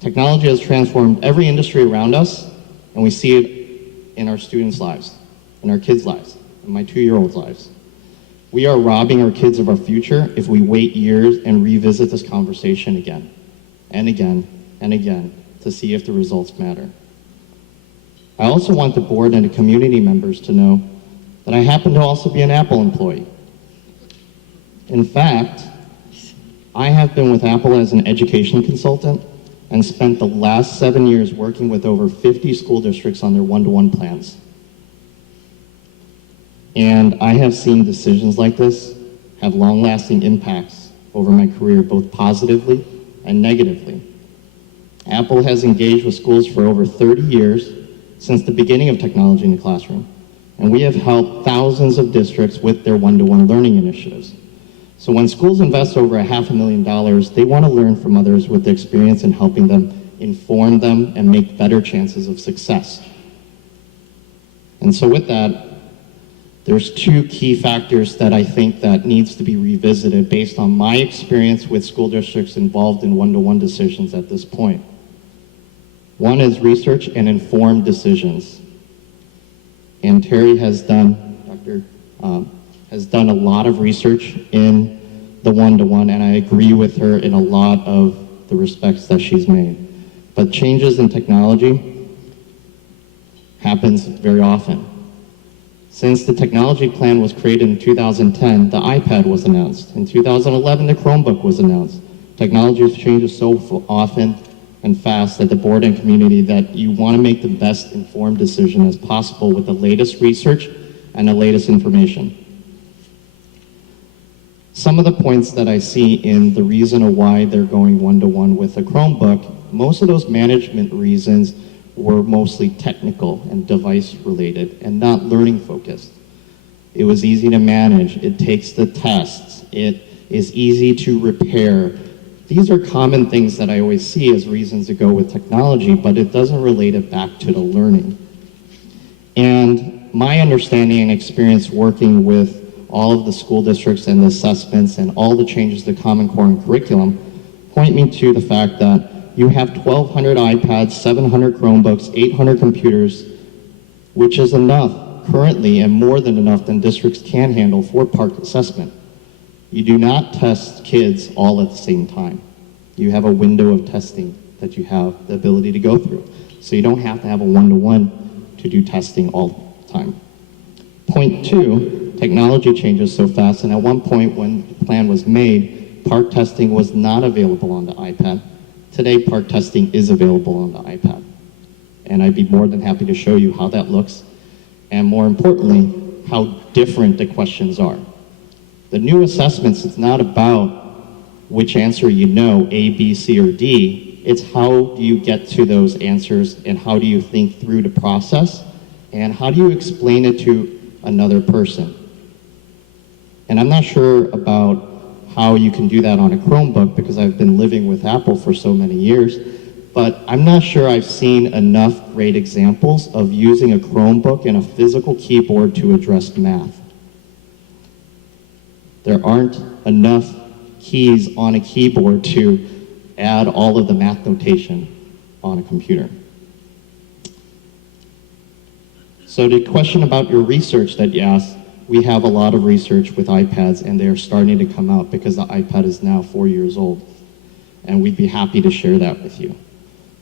Technology has transformed every industry around us, and we see it in our students' lives, in our kids' lives, in my 2-year-old's lives. We are robbing our kids of our future if we wait years and revisit this conversation again and again and again to see if the results matter. I also want the board and the community members to know that I happen to also be an Apple employee. In fact, I have been with Apple as an education consultant and spent the last 7 years working with over 50 school districts on their one-to-one plans. And I have seen decisions like this have long-lasting impacts over my career, both positively and negatively. Apple has engaged with schools for over 30 years since the beginning of technology in the classroom, and we have helped thousands of districts with their one-to-one learning initiatives. So when schools invest over $500,000, they want to learn from others with the experience in helping them inform them and make better chances of success. And so with that, there's 2 key factors that I think that needs to be revisited based on my experience with school districts involved in one-to-one decisions at this point. One is research and informed decisions. And Terry has done, has done a lot of research in the one-to-one, and I agree with her in a lot of the respects that she's made. But changes in technology happens very often. Since the technology plan was created in 2010, the iPad was announced. In 2011, the Chromebook was announced. Technology changes so often and fast that the board and community that you want to make the best informed decision as possible with the latest research and the latest information. Some of the points that I see in the reason of why they're going one-to-one with a Chromebook, most of those management reasons were mostly technical and device related and not learning focused. It was easy to manage, it takes the tests, it is easy to repair. These are common things that I always see as reasons to go with technology, but it doesn't relate it back to the learning. And my understanding and experience working with all of the school districts and the assessments and all the changes to Common Core and curriculum point me to the fact that you have 1,200 iPads, 700 Chromebooks, 800 computers, which is enough currently and more than enough than districts can handle for park assessment. You do not test kids all at the same time. You have a window of testing that you have the ability to go through. So you don't have to have a one-to-one to do testing all the time. Point 2, technology changes so fast, and at one point when the plan was made, park testing was not available on the iPad. Today, park testing is available on the iPad. And I'd be more than happy to show you how that looks, and more importantly, how different the questions are. The new assessments, it's not about which answer you know, A, B, C, or D. It's how do you get to those answers, and how do you think through the process, and how do you explain it to another person. And I'm not sure about how you can do that on a Chromebook, because I've been living with Apple for so many years, but I'm not sure I've seen enough great examples of using a Chromebook and a physical keyboard to address math. There aren't enough keys on a keyboard to add all of the math notation on a computer. So the question about your research that you asked, we have a lot of research with iPads, and they're starting to come out because the iPad is now 4 years old. And we'd be happy to share that with you.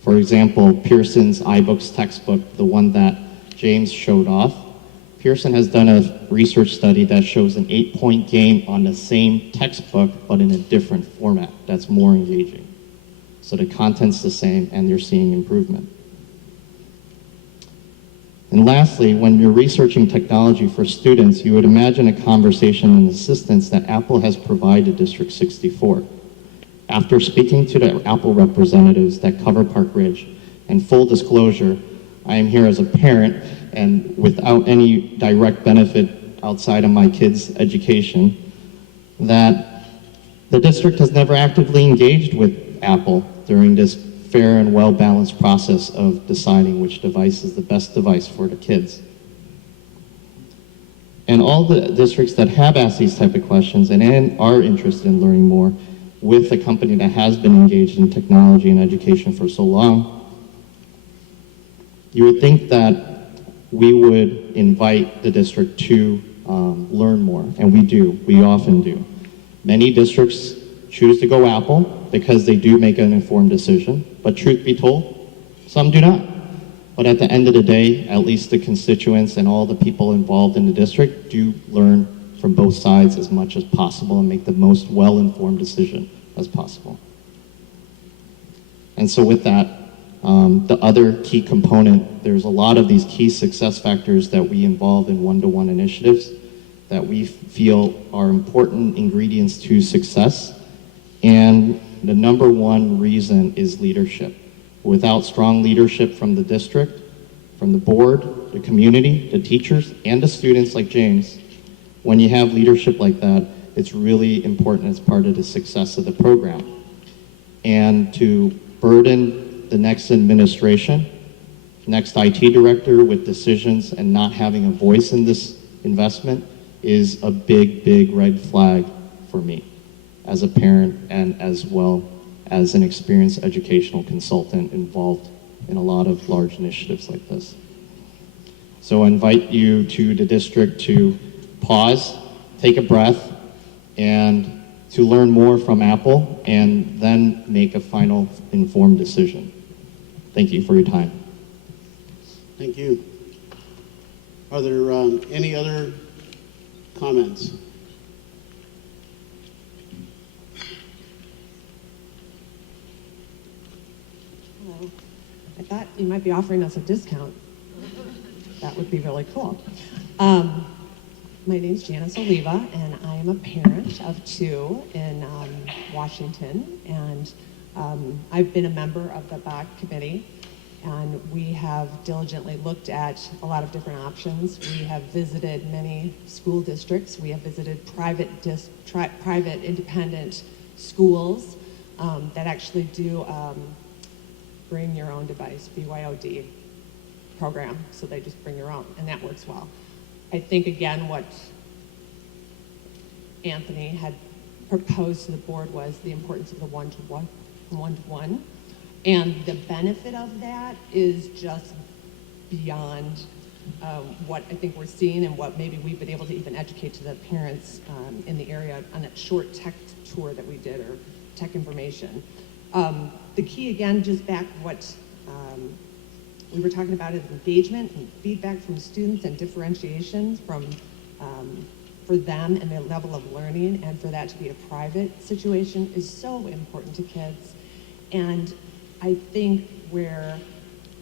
For example, Pearson's iBooks textbook, the one that James showed off, Pearson has done a research study that shows an 8-point gain on the same textbook, but in a different format that's more engaging. So the content's the same, and they're seeing improvement. And lastly, when you're researching technology for students, you would imagine a conversation and assistance that Apple has provided District 64. After speaking to the Apple representatives that cover Park Ridge, and full disclosure, I am here as a parent, and without any direct benefit outside of my kids' education, that the district has never actively engaged with Apple during this fair and well-balanced process of deciding which device is the best device for the kids. And all the districts that have asked these type of questions and are interested in learning more with a company that has been engaged in technology and education for so long, you would think that we would invite the district to learn more, and we do. We often do. Many districts choose to go Apple because they do make an informed decision, but truth be told, some do not. But at the end of the day, at least the constituents and all the people involved in the district do learn from both sides as much as possible and make the most well-informed decision as possible. And so with that, the other key component, there's a lot of these key success factors that we involve in one-to-one initiatives that we feel are important ingredients to success. And the number one reason is leadership. Without strong leadership from the district, from the board, the community, the teachers, and the students like James, when you have leadership like that, it's really important as part of the success of the program. And to burden the next administration, next IT director with decisions and not having a voice in this investment is a big, big red flag for me as a parent and as well as an experienced educational consultant involved in a lot of large initiatives like this. So I invite you to the district to pause, take a breath, and to learn more from Apple and then make a final informed decision. Thank you for your time. Thank you. Are there any other comments? Hello. I thought you might be offering us a discount. That would be really cool. My name's Janice Oliva, and I am a parent of two in Washington, and I've been a member of the BAC committee, and we have diligently looked at a lot of different options. We have visited many school districts. We have visited private independent schools that actually do bring your own device, BYOD program, so they just bring your own, and that works well. I think, again, what Anthony had proposed to the board was the importance of the one-to-one, and the benefit of that is just beyond what I think we're seeing and what maybe we've been able to even educate to the parents in the area on that short tech tour that we did, or tech information. The key, again, just back what we were talking about is engagement and feedback from students and differentiation from for them and their level of learning, and for that to be a private situation is so important to kids. And I think where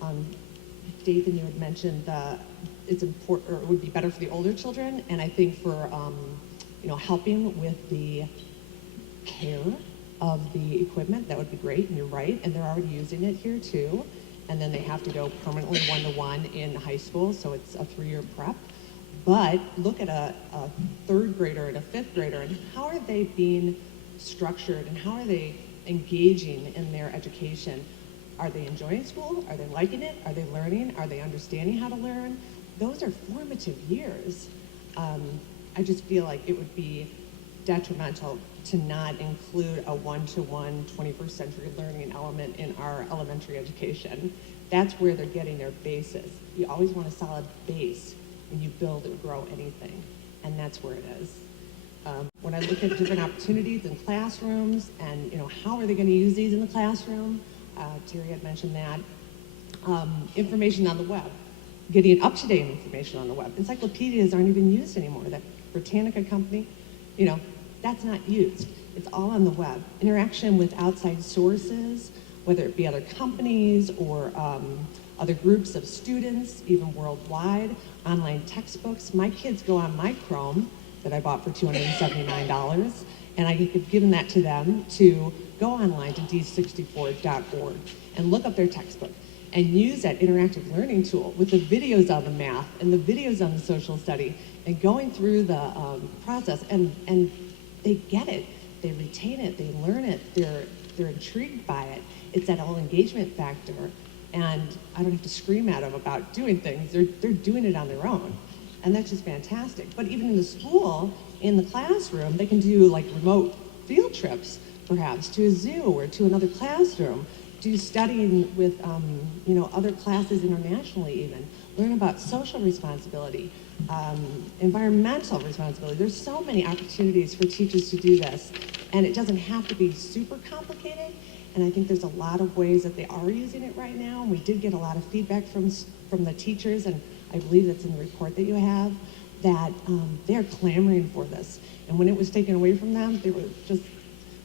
Dathan, you had mentioned it's important, or it would be better for the older children, and I think for helping with the care of the equipment, that would be great, and you're right, and they're already using it here too. And then they have to go permanently one-to-one in high school, so it's a 3-year prep. But look at a 3rd grader and a 5th grader, and how are they being structured, and how are they engaging in their education? Are they enjoying school? Are they liking it? Are they learning? Are they understanding how to learn? Those are formative years. I just feel like it would be detrimental to not include a one-to-one 21st century learning element in our elementary education. That's where they're getting their basis. You always want a solid base when you build or grow anything, and that's where it is. When I look at different opportunities in classrooms and how are they going to use these in the classroom, Terry had mentioned that. Information on the web, getting up-to-date information on the web. Encyclopedias aren't even used anymore. That Britannica company, that's not used. It's all on the web. Interaction with outside sources, whether it be other companies or other groups of students, even worldwide, online textbooks. My kids go on my Chrome that I bought for $279, and I have given that to them to go online to d64.org and look up their textbook and use that interactive learning tool with the videos on the math and the videos on the social study and going through the process, and they get it, they retain it, they learn it, they're intrigued by it. It's that whole engagement factor, and I don't have to scream at them about doing things. They're doing it on their own, and that's just fantastic. But even in the school, in the classroom, they can do like remote field trips, perhaps to a zoo or to another classroom, do studying with other classes internationally, even learn about social responsibility, environmental responsibility. There's so many opportunities for teachers to do this, and it doesn't have to be super complicated. And I think there's a lot of ways that they are using it right now. And we did get a lot of feedback from the teachers, and I believe that's in the report that you have, that they're clamoring for this. And when it was taken away from them, they were just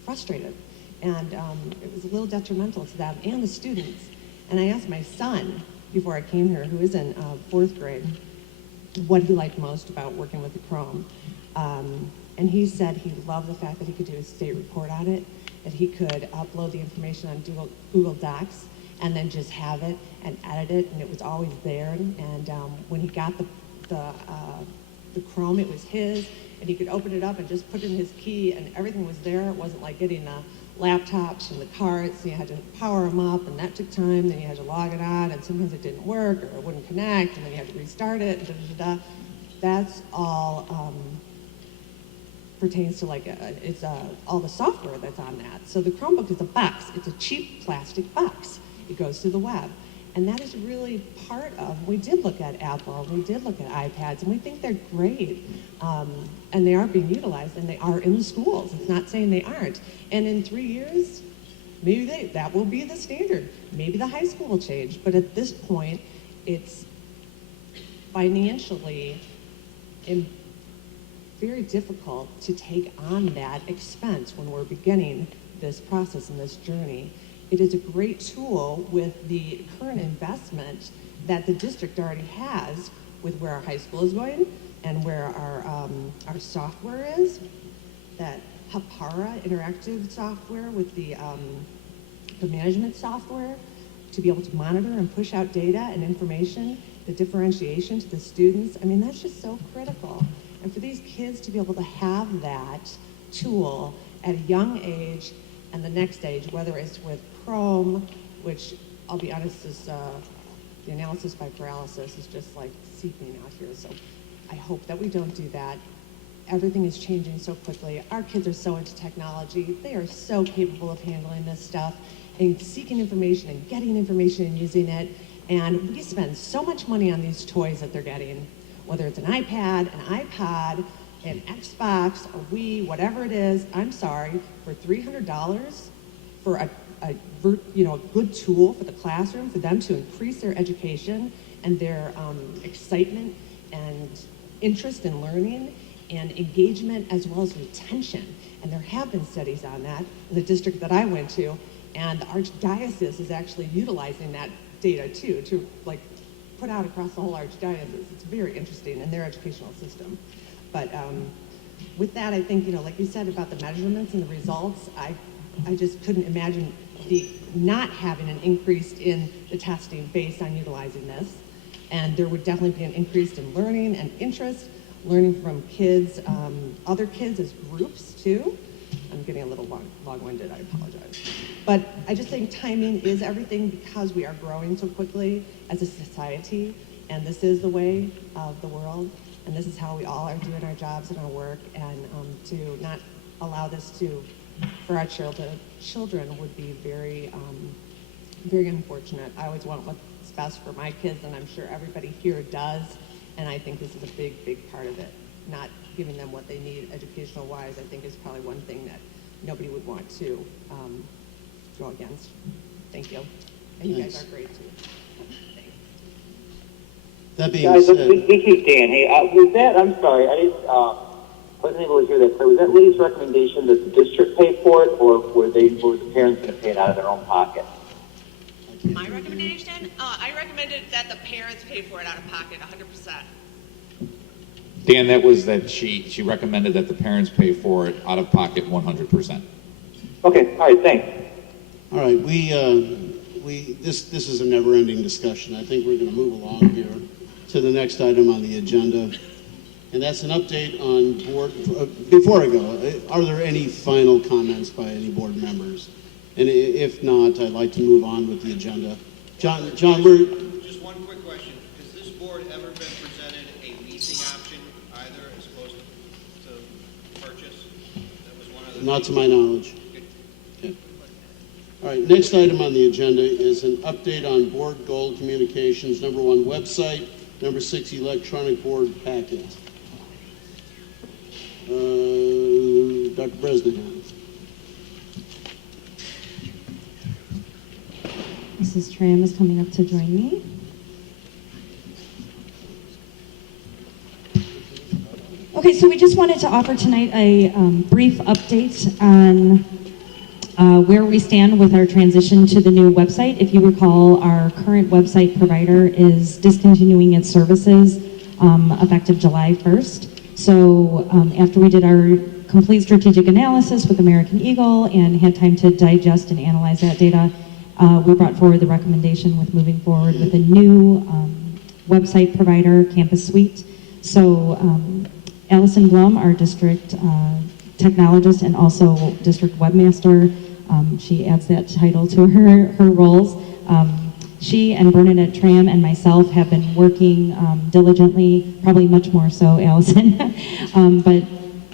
frustrated. And it was a little detrimental to them and the students. And I asked my son before I came here, who is in 4th grade, what he liked most about working with the Chrome. And he said he loved the fact that he could do a state report on it, that he could upload the information on Google Docs and then just have it and edit it, and it was always there. And when he got the Chrome, it was his, and he could open it up and just put in his key, and everything was there. It wasn't like getting the laptops and the carts, and you had to power them up, and that took time, then you had to log it on, and sometimes it didn't work, or it wouldn't connect, and then you had to restart it, and da-da-da-da. That's all pertains to all the software that's on that. So the Chromebook is a box. It's a cheap plastic box. It goes to the web. And that is really part of, we did look at Apple, we did look at iPads, and we think they're great. And they are being utilized, and they are in the schools. It's not saying they aren't. And in 3 years, maybe that will be the standard. Maybe the high school will change. But at this point, it's financially very difficult to take on that expense when we're beginning this process and this journey. It is a great tool with the current investment that the district already has with where our high school is going and where our software is. That Hapara interactive software with the management software to be able to monitor and push out data and information, the differentiation to the students. I mean, that's just so critical. And for these kids to be able to have that tool at a young age and the next age, whether it's with Chrome, which I'll be honest is the analysis by paralysis is just like seeping out here. So I hope that we don't do that. Everything is changing so quickly. Our kids are so into technology. They are so capable of handling this stuff and seeking information and getting information and using it. And we spend so much money on these toys that they're getting, whether it's an iPad, an iPod, an Xbox, a Wii, whatever it is. I'm sorry, for $300 for a good tool for the classroom, for them to increase their education and their excitement and interest in learning, and engagement as well as retention. And there have been studies on that in the district that I went to, and the Archdiocese is actually utilizing that data too, to like put out across the whole Archdiocese. It's very interesting in their educational system. But with that, I think, like you said about the measurements and the results, I just couldn't imagine not having an increase in the testing based on utilizing this. And there would definitely be an increase in learning and interest, learning from kids, other kids as groups too. I'm getting a little long-winded, I apologize. But I just think timing is everything because we are growing so quickly as a society, and this is the way of the world, and this is how we all are doing our jobs and our work, and to not allow this for our children would be very, very unfortunate. I always want what's best for my kids, and I'm sure everybody here does, and I think this is a big, big part of it. Not giving them what they need educational-wise, I think is probably one thing that nobody would want to go against. Thank you. And you guys are great too. Thanks. That being Guys, said, this is Dan. Hey, was that, I'm sorry, wasn't able to hear that. So was that lady's recommendation that the district pay for it, or were the parents going to pay it out of their own pocket? My recommendation? I recommended that the parents pay for it out of pocket, 100%. Dan, that was that she recommended that the parents pay for it out of pocket 100%. Okay, all right, thanks. all right, this is a never-ending discussion. I think we're going to move along here to the next item on the agenda. And that's an update on board. Before I go, are there any final comments by any board members? And if not, I'd like to move on with the agenda. John, we're... Just one quick question. Has this board ever been presented a leasing option either as opposed to purchase? That was one of the... Not to my knowledge. Okay. All right, next item on the agenda is an update on board goal communications. Number 1, website. Number 6, electronic board packet. Dr. Bresnahan. Mrs. Tram is coming up to join me. Okay, so we just wanted to offer tonight a brief update on where we stand with our transition to the new website. If you recall, our current website provider is discontinuing its services effective July 1st. So after we did our complete strategic analysis with American Eagle and had time to digest and analyze that data, we brought forward the recommendation with moving forward with a new website provider, Campus Suite. So Allison Blum, our district technologist and also district webmaster, she adds that title to her roles. She and Bernadette Tram and myself have been working diligently, probably much more so Allison, but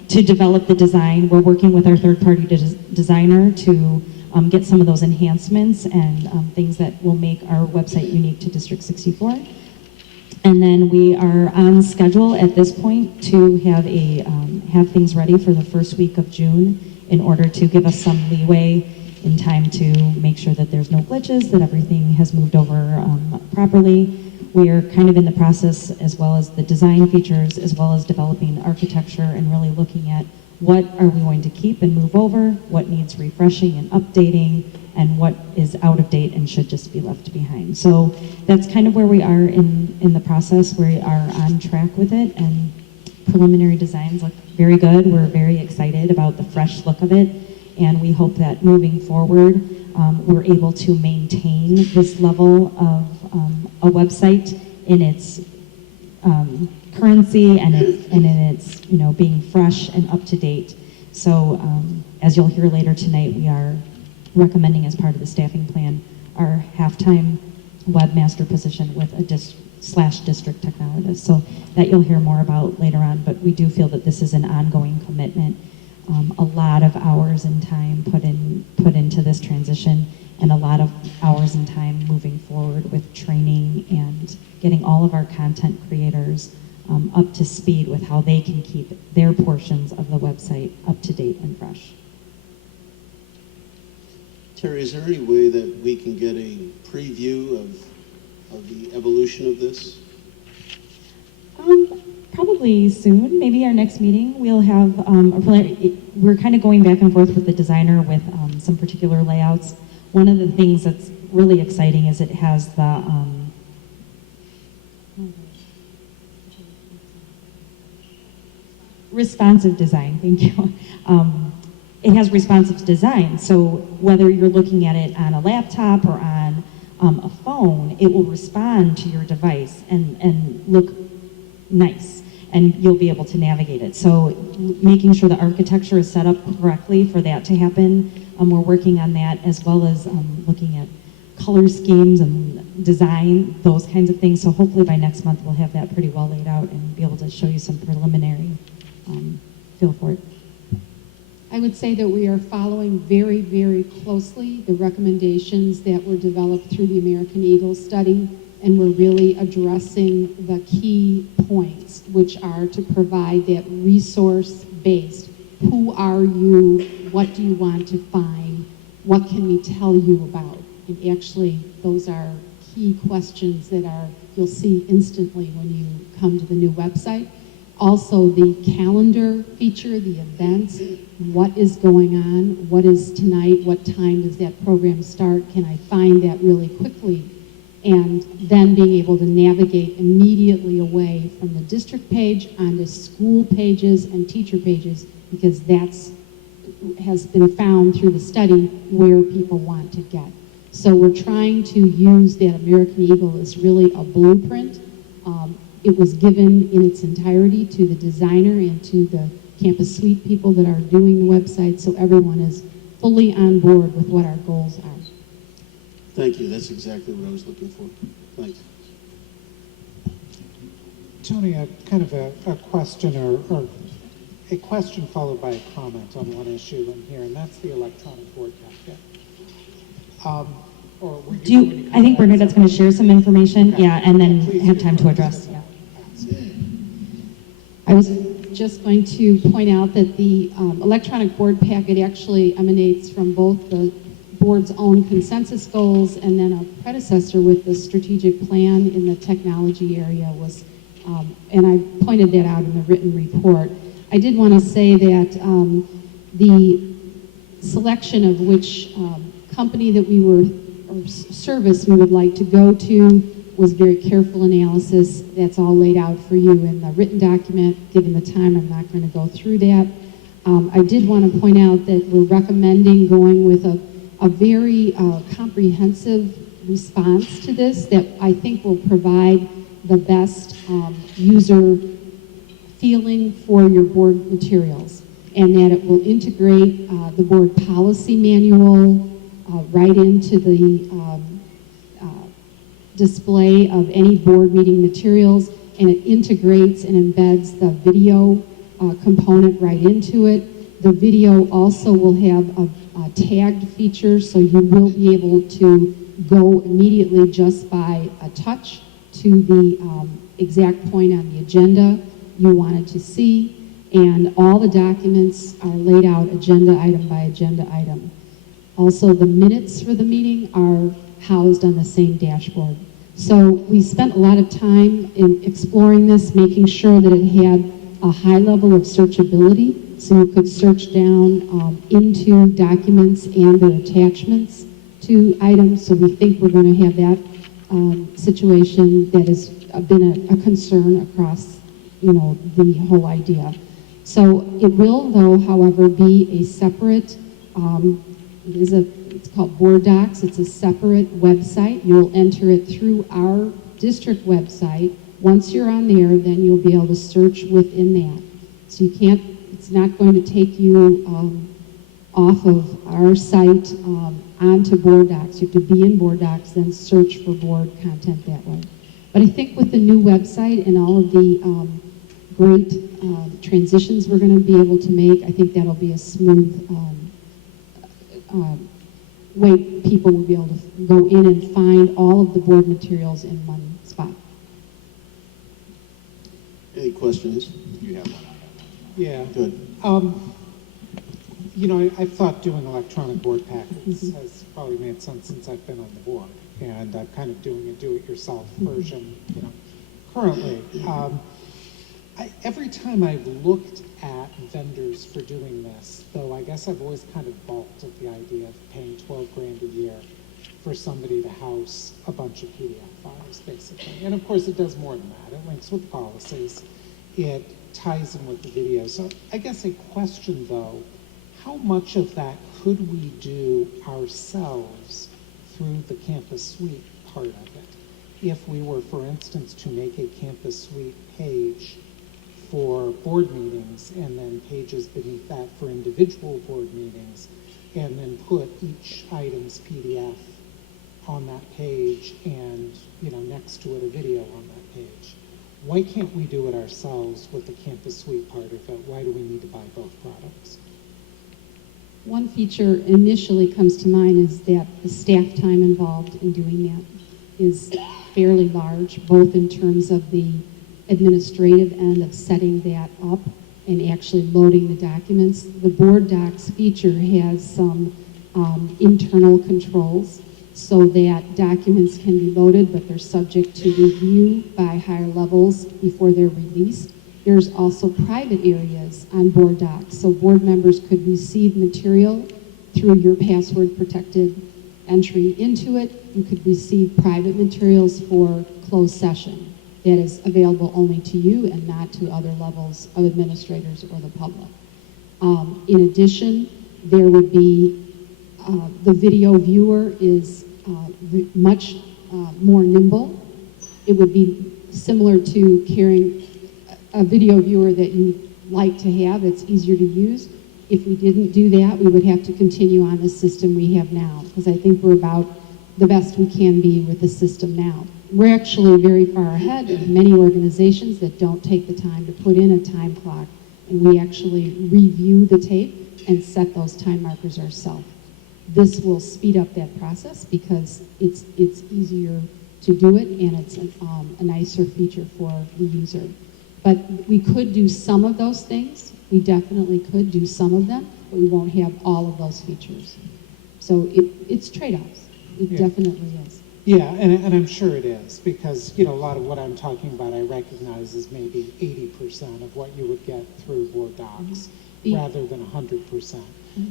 to develop the design. We're working with our third-party designer to get some of those enhancements and things that will make our website unique to District 64. And then we are on schedule at this point to have things ready for the first week of June in order to give us some leeway in time to make sure that there's no glitches, that everything has moved over properly. We are kind of in the process, as well as the design features, as well as developing architecture and really looking at what are we going to keep and move over, what needs refreshing and updating, and what is out of date and should just be left behind. So that's kind of where we are in the process. We are on track with it, and preliminary designs look very good. We're very excited about the fresh look of it, and we hope that moving forward, we're able to maintain this level of a website in its currency and in its being fresh and up to date. So as you'll hear later tonight, we are recommending as part of the staffing plan our half-time webmaster position with a district technologist. So that you'll hear more about later on, but we do feel that this is an ongoing commitment. A lot of hours and time put into this transition, and a lot of hours and time moving forward with training and getting all of our content creators up to speed with how they can keep their portions of the website up to date and fresh. Terry, is there any way that we can get a preview of the evolution of this? Probably hopefully soon, maybe our next meeting, we'll have we're kind of going back and forth with the designer with some particular layouts. One of the things that's really exciting is it has the responsive design. Thank you. It has responsive design, so whether you're looking at it on a laptop or on a phone, it will respond to your device and look nice, and you'll be able to navigate it. So making sure the architecture is set up correctly for that to happen, we're working on that, as well as looking at color schemes and design, those kinds of things. So hopefully by next month we'll have that pretty well laid out and be able to show you some preliminary feel for it. I would say that we are following very, very closely the recommendations that were developed through the American Eagle study, and we're really addressing the key points, which are to provide that resource-based, who are you, what do you want to find, what can we tell you about? And actually, those are key questions that you'll see instantly when you come to the new website. Also, the calendar feature, the events, what is going on, what is tonight, what time does that program start, can I find that really quickly? And then being able to navigate immediately away from the district page onto school pages and teacher pages, because has been found through the study where people want to get. So we're trying to use that American Eagle as really a blueprint. It was given in its entirety to the designer and to the campus suite people that are doing the website, so everyone is fully on board with what our goals are. Thank you. That's exactly what I was looking for. Thanks. Tony, kind of a question or a question followed by a comment on one issue in here, and that's the electronic board packet. I think Bernadette's going to share some information, yeah, and then have time to address. Yeah. I was just going to point out that the electronic board packet actually emanates from both the board's own consensus goals and then a predecessor with the strategic plan in the technology area was, and I pointed that out in the written report. I did want to say that the selection of which company that we were, or service we would like to go to was very careful analysis. That's all laid out for you in the written document. Given the time, I'm not going to go through that. I did want to point out that we're recommending going with a very comprehensive response to this that I think will provide the best user feeling for your board materials, and that it will integrate the board policy manual right into the display of any board meeting materials, and it integrates and embeds the video component right into it. The video also will have a tagged feature, so you will be able to go immediately just by a touch to the exact point on the agenda you wanted to see, and all the documents are laid out agenda item by agenda item. Also, the minutes for the meeting are housed on the same dashboard. So we spent a lot of time in exploring this, making sure that it had a high level of searchability, so you could search down into documents and their attachments to items. So we think we're going to have that situation that has been a concern across, the whole idea. So it will, though, however, be a separate. It's called Board Docs. It's a separate website. You'll enter it through our district website. Once you're on there, then you'll be able to search within that. So it's not going to take you off of our site onto Board Docs. You have to be in Board Docs, then search for board content that way. But I think with the new website and all of the great transitions we're going to be able to make, I think that'll be a smooth way people will be able to go in and find all of the board materials in one spot. Any questions? You have one. Yeah. Good. I've thought doing electronic board packets has probably made sense since I've been on the board, and I'm kind of doing a do-it-yourself version, currently. every time I've looked at vendors for doing this, though I guess I've always kind of balked at the idea of paying 12 grand a year for somebody to house a bunch of PDF files, basically. And of course, it does more than that. It links with policies. It ties in with the video. So I guess a question, though, how much of that could we do ourselves through the Campus Suite part of it? If we were, for instance, to make a Campus Suite page for board meetings and then pages beneath that for individual board meetings, and then put each item's PDF on that page and, next to it a video on that page. Why can't we do it ourselves with the Campus Suite part of it? Why do we need to buy both products? One feature initially comes to mind is that the staff time involved in doing that is fairly large, both in terms of the administrative end of setting that up and actually loading the documents. The board docs feature has some internal controls so that documents can be loaded, but they're subject to review by higher levels before they're released. There's also private areas on board docs, so board members could receive material through your password protected entry into it. You could receive private materials for closed session that is available only to you and not to other levels of administrators or the public. In addition, there would be the video viewer is much more nimble. It would be similar to carrying a video viewer that you like to have. It's easier to use. If we didn't do that, we would have to continue on the system we have now, because I think we're about the best we can be with the system now. We're actually very far ahead of many organizations that don't take the time to put in a time clock, and we actually review the tape and set those time markers ourselves. This will speed up that process because it's easier to do it, and it's a nicer feature for the user. But we could do some of those things. We definitely could do some of them, but we won't have all of those features. So it's trade-offs. It definitely is. Yeah, and I'm sure it is, because a lot of what I'm talking about I recognize is maybe 80% of what you would get through board docs rather than 100%.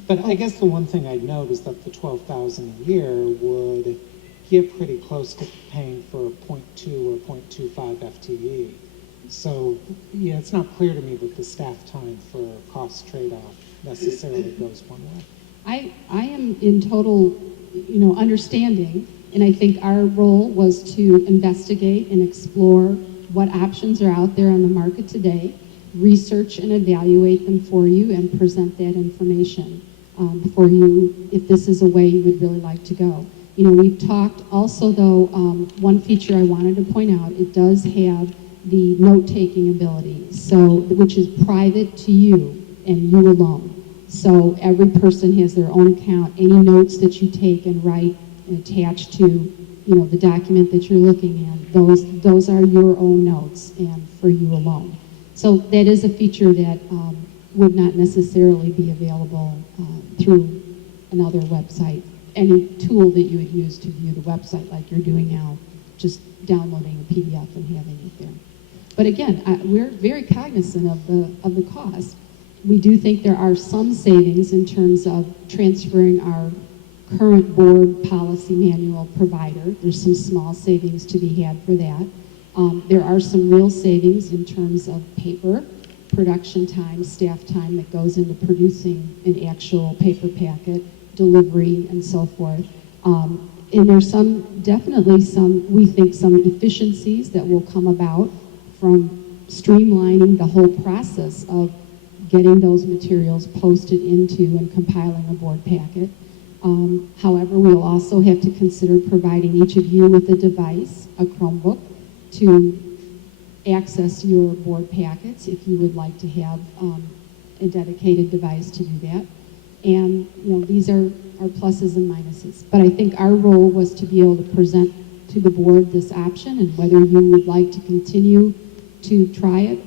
But I guess the one thing I'd note is that the $12,000 a year would get pretty close to paying for 0.2 or 0.25 FTE. So yeah, it's not clear to me that the staff time for cost trade-off necessarily goes one way. I am in total, understanding, and I think our role was to investigate and explore what options are out there on the market today, research and evaluate them for you, and present that information for you if this is a way you would really like to go. We've talked also, though, one feature I wanted to point out, it does have the note-taking ability, which is private to you and you alone. So every person has their own account. Any notes that you take and write and attach to, the document that you're looking at, those are your own notes and for you alone. So that is a feature that would not necessarily be available through another website. Any tool that you would use to view the website like you're doing now, just downloading a PDF and having it there. But again, we're very cognizant of the cost. We do think there are some savings in terms of transferring our current board policy manual provider. There's some small savings to be had for that. There are some real savings in terms of paper, production time, staff time that goes into producing an actual paper packet, delivery, and so forth. And there's definitely we think some efficiencies that will come about from streamlining the whole process of getting those materials posted into and compiling a board packet. However, we'll also have to consider providing each of you with a device, a Chromebook, to access your board packets if you would like to have a dedicated device to do that. And these are pluses and minuses. But I think our role was to be able to present to the board this option, and whether you would like to continue to try it.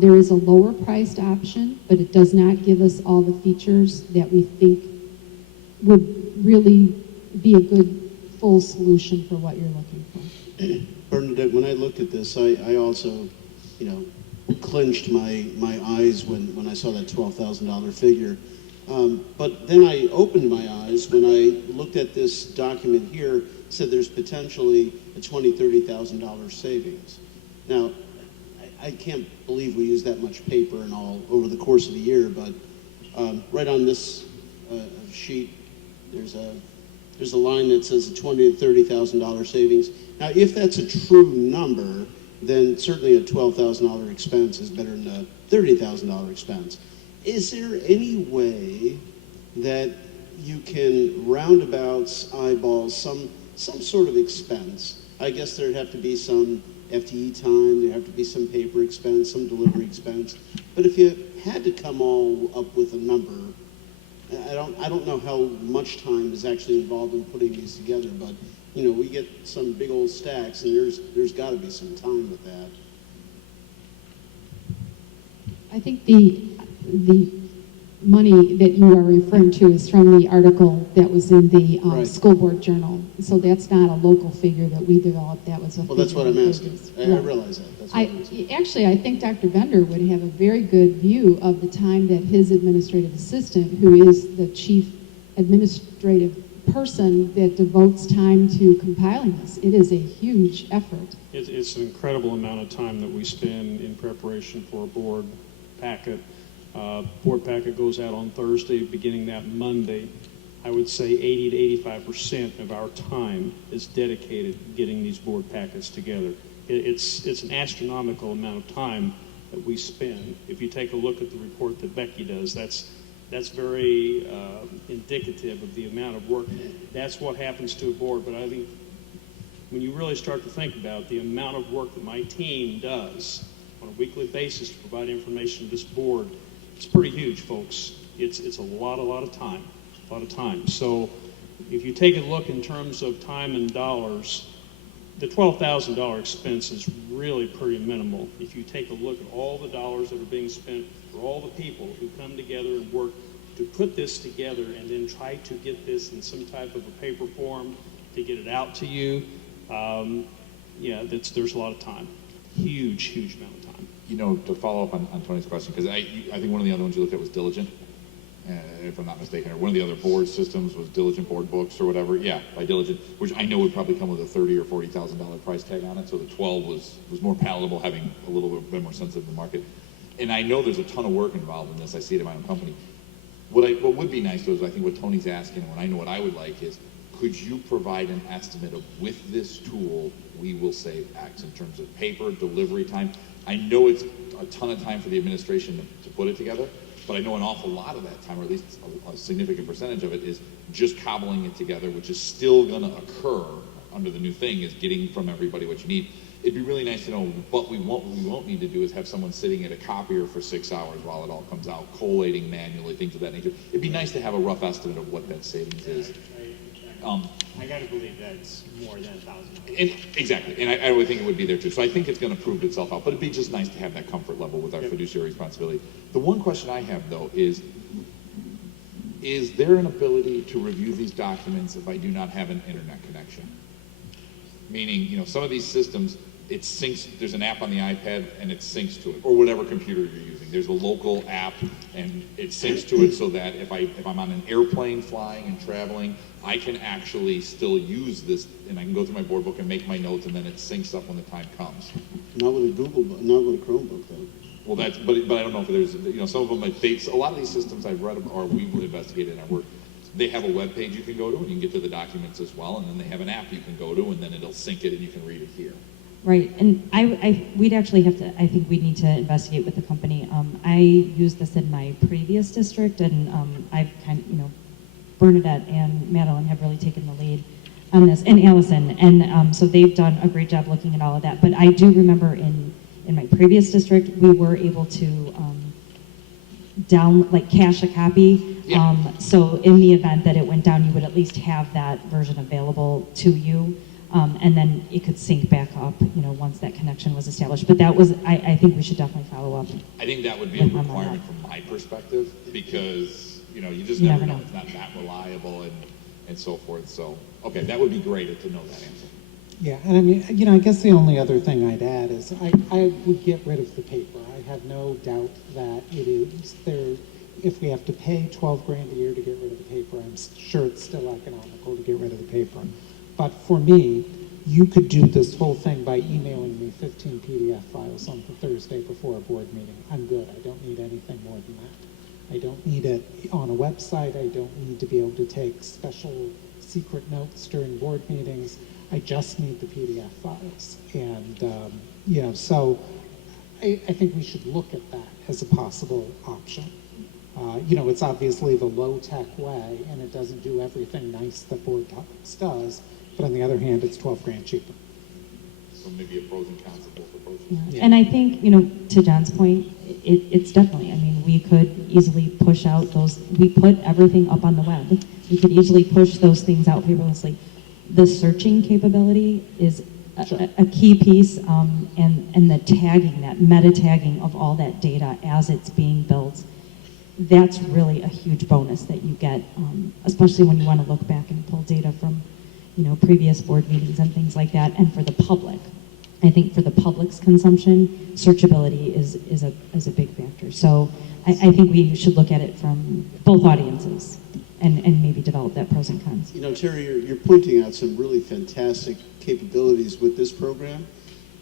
There is a lower priced option, but it does not give us all the features that we think would really be a good full solution for what you're looking for. Bernadette, when I looked at this, I also, clinched my eyes when I saw that $12,000 figure. But then I opened my eyes when I looked at this document here. It said there's potentially a $20,000, $30,000 savings. Now, I can't believe we use that much paper and all over the course of the year, but right on this sheet, there's a line that says a $20,000 to $30,000 savings. Now, if that's a true number, then certainly a $12,000 expense is better than a $30,000 expense. Is there any way that you can roundabouts eyeball some sort of expense? I guess there'd have to be some FTE time, there'd have to be some paper expense, some delivery expense. But if you had to come all up with a number, I don't know how much time is actually involved in putting these together, but you know, we get some big old stacks, and there's got to be some time with that. I think the money that you are referring to is from the article that was in the Right. school board journal. So that's not a local figure that we developed. That was a Well, that's what I'm figure that asking. was- I yeah. realize that. That's what I'm asking. Actually, I think Dr. Bender would have a very good view of the time that his administrative assistant, who is the chief administrative person that devotes time to compiling this. It is a huge effort. It's an incredible amount of time that we spend in preparation for a board packet. Board packet goes out on Thursday, beginning that Monday. I would say 80 to 85% of our time is dedicated to getting these board packets together. It's an astronomical amount of time that we spend. If you take a look at the report that Becky does, that's very indicative of the amount of work. That's what happens to a board, but I think when you really start to think about the amount of work that my team does on a weekly basis to provide information to this board, it's pretty huge, folks. It's a lot of time. So if you take a look in terms of time and dollars, the $12,000 expense is really pretty minimal. If you take a look at all the dollars that are being spent for all the people who come together and work to put this together and then try to get this in some type of a paper form to get it out to you, there's a lot of time. Huge amount of time. You know, to follow up on Tony's question, because I think one of the other ones you looked at was Diligent, if I'm not mistaken, or one of the other board systems was Diligent Board Books or whatever. Yeah, by Diligent, which I know would probably come with a $30,000 or $40,000 price tag on it. So the 12 was more palatable, having a little bit more sensitive to the market. And I know there's a ton of work involved in this. I see it in my own company. What would be nice though is I think what Tony's asking, and what I know what I would like is, could you provide an estimate of with this tool we will save X in terms of paper, delivery time? I know it's a ton of time for the administration to put it together, but I know an awful lot of that time, or at least a significant percentage of it, is just cobbling it together, which is still going to occur under the new thing, is getting from everybody what you need. It'd be really nice to know what we won't need to do is have someone sitting at a copier for 6 hours while it all comes out, collating manually, things of that nature. It'd be nice to have a rough estimate of what that savings is. I got to believe that's more than $1,000. Exactly, and I would think it would be there too. So I think it's going to prove itself out, but it'd be just nice to have that comfort level with our fiduciary responsibility. The one question I have though is there an ability to review these documents if I do not have an internet connection? Meaning, you know, some of these systems, it syncs, there's an app on the iPad and it syncs to it, or whatever computer you're using. There's a local app and it syncs to it so that if I'm on an airplane flying and traveling, I can actually still use this, and I can go through my board book and make my notes, and then it syncs up when the time comes. Not with a not with a Chromebook though. Well, but I don't know if there's, you know, some of them, a lot of these systems I've read or we've investigated in our work, they have a web page you can go to and you can get to the documents as well, and then they have an app you can go to, and then it'll sync it and you can read it here. Right, and we'd actually have to, I think we'd need to investigate with the company. I used this in my previous district, and I've kind of, you know, Bernadette and Madeline have really taken the lead on this, and Allison, and so they've done a great job looking at all of that. But I do remember in my previous district, we were able to cache a copy. Yeah. So in the event that it went down, you would at least have that version available to you. And then it could sync back up, you know, once that connection was established. But that was, I think we should definitely follow up. I think that would be a requirement from my perspective, because, you know, you just never know. It's not that reliable and so forth. So, okay, that would be great to know that answer. Yeah, and I mean, I guess the only other thing I'd add is I would get rid of the paper. I have no doubt that it is there. If we have to pay 12 grand a year to get rid of the paper, I'm sure it's still economical to get rid of the paper. But for me, you could do this whole thing by emailing me 15 PDF files on the Thursday before a board meeting. I'm good. I don't need anything more than that. I don't need it on a website. I don't need to be able to take special secret notes during board meetings. I just need the PDF files. And, so I think we should look at that as a possible option. It's obviously the low-tech way, and it doesn't do everything nice that Board Topics does, but on the other hand, it's 12 grand cheaper. So maybe a pros and cons of both approaches. Yeah. And I think, to John's point, it's definitely, we could easily push out we put everything up on the web. We could easily push those things out paperlessly. The searching capability is a key piece, and the tagging, that meta tagging of all that data as it's being built, that's really a huge bonus that you get, especially when you want to look back and pull data from, previous board meetings and things like that. And for the public, I think for the public's consumption, searchability is a big factor. So I think we should look at it from both audiences and maybe develop that pros and cons. Terry, you're pointing out some really fantastic capabilities with this program.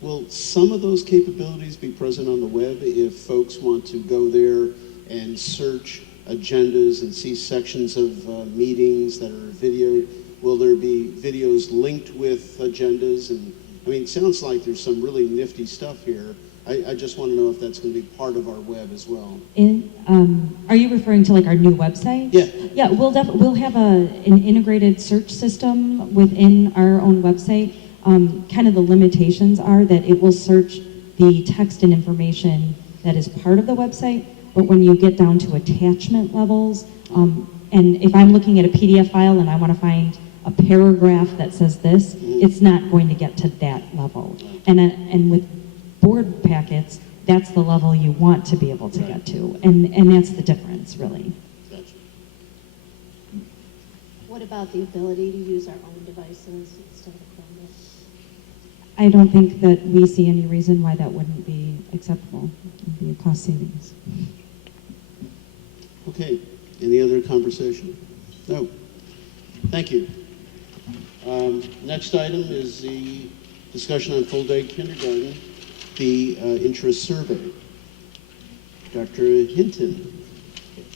Will some of those capabilities be present on the web if folks want to go there and search agendas and see sections of meetings that are video? Will there be videos linked with agendas? And it sounds like there's some really nifty stuff here. I just want to know if that's going to be part of our web as well. Are you referring to our new website? Yeah. Yeah, we'll have an integrated search system within our own website. Kind of the limitations are that it will search the text and information that is part of the website, but when you get down to attachment levels, and if I'm looking at a PDF file and I want to find a paragraph that says this, it's not going to get to that level. And with board packets, that's the level you want to be able to get to, and that's the difference, really. Gotcha. What about the ability to use our own devices instead of a Chromebook? I don't think that we see any reason why that wouldn't be acceptable. It would be a cost savings. Okay. Any other conversation? No. Thank you. Next item is the discussion on full-day kindergarten, the interest survey. Dr. Hinton.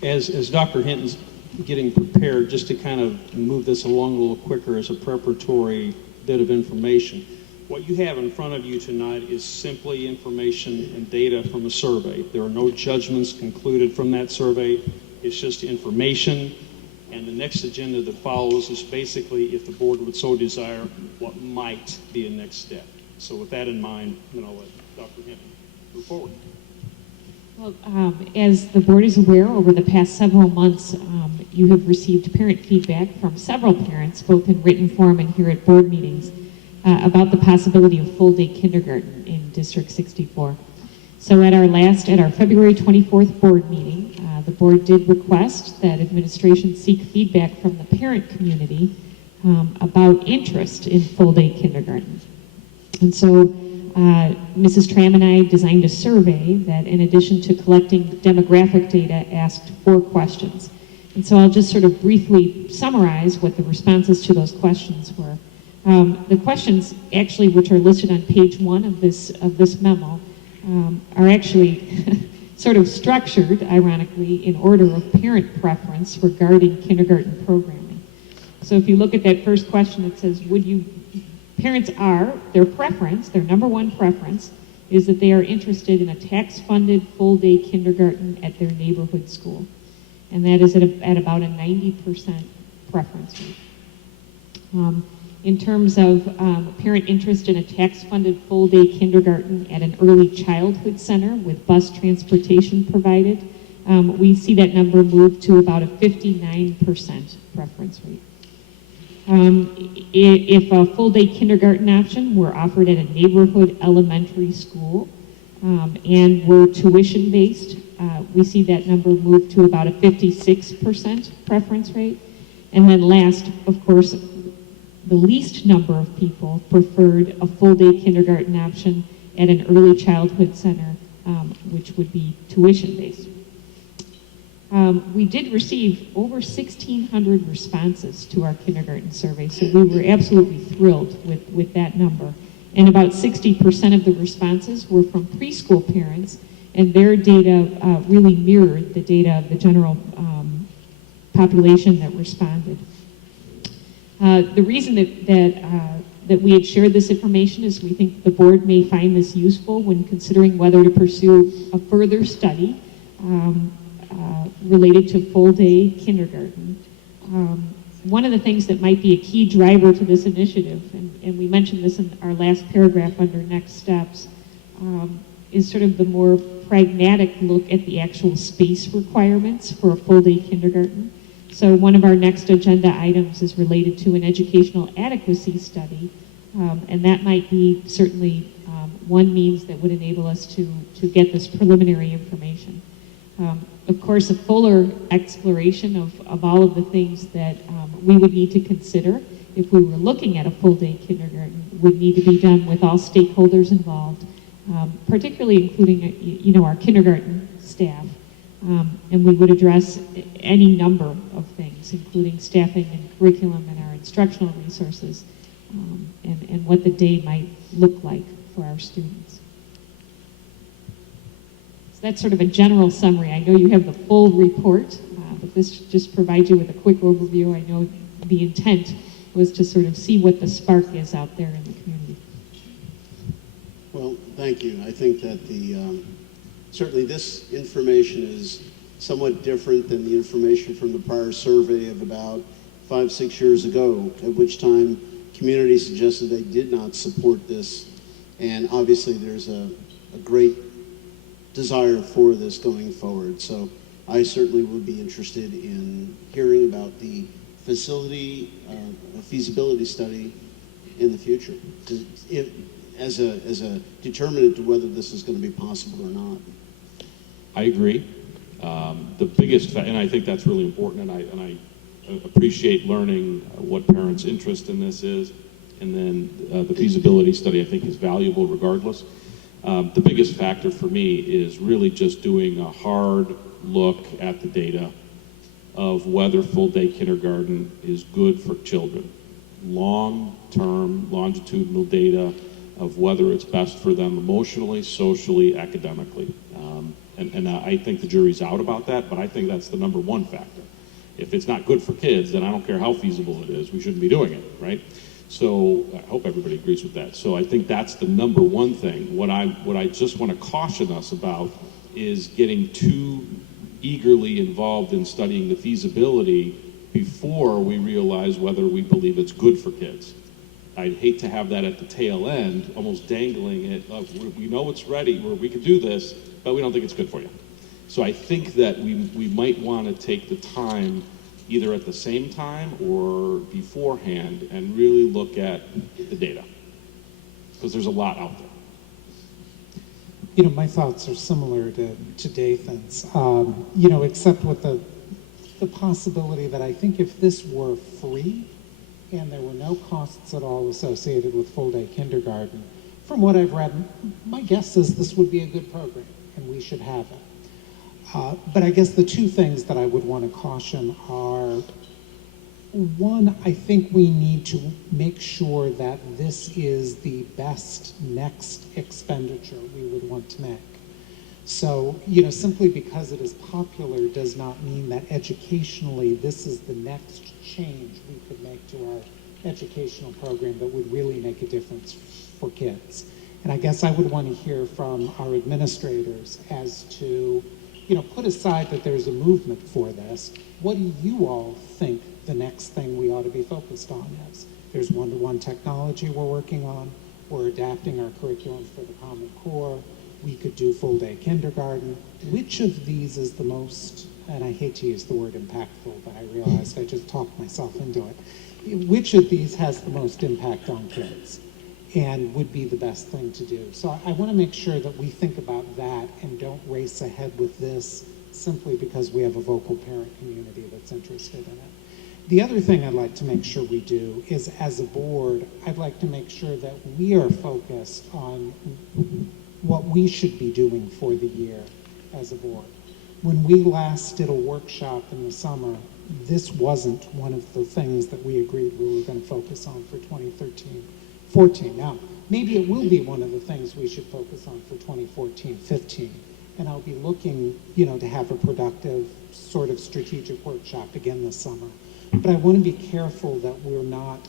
As Dr. Hinton's getting prepared, just to kind of move this along a little quicker as a preparatory bit of information, what you have in front of you tonight is simply information and data from a survey. There are no judgments concluded from that survey. It's just information. And the next agenda that follows is basically, if the board would so desire, what might be a next step. So with that in mind, then I'll let Dr. Hinton move forward. Well, as the board is aware, over the past several months, you have received parent feedback from several parents, both in written form and here at board meetings, about the possibility of full-day kindergarten in District 64. So at our February 24th board meeting, the board did request that administration seek feedback from the parent community about interest in full-day kindergarten. And so Mrs. Tram and I designed a survey that, in addition to collecting demographic data, asked 4 questions. And so I'll just sort of briefly summarize what the responses to those questions were. The questions, actually, which are listed on page 1 of this memo, are actually sort of structured, ironically, in order of parent preference regarding kindergarten programming. So if you look at that first question, it says, their number one preference is that they are interested in a tax-funded full-day kindergarten at their neighborhood school. And that is at about a 90% preference rate. In terms of parent interest in a tax-funded full-day kindergarten at an early childhood center with bus transportation provided, we see that number move to about a 59% preference rate. If a full-day kindergarten option were offered at a neighborhood elementary school and were tuition-based, we see that number move to about a 56% preference rate. And then last, of course, the least number of people preferred a full-day kindergarten option at an early childhood center, which would be tuition-based. We did receive over 1,600 responses to our kindergarten survey, so we were absolutely thrilled with that number. And about 60% of the responses were from preschool parents, and their data really mirrored the data of the general population that responded. The reason that we had shared this information is we think the board may find this useful when considering whether to pursue a further study related to full-day kindergarten. One of the things that might be a key driver to this initiative, and we mentioned this in our last paragraph under next steps, is sort of the more pragmatic look at the actual space requirements for a full-day kindergarten. So one of our next agenda items is related to an educational adequacy study, and that might be certainly one means that would enable us to get this preliminary information. Of course, a fuller exploration of all of the things that we would need to consider if we were looking at a full-day kindergarten would need to be done with all stakeholders involved, particularly including our kindergarten staff. And we would address any number of things, including staffing and curriculum and our instructional resources, and what the day might look like for our students. So that's sort of a general summary. I know you have the full report, but this just provides you with a quick overview. I know the intent was to sort of see what the spark is out there in the community. Well, thank you. I think that certainly this information is somewhat different than the information from the prior survey of about 5-6 years ago, at which time community suggested they did not support this. And obviously there's a great desire for this going forward. So I certainly would be interested in hearing about the facility feasibility study in the future, as a determinant to whether this is going to be possible or not. I agree. The biggest, and I think that's really important, and I appreciate learning what parents' interest in this is, and then the feasibility study I think is valuable regardless. The biggest factor for me is really just doing a hard look at the data of whether full-day kindergarten is good for children. Long-term, longitudinal data of whether it's best for them emotionally, socially, academically. And I think the jury's out about that, but I think that's the number one factor. If it's not good for kids, then I don't care how feasible it is, we shouldn't be doing it, right? So I hope everybody agrees with that. So I think that's the number one thing. What I just want to caution us about is getting too eagerly involved in studying the feasibility before we realize whether we believe it's good for kids. I'd hate to have that at the tail end, almost dangling it of, we know it's ready, we can do this, but we don't think it's good for you. So I think that we might want to take the time, either at the same time or beforehand, and really look at the data, because there's a lot out there. You know, my thoughts are similar to Dathan's, except with the possibility that I think if this were free and there were no costs at all associated with full-day kindergarten, from what I've read, my guess is this would be a good program and we should have it. But I guess the two things that I would want to caution are, one, I think we need to make sure that this is the best next expenditure we would want to make. So, simply because it is popular does not mean that educationally this is the next change we could make to our educational program that would really make a difference for kids. And I guess I would want to hear from our administrators as to, put aside that there's a movement for this, what do you all think the next thing we ought to be focused on is? There's one-to-one technology we're working on. We're adapting our curriculum for the Common Core. We could do full-day kindergarten. Which of these is the most, and I hate to use the word impactful, but I realized I just talked myself into it. Which of these has the most impact on kids and would be the best thing to do? So I want to make sure that we think about that and don't race ahead with this simply because we have a vocal parent community that's interested in it. The other thing I'd like to make sure we do is, as a board, I'd like to make sure that we are focused on what we should be doing for the year as a board. When we last did a workshop in the summer, this wasn't one of the things that we agreed we were going to focus on for 2013-14. Now, maybe it will be one of the things we should focus on for 2014-15. And I'll be looking, to have a productive sort of strategic workshop again this summer. But I want to be careful that we're not,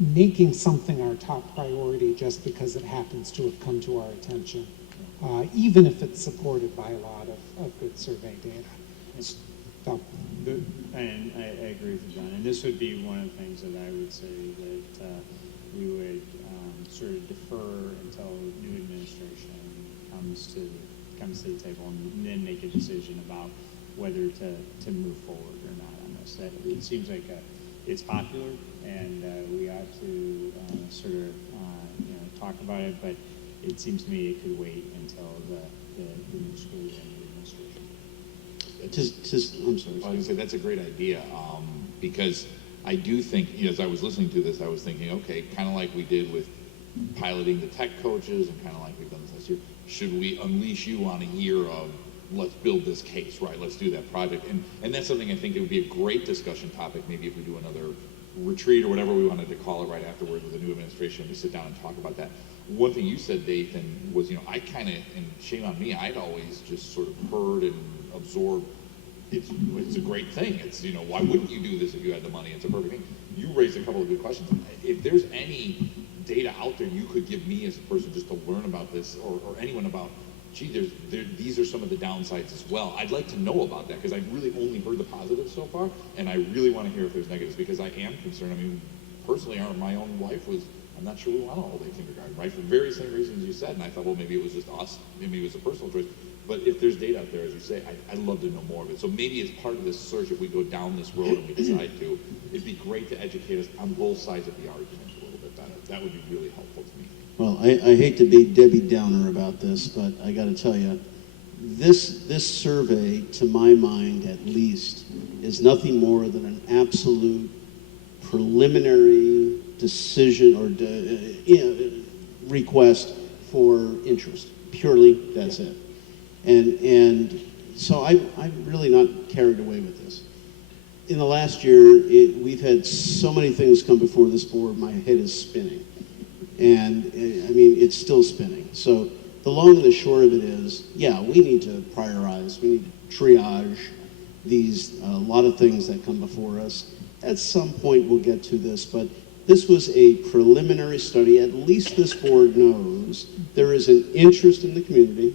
making something our top priority just because it happens to have come to our attention, even if it's supported by a lot of good survey data. So. And I agree with you, John. And this would be one of the things that I would say that we would sort of defer until new administration comes to the table and then make a decision about whether to move forward or not on this. That it seems like it's popular, and we ought to sort of talk about it. But it seems to me it could wait until the new school year and new administration. I'm sorry. I was going to say that's a great idea because I do think, as I was listening to this, I was thinking, okay, kind of like we did with piloting the tech coaches and kind of like we've done this last year, should we unleash you on a year of let's build this case, right? Let's do that project. And that's something I think it would be a great discussion topic, maybe if we do another retreat or whatever we wanted to call it right afterward with the new administration, we sit down and talk about that. One thing you said, Dathan, was, I kind of, and shame on me, I'd always just sort of heard and absorbed it's a great thing. It's, why wouldn't you do this if you had the money? It's a perfect thing. You raised a couple of good questions. If there's any data out there you could give me as a person just to learn about this or anyone about, gee, these are some of the downsides as well. I'd like to know about that because I've really only heard the positives so far, and I really want to hear if there's negatives because I am concerned. I mean, personally, my own wife was, I'm not sure we want an all-day kindergarten, right? For the very same reasons you said, and I thought, well, maybe it was just us. Maybe it was a personal choice. But if there's data out there, as you say, I'd love to know more of it. So maybe as part of this search, if we go down this road and we decide to, it'd be great to educate us on both sides of the argument a little bit better. That would be really helpful to me. Well, I hate to be Debbie Downer about this, but I got to tell you, this survey, to my mind at least, is nothing more than an absolute preliminary decision or request for interest. Purely, that's it. And so I'm really not carried away with this. In the last year, we've had so many things come before this board, my head is spinning. And I mean, it's still spinning. So the long and the short of it is, yeah, we need to prioritize, we need to triage these, a lot of things that come before us. At some point we'll get to this, but this was a preliminary study. At least this board knows there is an interest in the community,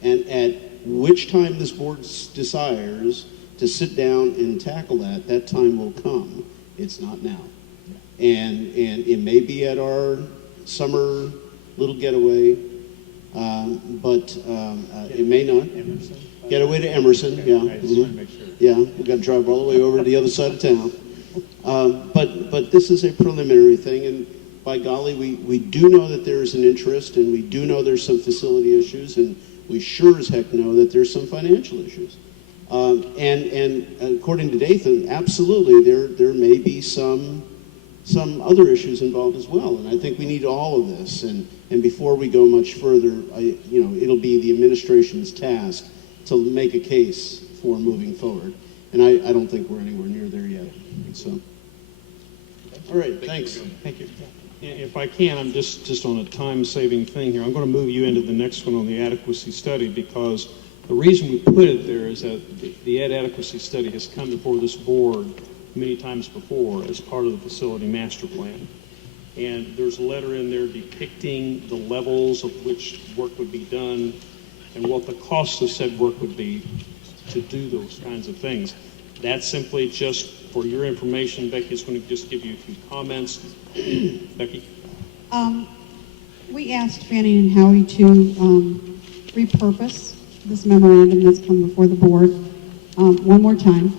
and at which time this board desires to sit down and tackle that time will come. It's not now. And it may be at our summer little getaway, but it may not. Emerson? Getaway to Emerson, Okay. yeah. I just want to make sure. Yeah, we've got to drive all the way over to the other side of town. But this is a preliminary thing, and by golly, we do know that there's an interest, and we do know there's some facility issues, and we sure as heck know that there's some financial issues. And according to Dathan, absolutely, there may be some other issues involved as well, and I think we need all of this. And before we go much further, it'll be the administration's task to make a case for moving forward. And I don't think we're anywhere near there yet. So, all right, thanks. Thank you. If I can, I'm just on a time-saving thing here. I'm going to move you into the next one on the adequacy study because the reason we put it there is that the adequacy study has come before this board many times before as part of the facility master plan. And there's a letter in there depicting the levels of which work would be done and what the cost of said work would be to do those kinds of things. That's simply just for your information. Becky's going to just give you a few comments. Becky? We asked Fanning and Howie to repurpose this memorandum that's come before the board one more time.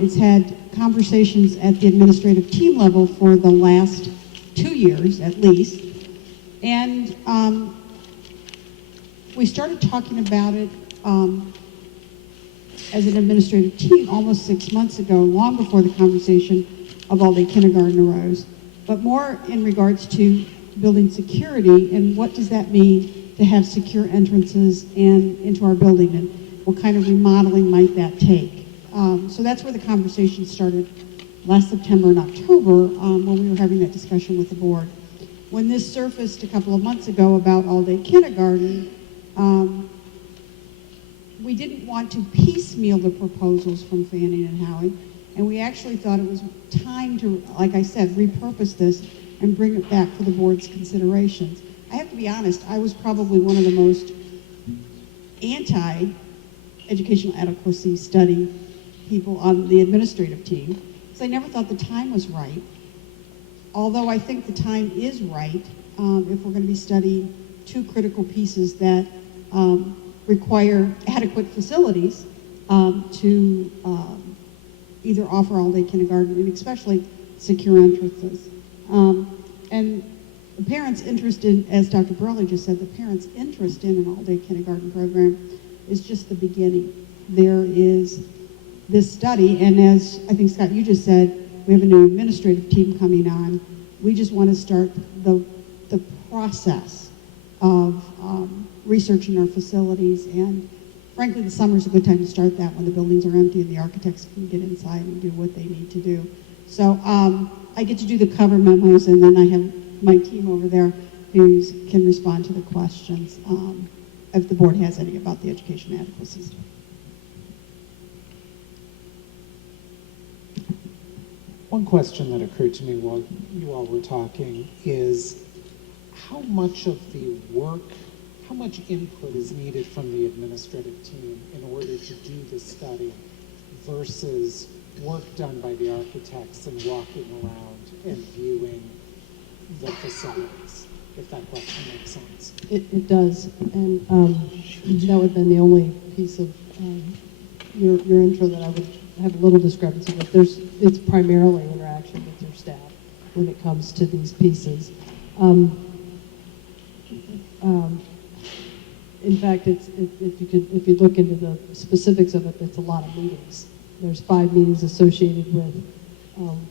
It's had conversations at the administrative team level for the last 2 years at least. And we started talking about it as an administrative team almost 6 months ago, long before the conversation of all-day kindergarten arose, but more in regards to building security and what does that mean to have secure entrances and into our building, and what kind of remodeling might that take. So that's where the conversation started last September and October when we were having that discussion with the board. When this surfaced a couple of months ago about all-day kindergarten, we didn't want to piecemeal the proposals from Fanning and Howie, and we actually thought it was time to, like I said, repurpose this and bring it back for the board's considerations. I have to be honest, I was probably one of the most anti-educational adequacy study people on the administrative team, because I never thought the time was right. Although I think the time is right if we're going to be studying two critical pieces that require adequate facilities to either offer all-day kindergarten and especially secure entrances. And the parents' interest in, as Dr. Burley just said, the parents' interest in an all-day kindergarten program is just the beginning. There is this study, and as I think, Scott, you just said, we have a new administrative team coming on. We just want to start the process of researching our facilities, and frankly, the summer's a good time to start that when the buildings are empty and the architects can get inside and do what they need to do. So I get to do the cover memos, and then I have my team over there who can respond to the questions if the board has any about the education adequacy stuff. One question that occurred to me while you all were talking is how much of the work, how much input is needed from the administrative team in order to do the study versus work done by the architects and walking around and viewing the facilities, if that question makes sense. It does, and that would have been the only piece of your intro that I would have a little discrepancy with. It's primarily interaction with your staff when it comes to these pieces. In fact, if you look into the specifics of it, it's a lot of meetings. There's 5 meetings associated with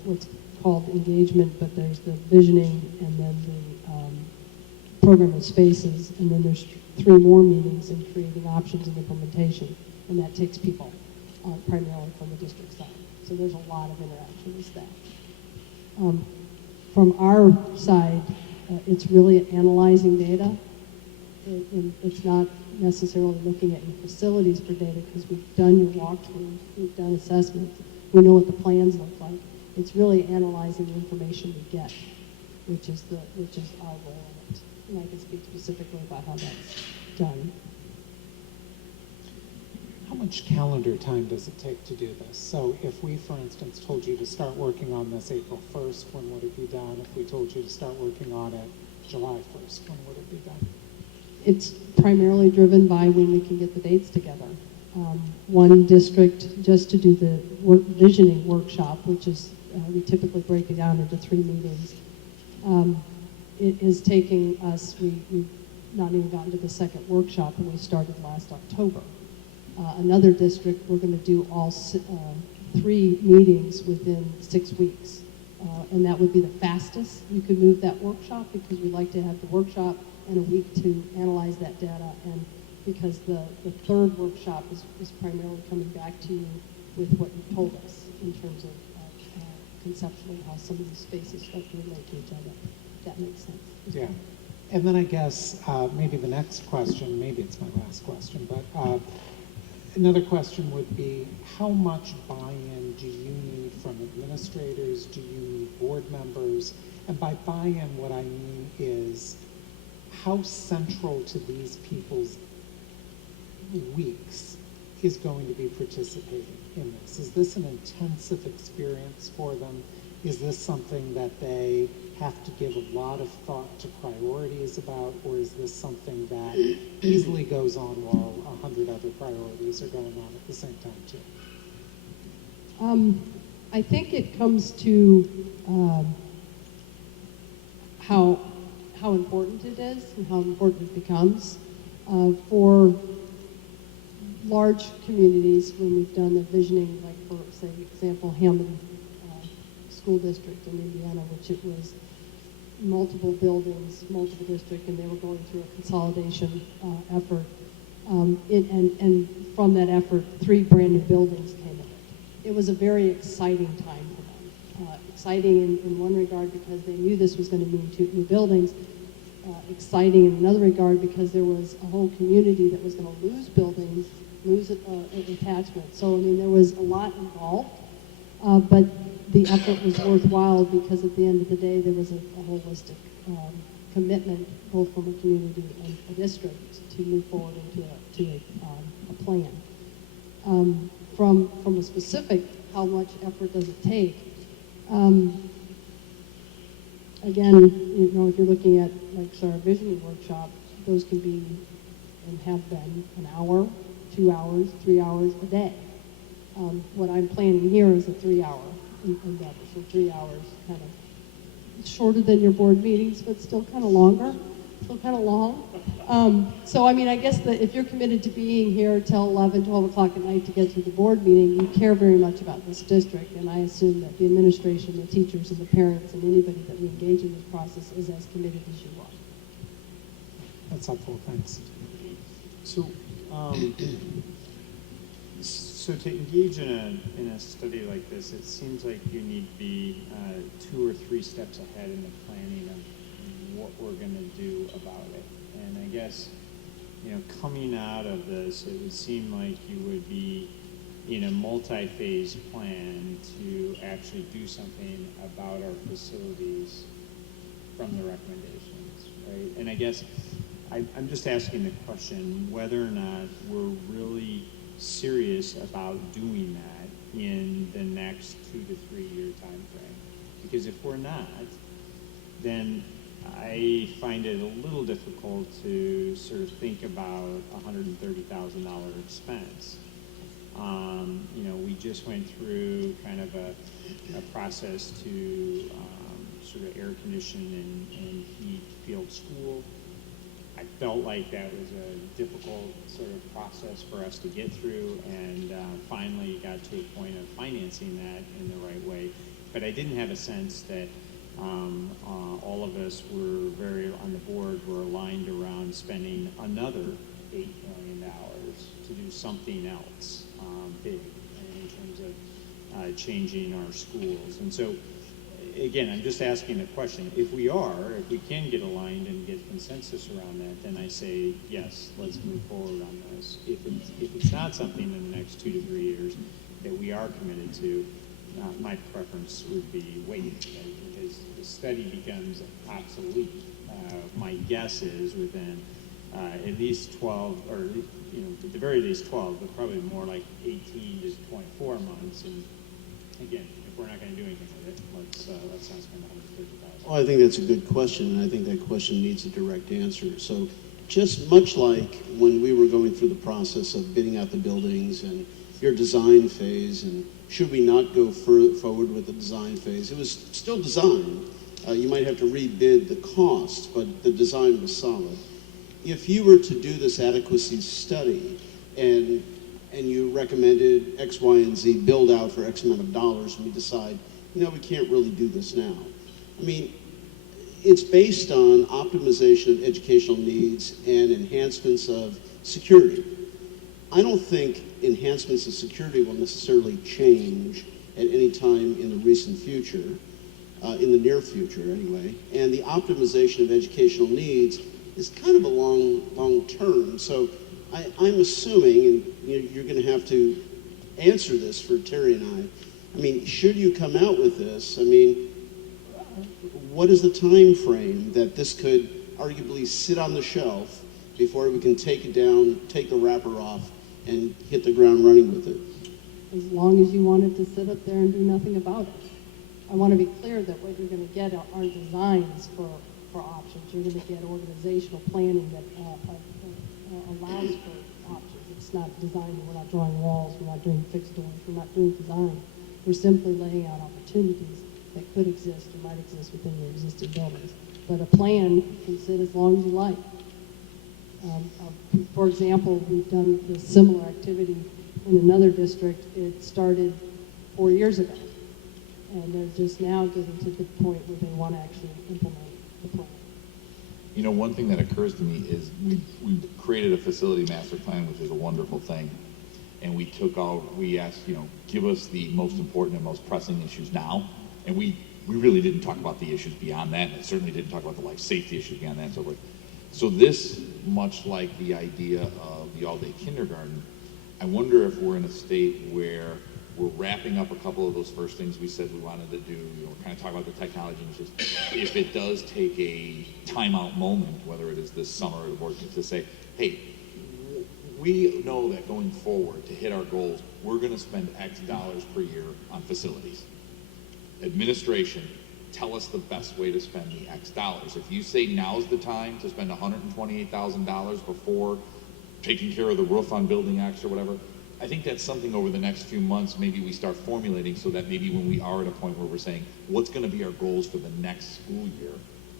what's called engagement, but there's the visioning and then the program of spaces, and then there's 3 more meetings in creating options and implementation, and that takes people primarily from the district side. So there's a lot of interaction with staff. From our side, it's really analyzing data. It's not necessarily looking at your facilities for data because we've done your walkthroughs, we've done assessments, we know what the plans look like. It's really analyzing the information we get, which is our role in it. And I can speak specifically about how that's done. How much calendar time does it take to do this? So if we, for instance, told you to start working on this April 1st, when would it be done? If we told you to start working on it July 1st, when would it be done? It's primarily driven by when we can get the dates together. One district, just to do the visioning workshop, which is, we typically break it down into 3 meetings. It is taking us, we've not even gotten to the second workshop, and we started last October. Another district, we're going to do all 3 meetings within 6 weeks. And that would be the fastest you could move that workshop, because we like to have the workshop and a week to analyze that data, and because the 3rd workshop is primarily coming back to you with what you told us in terms of conceptually how some of these spaces start to relate to each other. If that makes sense. Yeah. And then I guess maybe the next question, maybe it's my last question, but another question would be, how much buy-in do you need from administrators? Do you need board members? And by buy-in, what I mean is, how central to these people's weeks is going to be participating in this? Is this an intensive experience for them? Is this something that they have to give a lot of thought to priorities about, or is this something that easily goes on while 100 other priorities are going on at the same time too? I think it comes to how important it is and how important it becomes. For large communities, when we've done the visioning, like for, say, example, Hammond School District in Indiana, which it was multiple buildings, multiple district, and they were going through a consolidation effort. And from that effort, 3 brand new buildings came of it. It was a very exciting time for them. Exciting in one regard because they knew this was going to mean 2 new buildings. Exciting in another regard because there was a whole community that was going to lose buildings, lose attachment. So, I mean, there was a lot involved, but the effort was worthwhile because at the end of the day, there was a holistic commitment, both from a community and a district, to move forward into a plan. From a specific, how much effort does it take? Again, you know, if you're looking at like our visioning workshop, those can be and have been an hour, 2 hours, 3 hours a day. What I'm planning here is a 3-hour endeavor, so 3 hours, kind of shorter than your board meetings, but still kind of longer, still kind of long. So, I mean, I guess that if you're committed to being here till 11, 12 o'clock at night to get through the board meeting, you care very much about this district, and I assume that the administration, the teachers, and the parents, and anybody that we engage in this process is as committed as you are. That's helpful, thanks. So, so to engage in a study like this, it seems like you need to be 2 or 3 steps ahead in the planning of what we're going to do about it. And I guess, you know, coming out of this, it would seem like you would be in a multi-phase plan to actually do something about our facilities from the recommendations, right? And I guess I'm just asking the question whether or not we're really serious about doing that in the next 2 to 3 year time frame. Because if we're not, then I find it a little difficult to sort of think about a $130,000 expense. You know, we just went through kind of a process to sort of air condition and heat field school. I felt like that was a difficult sort of process for us to get through, and finally got to a point of financing that in the right way. But I didn't have a sense that all of us were on the board were aligned around spending another $8 million to do something else big in terms of changing our schools. And so, again, I'm just asking the question, if we can get aligned and get consensus around that, then I say, yes, let's move forward on this. If it's not something in the next 2 to 3 years that we are committed to, my preference would be wait, right? Because the study becomes obsolete. My guess is within at least 12, or you know, at the very least 12, but probably more like 18 to 24 months. And again, if we're not going to do anything with it, let's not spend $130,000. Well, I think that's a good question, and I think that question needs a direct answer. So just much like when we were going through the process of bidding out the buildings and your design phase, and should we not go forward with the design phase, it was still designed. You might have to rebid the cost, but the design was solid. If you were to do this adequacy study and you recommended X, Y, and Z build out for X amount of dollars, and we decide, you know, we can't really do this now. I mean, it's based on optimization of educational needs and enhancements of security. I don't think enhancements of security will necessarily change at any time in the recent future, in the near future anyway. And the optimization of educational needs is kind of a long term. So I'm assuming, and you're going to have to answer this for Terry and I mean, should you come out with this, I mean, what is the time frame that this could arguably sit on the shelf before we can take it down, take the wrapper off, and hit the ground running with it? As long as you want it to sit up there and do nothing about it. I want to be clear that what you're going to get are designs for options. You're going to get organizational planning that allows for options. It's not designing. We're not drawing walls. We're not doing fixed doors. We're not doing design. We're simply laying out opportunities that could exist or might exist within your existing buildings. But a plan can sit as long as you like. For example, we've done this similar activity in another district. It started 4 years ago, and they're just now getting to the point where they want to actually implement the plan. You know, one thing that occurs to me is we created a facility master plan, which is a wonderful thing. And we asked, give us the most important and most pressing issues now. And we really didn't talk about the issues beyond that. And it certainly didn't talk about the life safety issues beyond that and so forth. So this, much like the idea of the all-day kindergarten, I wonder if we're in a state where we're wrapping up a couple of those first things we said we wanted to do. We're kind of talking about the technology and just if it does take a timeout moment, whether it is this summer or to say, hey, we know that going forward to hit our goals, we're going to spend X dollars per year on facilities. Administration, tell us the best way to spend the X dollars. If you say now's the time to spend $128,000 before taking care of the roof on building X or whatever, I think that's something over the next few months maybe we start formulating so that maybe when we are at a point where we're saying what's going to be our goals for the next school year,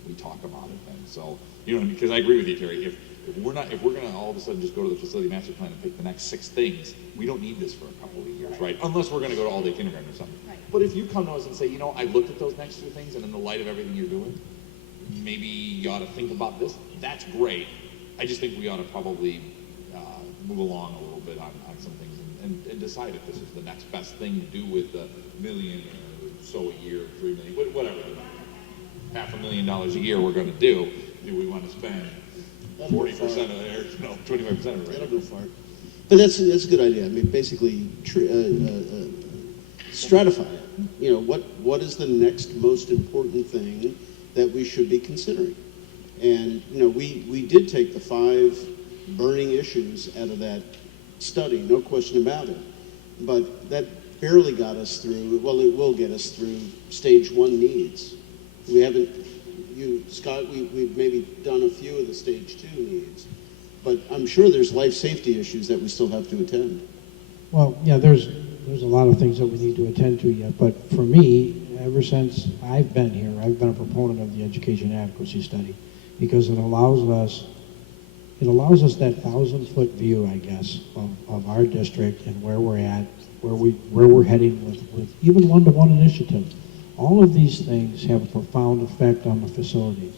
we talk about it then. So, because I agree with you, Terry, if we're going to all of a sudden just go to the facility master plan and pick the next 6 things, we don't need this for a couple of years, right? Unless we're going to go to all-day kindergarten or something. Right. But if you come to us and say, I looked at those next 2 things, and in the light of everything you're doing, maybe you ought to think about this, that's great. I just think we ought to probably move along a little bit on some things and decide if this is the next best thing to do with $1 million or so a year, $3 million, whatever, $500,000 a year we're going to do. Do we want to spend 40% of it, or 25% of it? Right? That'll go far. But that's a good idea. I mean, basically, stratify it. What is the next most important thing that we should be considering? And we did take the 5 burning issues out of that study, no question about it. But that barely got us through. Well, it will get us through stage 1 needs. We haven't. Scott, we've maybe done a few of the stage 2 needs, but I'm sure there's life safety issues that we still have to attend. Well, yeah, there's a lot of things that we need to attend to yet, but for me, ever since I've been here, I've been a proponent of the education adequacy study because it allows us that 1,000-foot view, I guess, of our district and where we're at, where we're heading with even one-to-one initiative. All of these things have a profound effect on the facilities.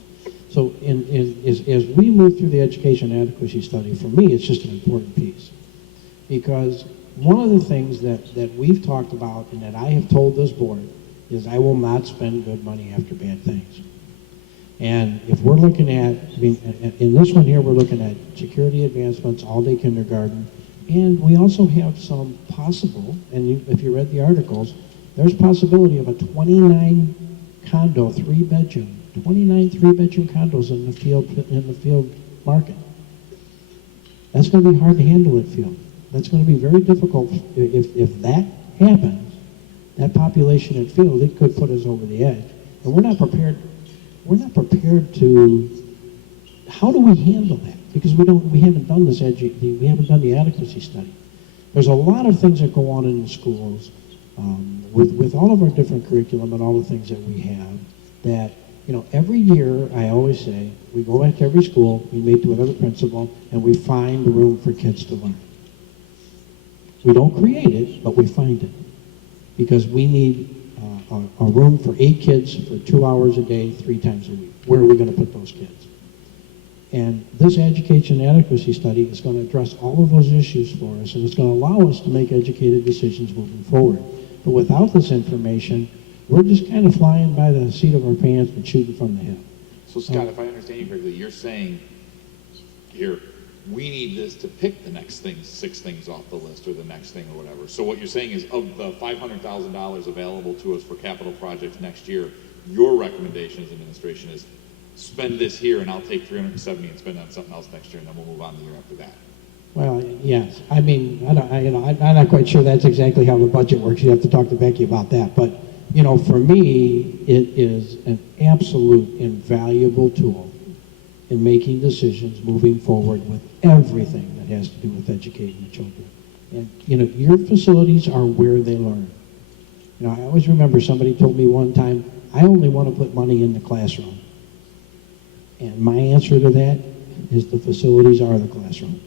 So as we move through the education adequacy study, for me, it's just an important piece. Because one of the things that we've talked about and that I have told this board is I will not spend good money after bad things. And if we're looking at, in this one here, we're looking at security advancements, all-day kindergarten, and we also have some possible, and if you read the articles, there's possibility of a 29 condo, 3-bedroom, 29 3-bedroom condos in the field market. That's going to be hard to handle at field. That's going to be very difficult. If that happens, that population at field, it could put us over the edge. And we're not prepared to, how do we handle that? Because we haven't done we haven't done the adequacy study. There's a lot of things that go on in the schools with all of our different curriculum and all the things that we have that, every year, I always say, we go back to every school, we meet with another principal, and we find the room for kids to learn. We don't create it, but we find it. Because we need a room for 8 kids for 2 hours a day, 3 times a week. Where are we going to put those kids? And this education adequacy study is going to address all of those issues for us, and it's going to allow us to make educated decisions moving forward. But without this information, we're just kind of flying by the seat of our pants and shooting from the hip. So, Scott, if I understand you correctly, you're saying here, we need this to pick the next 6 things off the list or the next thing or whatever. So what you're saying is of the $500,000 available to us for capital projects next year, your recommendation as administration is spend this here and I'll take 370 and spend on something else next year and then we'll move on the year after that. Well, yes. I mean, I'm not quite sure that's exactly how the budget works. You have to talk to Becky about that. But, for me, it is an absolute invaluable tool in making decisions moving forward with everything that has to do with educating the children. And, your facilities are where they learn. I always remember somebody told me one time, I only want to put money in the classroom. And my answer to that is the facilities are the classroom.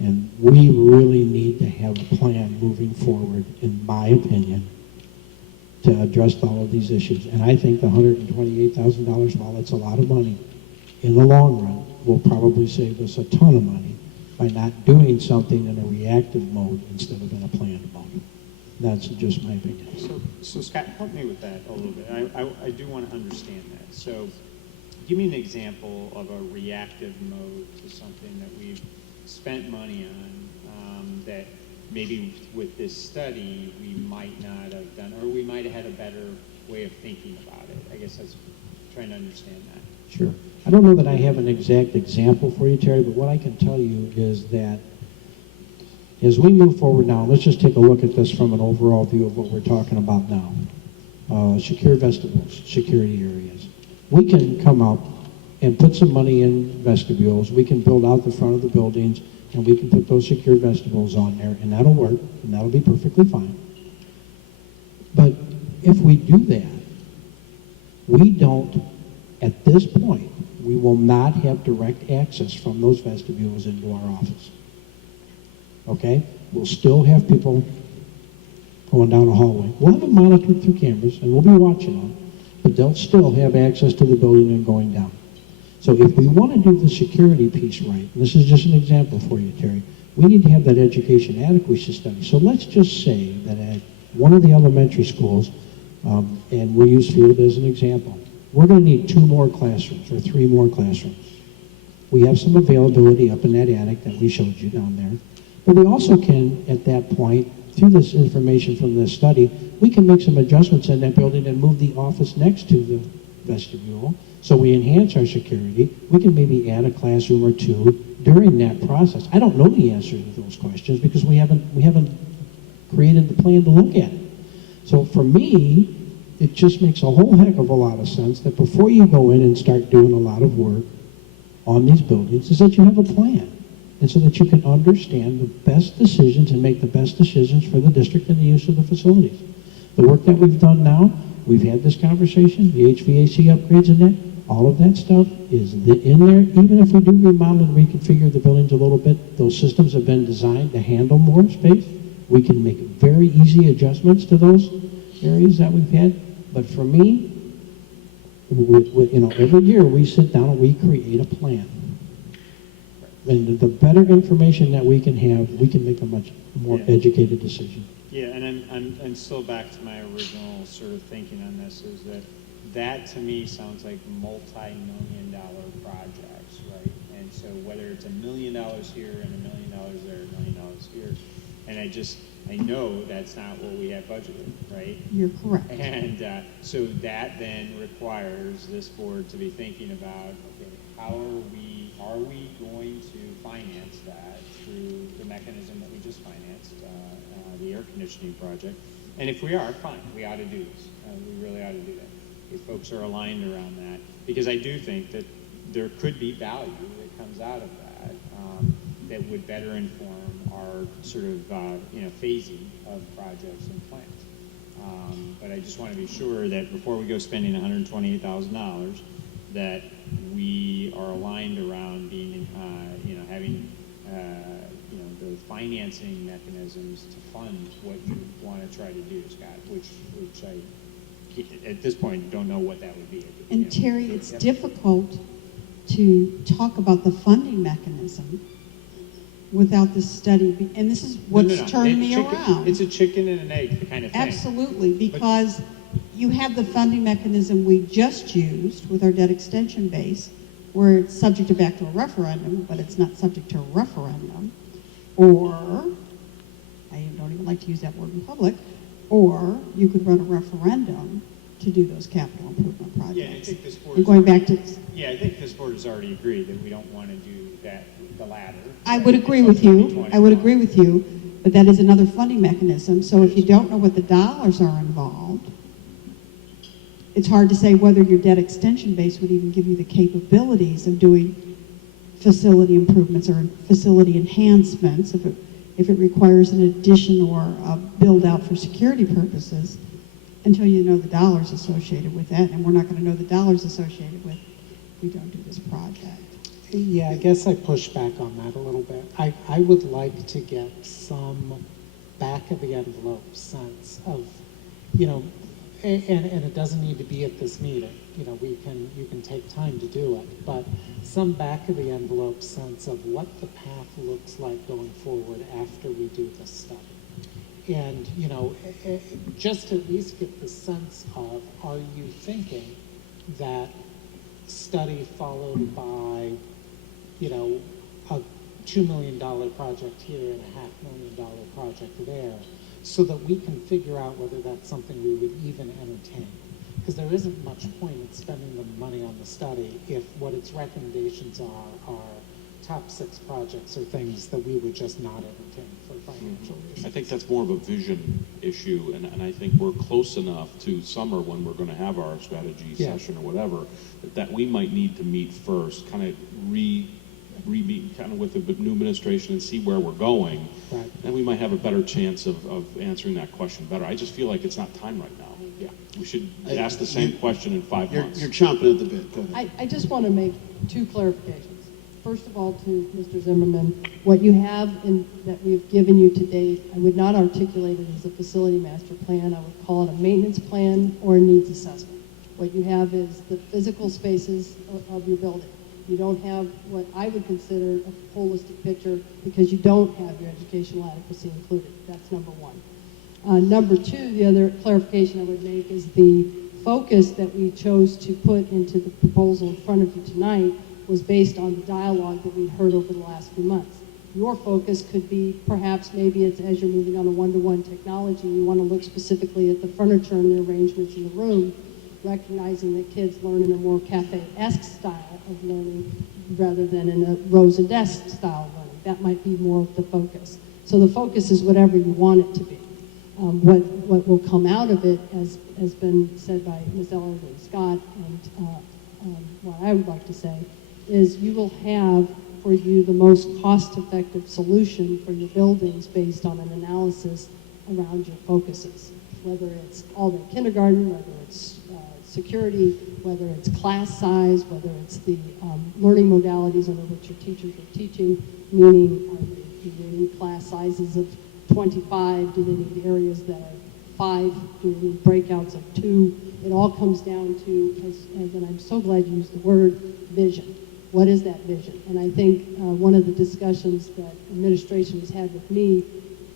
And we really need to have a plan moving forward, in my opinion, to address all of these issues. And I think the $128,000, while it's a lot of money, in the long run, will probably save us a ton of money by not doing something in a reactive mode instead of in a planned mode. That's just my opinion. So Scott, help me with that a little bit. I do want to understand that. So give me an example of a reactive mode to something that we've spent money on that maybe with this study we might not have done, or we might have had a better way of thinking about it. I guess that's trying to understand that. Sure. I don't know that I have an exact example for you, Terry, but what I can tell you is that as we move forward now, let's just take a look at this from an overall view of what we're talking about now. Secure vestibules, security areas. We can come up and put some money in vestibules. We can build out the front of the buildings, and we can put those secure vestibules on there, and that'll work, and that'll be perfectly fine. But if we do that, we don't, at this point, we will not have direct access from those vestibules into our office. Okay? We'll still have people going down a hallway. We'll have it monitored through cameras, and we'll be watching them, but they'll still have access to the building and going down. So if we want to do the security piece right, and this is just an example for you, Terry, we need to have that education adequacy study. So let's just say that at one of the elementary schools, and we'll use Field as an example, we're going to need 2 more classrooms or 3 more classrooms. We have some availability up in that attic that we showed you down there. But we also can, at that point, through this information from this study, we can make some adjustments in that building and move the office next to the vestibule. So we enhance our security. We can maybe add a classroom or 2 during that process. I don't know the answer to those questions because we haven't created the plan to look at it. So for me, it just makes a whole heck of a lot of sense that before you go in and start doing a lot of work on these buildings is that you have a plan. And so that you can understand the best decisions and make the best decisions for the district and the use of the facilities. The work that we've done now, we've had this conversation, the HVAC upgrades and that, all of that stuff is in there. Even if we do remodel and reconfigure the buildings a little bit, those systems have been designed to handle more space. We can make very easy adjustments to those areas that we've had. But for me, every year we sit down and we create a plan. And the better information that we can have, we can make a much more educated decision. Yeah, and I'm still back to my original sort of thinking on this, is that to me sounds like multi-million-dollar projects, right? And so whether it's $1 million here and $1 million there, $1 million here, and I know that's not what we have budgeted, right? You're correct. And so that then requires this board to be thinking about, okay, how are we going to finance that through the mechanism that we just financed, the air conditioning project? And if we are, fine, we ought to do this. We really ought to do that. If folks are aligned around that, because I do think that there could be value that comes out of that that would better inform our sort of phasing of projects and plans. But I just want to be sure that before we go spending $128,000, that we are aligned around being, having, the financing mechanisms to fund what you want to try to do, Scott, which I, at this point, don't know what that would be. And Terry, it's difficult to talk about the funding mechanism without this study, and this is what's turned me around. It's a chicken and an egg kind of thing. Absolutely, because you have the funding mechanism we just used with our debt extension base, where it's subject back to a referendum, but it's not subject to a referendum, or, I don't even like to use that word in public, or you could run a referendum to do those capital improvement projects. Yeah, I think this board. And going back to. Yeah, I think this board has already agreed that we don't want to do that, the latter. I would agree with you. I would agree with you, but that is another funding mechanism. So if you don't know what the dollars are involved, it's hard to say whether your debt extension base would even give you the capabilities of doing facility improvements or facility enhancements if it requires an addition or a build out for security purposes until you know the dollars associated with that. And we're not going to know the dollars associated with if we don't do this project. Yeah, I guess I push back on that a little bit. I would like to get some back of the envelope sense of, you know, and it doesn't need to be at this meeting. You know, you can take time to do it, but some back of the envelope sense of what the path looks like going forward after we do this study. And, you know, just at least get the sense of, are you thinking that study followed by, you know, a $2 million project here and a $500,000 project there, so that we can figure out whether that's something we would even entertain. Because there isn't much point in spending the money on the study if what its recommendations are top 6 projects or things that we would just not entertain for financial reasons. I think that's more of a vision issue, and I think we're close enough to summer when we're going to have our strategy session or whatever, that we might need to meet first, kind of re-meet kind of with the new administration and see where we're going. Right. And we might have a better chance of answering that question better. I just feel like it's not time right now. Yeah, we should ask the same question in 5 months. You're chomping at the bit. Go ahead. I just want to make 2 clarifications. First of all, to Mr. Zimmerman, what you have that we've given you to date, I would not articulate it as a facility master plan. I would call it a maintenance plan or a needs assessment. What you have is the physical spaces of your building. You don't have what I would consider a holistic picture because you don't have your educational adequacy included. That's number 1. Number 2, the other clarification I would make is the focus that we chose to put into the proposal in front of you tonight was based on the dialogue that we'd heard over the last few months. Your focus could be perhaps maybe it's as you're moving on a one-to-one technology, you want to look specifically at the furniture and the arrangements in the room, recognizing that kids learn in a more cafe-esque style of learning rather than in a rows and desks style of learning. That might be more of the focus. So the focus is whatever you want it to be. What will come out of it, as has been said by Ms. Ellard and Scott, and what I would like to say, is you will have for you the most cost-effective solution for your buildings based on an analysis around your focuses, whether it's all-day kindergarten, whether it's security, whether it's class size, whether it's the learning modalities under which your teachers are teaching, meaning do they need class sizes of 25, do they need areas that are 5, do they need breakouts of 2? It all comes down to, and I'm so glad you used the word vision. What is that vision? And I think one of the discussions that administration has had with me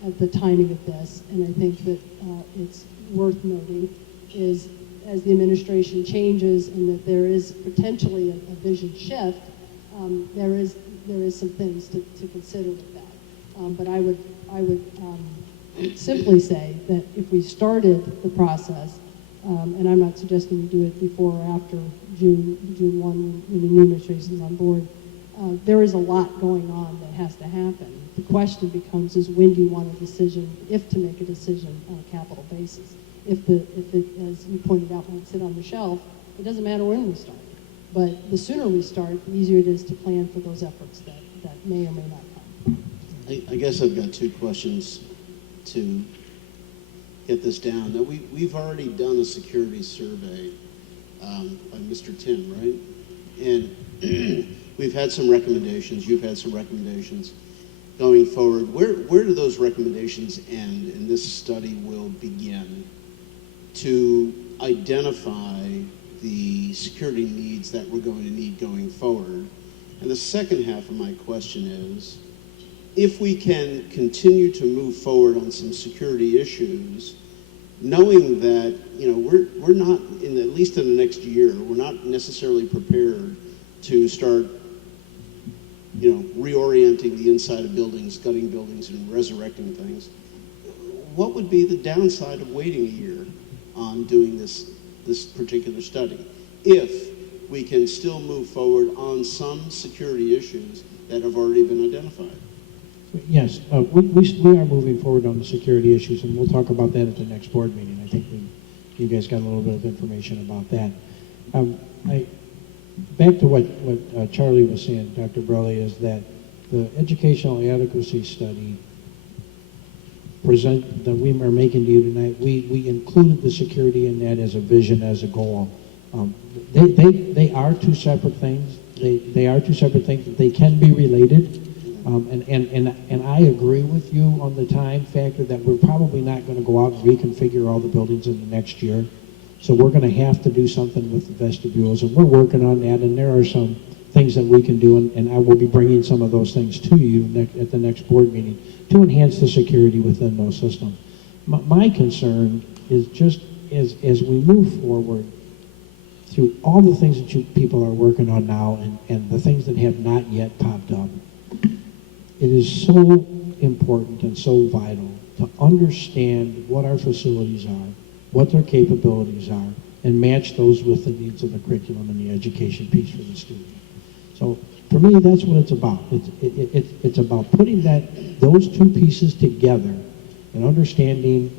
at the timing of this, and I think that it's worth noting, is as the administration changes and that there is potentially a vision shift, there is some things to consider with that. But I would simply say that if we started the process, and I'm not suggesting you do it before or after June 1 when the new administration is on board, there is a lot going on that has to happen. The question becomes is when do you want a decision, if to make a decision on a capital basis. If it, as you pointed out, might sit on the shelf, it doesn't matter when we start. But the sooner we start, the easier it is to plan for those efforts that may or may not come. I guess I've got 2 questions to get this down. Now, we've already done a security survey by Mr. Tim, right? And we've had some recommendations. You've had some recommendations going forward. Where do those recommendations end and this study will begin to identify the security needs that we're going to need going forward? And the second half of my question is, if we can continue to move forward on some security issues, knowing that, you know, we're not, at least in the next year, we're not necessarily prepared to start, you know, reorienting the inside of buildings, gutting buildings, and resurrecting things. What would be the downside of waiting a year on doing this particular study if we can still move forward on some security issues that have already been identified? Yes, we are moving forward on the security issues, and we'll talk about that at the next board meeting. I think you guys got a little bit of information about that. Back to what Charlie was saying, Dr. Brelli, is that the educational adequacy study that we are making to you tonight, we included the security in that as a vision, as a goal. They are 2 separate things. They are two separate things. They can be related. And I agree with you on the time factor that we're probably not going to go out and reconfigure all the buildings in the next year. So we're going to have to do something with the vestibules, and we're working on that, and there are some things that we can do, and I will be bringing some of those things to you at the next board meeting to enhance the security within those systems. My concern is just as we move forward through all the things that you people are working on now and the things that have not yet popped up, it is so important and so vital to understand what our facilities are, what their capabilities are, and match those with the needs of the curriculum and the education piece for the student. So for me, that's what it's about. It's about putting those two pieces together and understanding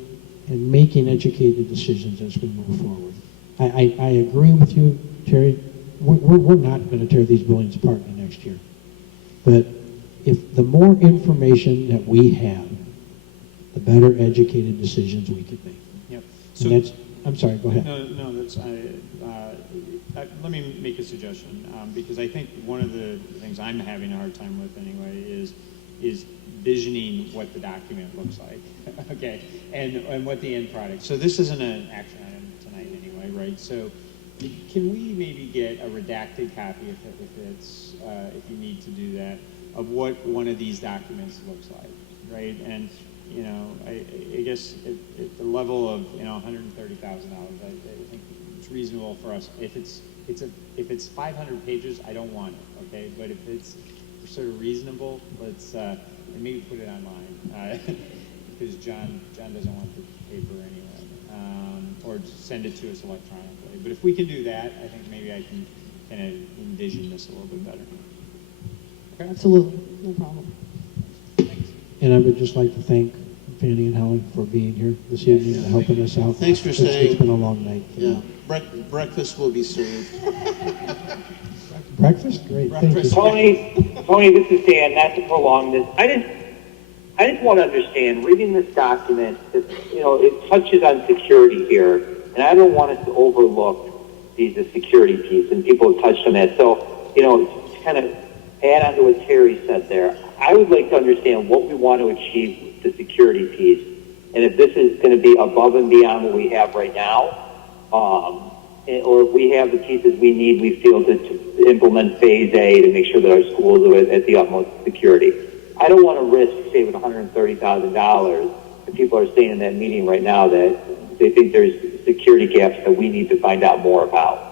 and making educated decisions as we move forward. I agree with you, Terry. We're not going to tear these buildings apart in the next year. But if the more information that we have, the better educated decisions we can make. Yep. And that's, I'm sorry, go ahead. No, that's, let me make a suggestion, because I think one of the things I'm having a hard time with anyway is visioning what the document looks like, okay, and what the end product. So this isn't an action item tonight anyway, right? So can we maybe get a redacted copy if you need to do that, of what one of these documents looks like, right? And you know, I guess at the level of $130,000, I think it's reasonable for us. If it's 500 pages, I don't want it, okay? But if it's sort of reasonable, let's and maybe put it online because John doesn't want the paper anyway, or just send it to us electronically. But if we can do that, I think maybe I can kind of envision this a little bit better. Okay? Absolutely, no problem. And I would just like to thank Fanny and Helen for being here this evening and helping us out. Thanks for staying. It's been a long night. Yeah. Breakfast will be served. Breakfast? Great. Thank you. Tony, this is Dan. Not to prolong this, I just want to understand. Reading this document, it touches on security here, and I don't want us to overlook the security piece. And people have touched on that. So, to kind of add on to what Terry said there, I would like to understand what we want to achieve with the security piece, and if this is going to be above and beyond what we have right now, or if we have the pieces we feel to implement phase A to make sure that our schools are at the utmost security. I don't want to risk saving $130,000 if people are saying in that meeting right now that they think there's security gaps that we need to find out more about.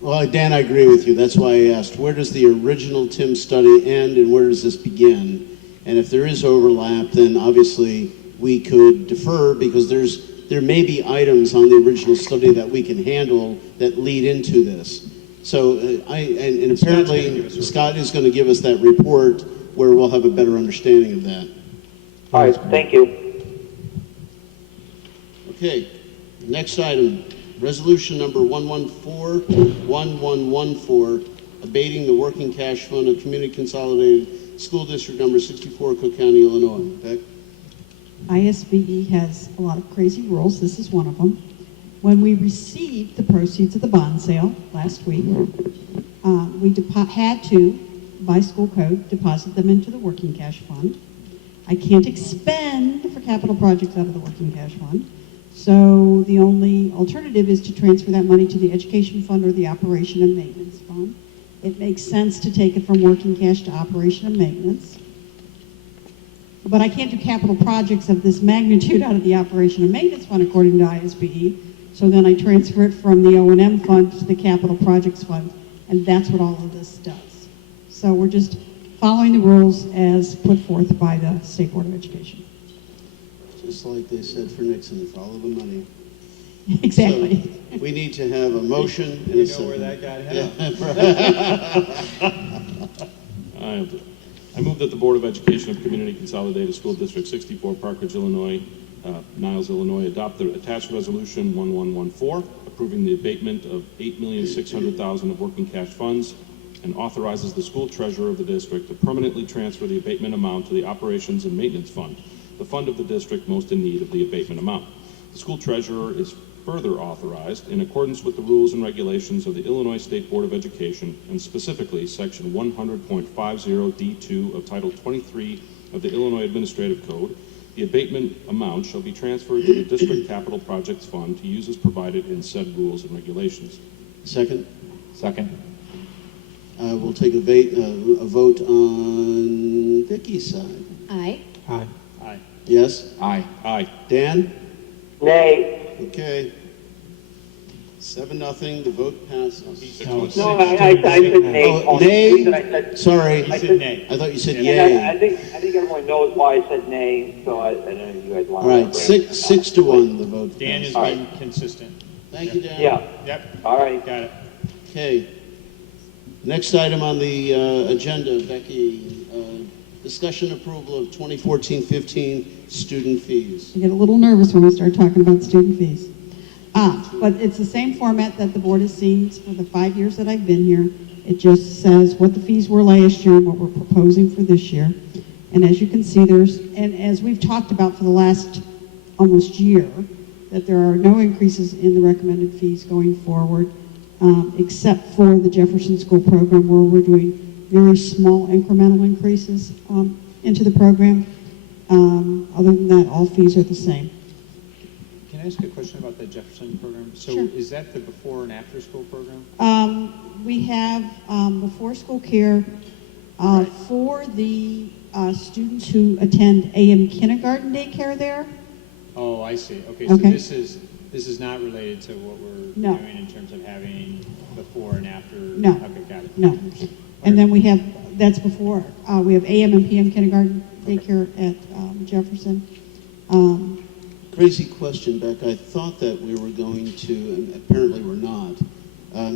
Well, Dan, I agree with you. That's why I asked, where does the original TIM study end and where does this begin? And if there is overlap, then obviously we could defer because there may be items on the original study that we can handle that lead into this. So and apparently Scott is going to give us that report where we'll have a better understanding of that. All right, thank you. Okay, next item. Resolution number 114-1114, abating the working cash fund of Community Consolidated School District number 64, Cook County, Illinois. Beck? ISBE has a lot of crazy rules. This is one of them. When we received the proceeds of the bond sale last week, we had to, by school code, deposit them into the working cash fund. I can't expend for capital projects out of the working cash fund. So the only alternative is to transfer that money to the education fund or the operation and maintenance fund. It makes sense to take it from working cash to operation and maintenance. But I can't do capital projects of this magnitude out of the operation and maintenance fund according to ISBE. So then I transfer it from the O&M fund to the capital projects fund, and that's what all of this does. So we're just following the rules as put forth by the State Board of Education. Just like they said for Nixon, follow the money. Exactly. So we need to have a motion and a second. Where that got I move that the Board of Education of Community Consolidated School District 64, Parkridge, Illinois, Niles, Illinois, adopt the attached resolution 1114, approving the abatement of $8,600,000 of working cash funds, and authorizes the school treasurer of the district to permanently transfer the abatement amount to the operations and maintenance fund, the fund of the district most in need of the abatement amount. The school treasurer is further authorized in accordance with the rules and regulations of the Illinois State Board of Education, and specifically Section 100.50D2 of Title 23 of the Illinois Administrative Code. The abatement amount shall be transferred to the District Capital Projects Fund to use as provided in said rules and regulations. Second? Second. We'll take a vote on Vicky's side. Aye. Aye. Aye. Yes? Aye. Aye. Dan? Nay. Okay. 7-0, the vote passes. No, I said nay. Oh, nay? Sorry. He said nay. I thought you said And yay. I think everyone knows why I said nay, so I don't know if you guys want All right, 6-1, the vote Dan has passes. been consistent. Thank you, Dan. Yeah. Yep. All right. Got it. Okay. Next item on the agenda, Becky, discussion approval of 2014-15 student fees. I get a little nervous when we start talking about student fees. But it's the same format that the board has seen for the 5 years that I've been here. It just says what the fees were last year and what we're proposing for this year. And as you can see, and as we've talked about for the last almost year, that there are no increases in the recommended fees going forward, except for the Jefferson School program, where we're doing very small incremental increases into the program. Other than that, all fees are the same. Can I ask a question about the Jefferson program? So Sure. is that the before and after school program? We have before school care for the students who attend AM kindergarten daycare there. Oh, I see. Okay, so Okay. this is not related to what we're No. doing in terms of having before and after? No. Okay, got it. No. And then we have, that's before, we have AM and PM kindergarten daycare at Jefferson. Crazy question, Beck. I thought that we were going to, and apparently we're not,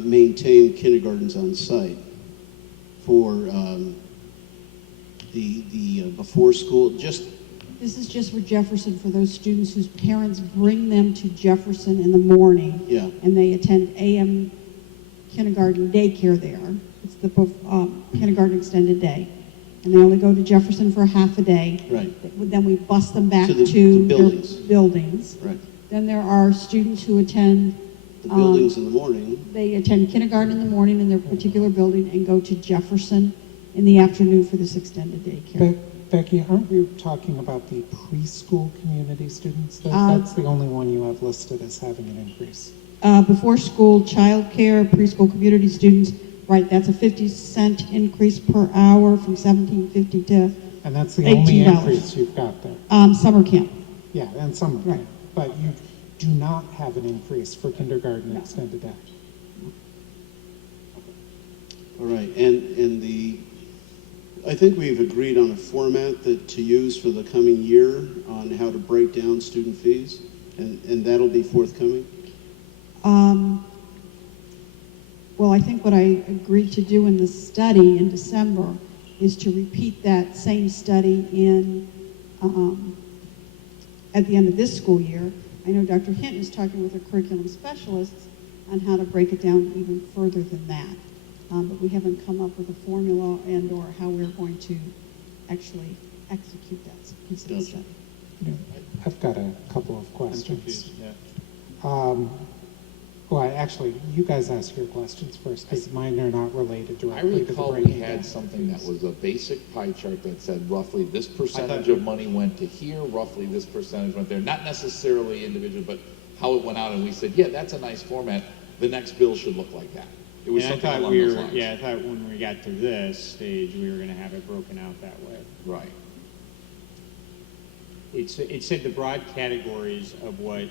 maintain kindergartens on site for the before school. This is just for Jefferson, for those students whose parents bring them to Jefferson in the morning. Yeah. And they attend AM kindergarten daycare there. It's the kindergarten extended day. And they only go to Jefferson for half a day. Right. Then we bus them back To the their buildings. buildings. Right. Then there are students who attend. The buildings in the morning. They attend kindergarten in the morning in their particular building and go to Jefferson in the afternoon for this extended daycare. Becky, aren't we talking about the preschool community students? That's the only one you have listed as having an increase. Before school childcare, preschool community students, right, that's a 50-cent increase per hour from $17.50 to And that's the only $18. increase you've got there. Summer camp. Yeah, and summer Right. camp. But you do not have an increase for kindergarten extended day. All right, and I think we've agreed on a format to use for the coming year on how to break down student fees, and that'll be forthcoming? Well, I think what I agreed to do in the study in December is to repeat that same study at the end of this school year. I know Dr. Hinton is talking with her curriculum specialists on how to break it down even further than that. But we haven't come up with a formula and/or how we're going to actually execute that piece of the study. I've got a couple of questions. confused, yeah. Well, actually, you guys ask your questions first, because mine are not related I directly to the recall we breaking had down. something that was a basic pie chart that said roughly this percentage of money went to here, roughly this percentage went there. Not necessarily individual, but how it went out, and we said, yeah, that's a nice format. The next bill should look like that. It was And I something thought along we those were, lines. yeah, I thought when we got to this stage, we were gonna have it broken out that way. Right. It said the broad categories of what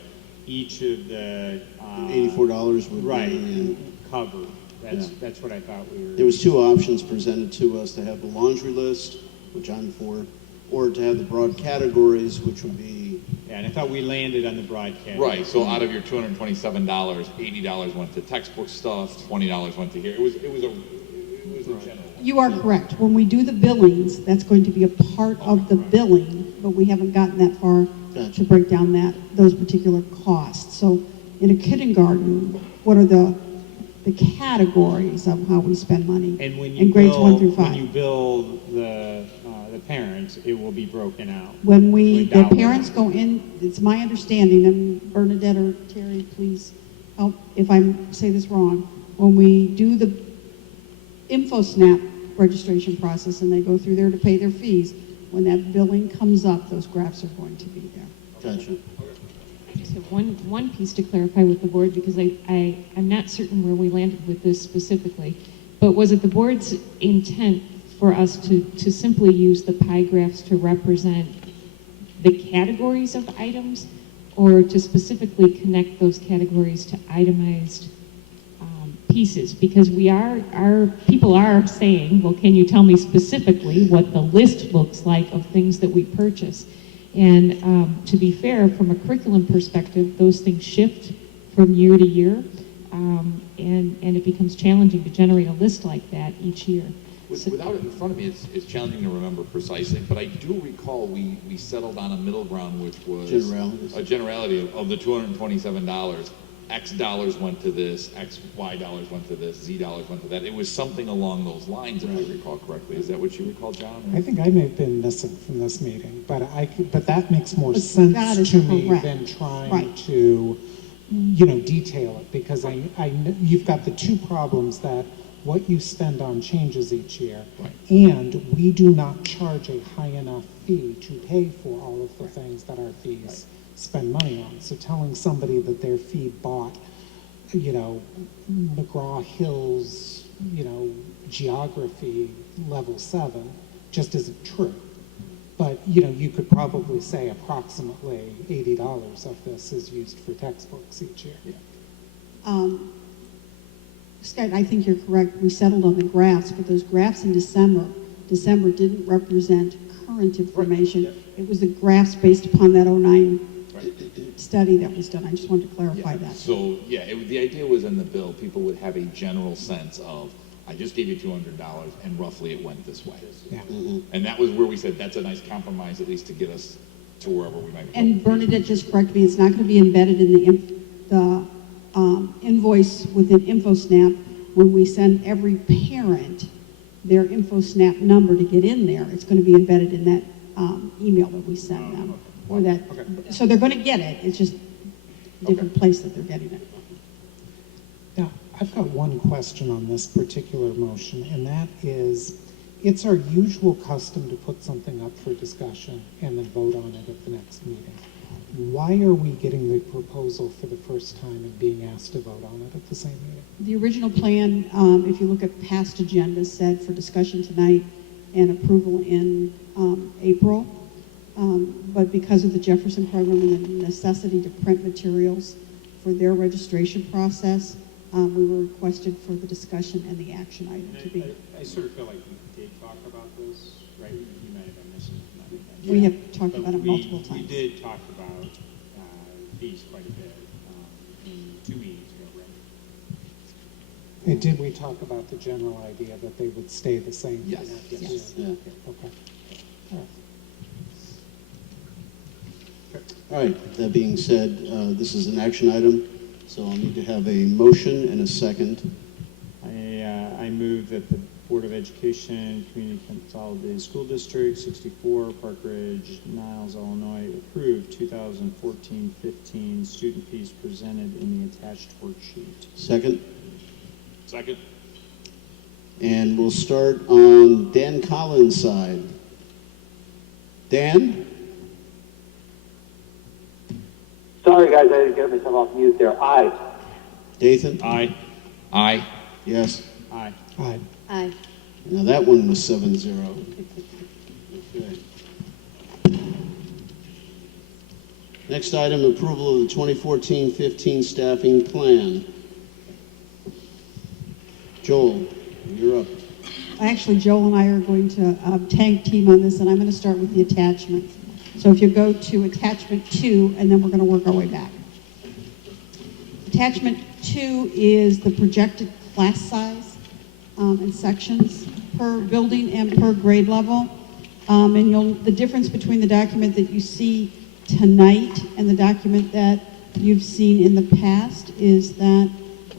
each of the $84 would be, right and- cover. That's what I thought we were. There was two options presented to us, to have the laundry list, which I'm for, or to have the broad categories, which would be... Yeah, and I thought we landed on the broad category. Right, so out of your $227, $80 went to textbook stuff, $20 went to here. It was a general. You are correct. When we do the billings, that's going to be a part of the billing, but we haven't gotten that far to break down those particular costs. So in a kindergarten, what are the the categories of how we spend money And when in you grades bill, 1 through when 5. you bill the parents, it will be broken out. When the With dollar parents go in, it's my understanding, and Bernadette or Terry, please help if I say this wrong. When we do the InfoSnap registration process and they go through there to pay their fees, when that billing comes up, those graphs are going to be there. Gotcha. Just have one piece to clarify with the board, because I'm not certain where we landed with this specifically, but was it the board's intent for us to simply use the pie graphs to represent the categories of items, or to specifically connect those categories to itemized pieces? Because our people are saying, well, can you tell me specifically what the list looks like of things that we purchase? And to be fair, from a curriculum perspective, those things shift from year to year, and it becomes challenging to generate a list like that each year. Without it in front of me, it's challenging to remember precisely, but I do recall we settled on a middle ground, which was Generalities. a generality of the $227. X dollars went to this, X, Y dollars went to this, Z dollars went to that. It was something along those lines, if I recall correctly. Is that what you recall, John? I think I may have been missing from this meeting, but that makes more That sense is to me correct. than trying Right. to, detail it, because you've got the two problems that what you spend on changes each year, and we do not charge a high enough fee to pay for all of the things that our fees spend money on. So telling somebody that their fee bought, McGraw-Hill's, geography level 7 just isn't true. But, you could probably say approximately $80 of this is used for textbooks each year. Scott, I think you're correct. We settled on the graphs, but those graphs in December didn't represent current information. It was the graphs based upon that 09 study that was done. I just wanted to clarify that. So, the idea was in the bill, people would have a general sense of, I just gave you $200, and roughly it went this way. Yeah. And that was where we said, that's a nice compromise, at least to get us to wherever we might be. And Bernadette just corrected me, it's not going to be embedded in the invoice within InfoSnap. When we send every parent their InfoSnap number to get in there, it's going to be embedded in that email that we send them. Or that, so they're going to get it, it's just a different place that they're getting it. Now, I've got one question on this particular motion, and that is, it's our usual custom to put something up for discussion and then vote on it at the next meeting. Why are we getting the proposal for the first time and being asked to vote on it at the same meeting? The original plan, if you look at past agendas, said for discussion tonight and approval in April. But because of the Jefferson program and the necessity to print materials for their registration process, we were requested for the discussion and the action item to be. I sort of feel like we did talk about this, right? You might have been missing. We have talked about it multiple times. We did talk about fees quite a bit in 2 meetings ago, right? And did we talk about the general idea that they would stay the same? Yes. Yes. Yeah. Okay. All right. All right, that being said, this is an action item, so I'll need to have a motion and a second. I move that the Board of Education, Community Consolidated School District 64, Park Ridge, Niles, Illinois, approve 2014-15 student fees presented in the attached worksheet. Second? Second. And we'll start on Dan Collins' side. Dan? Sorry, guys, I didn't get myself off mute there. Aye. Dathan? Aye. Aye. Yes. Aye. Aye. Aye. Now that one was 7-0. Okay. Next item, approval of the 2014-15 staffing plan. Joel, you're up. Actually, Joel and I are going to tag team on this, and I'm going to start with the attachment. So if you go to attachment 2, and then we're going to work our way back. Attachment 2 is the projected class size and sections per building and per grade level. And the difference between the document that you see tonight and the document that you've seen in the past is that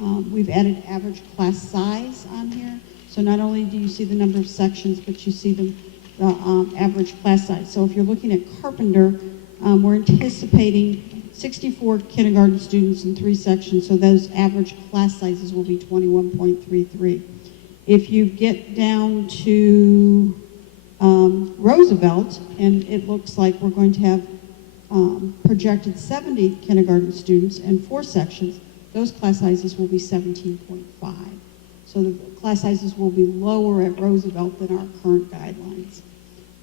We've added average class size on here. So not only do you see the number of sections, but you see the average class size. So if you're looking at Carpenter, we're anticipating 64 kindergarten students in 3 sections, so those average class sizes will be 21.33. If you get down to Roosevelt, and it looks like we're going to have projected 70 kindergarten students and 4 sections, those class sizes will be 17.5. So the class sizes will be lower at Roosevelt than our current guidelines.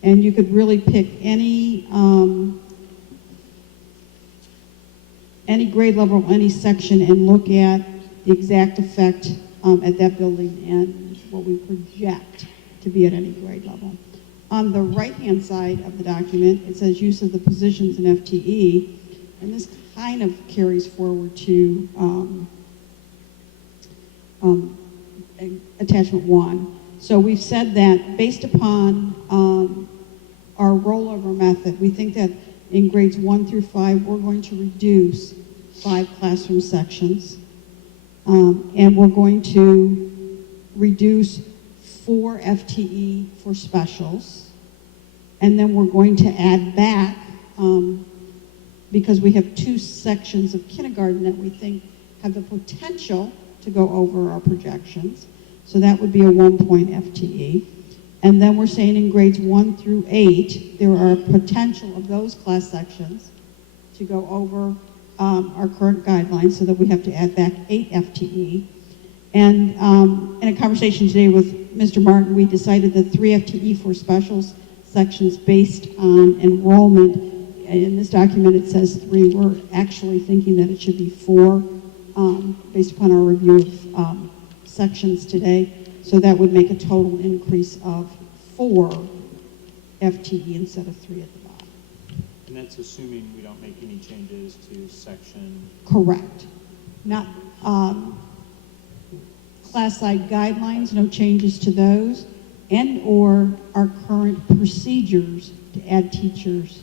And you could really pick any grade level, any section, and look at the exact effect at that building and what we project to be at any grade level. On the right-hand side of the document, it says use of the positions in FTE, and this kind of carries forward to attachment 1. So we've said that based upon our rollover method, we think that in grades 1 through 5, we're going to reduce 5 classroom sections, and we're going to reduce 4 FTE for specials, and then we're going to add back, because we have 2 sections of kindergarten that we think have the potential to go over our projections. So that would be a 1 point FTE. And then we're saying in grades 1 through 8, there are potential of those class sections to go over our current guidelines, so that we have to add back 8 FTE. And in a conversation today with Mr. Martin, we decided that 3 FTE for specials sections based on enrollment. In this document it says 3. We're actually thinking that it should be 4 based upon our review of sections today. So that would make a total increase of 4 FTE instead of 3 at the bottom. And that's assuming we don't make any changes to section. Correct. Not class-side guidelines, no changes to those, and or our current procedures to add teachers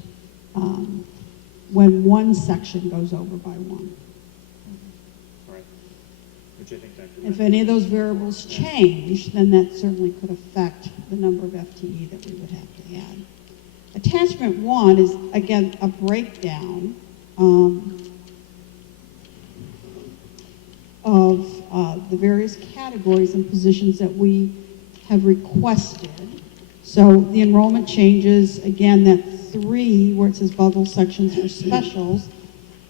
when one section goes over by 1. Right. Which I think Dr. If any of those variables change, then that certainly could affect the number of FTE that we would have to add. Attachment 1 is, again, a breakdown of the various categories and positions that we have requested. So the enrollment changes, again, that 3, where it says bubble sections for specials,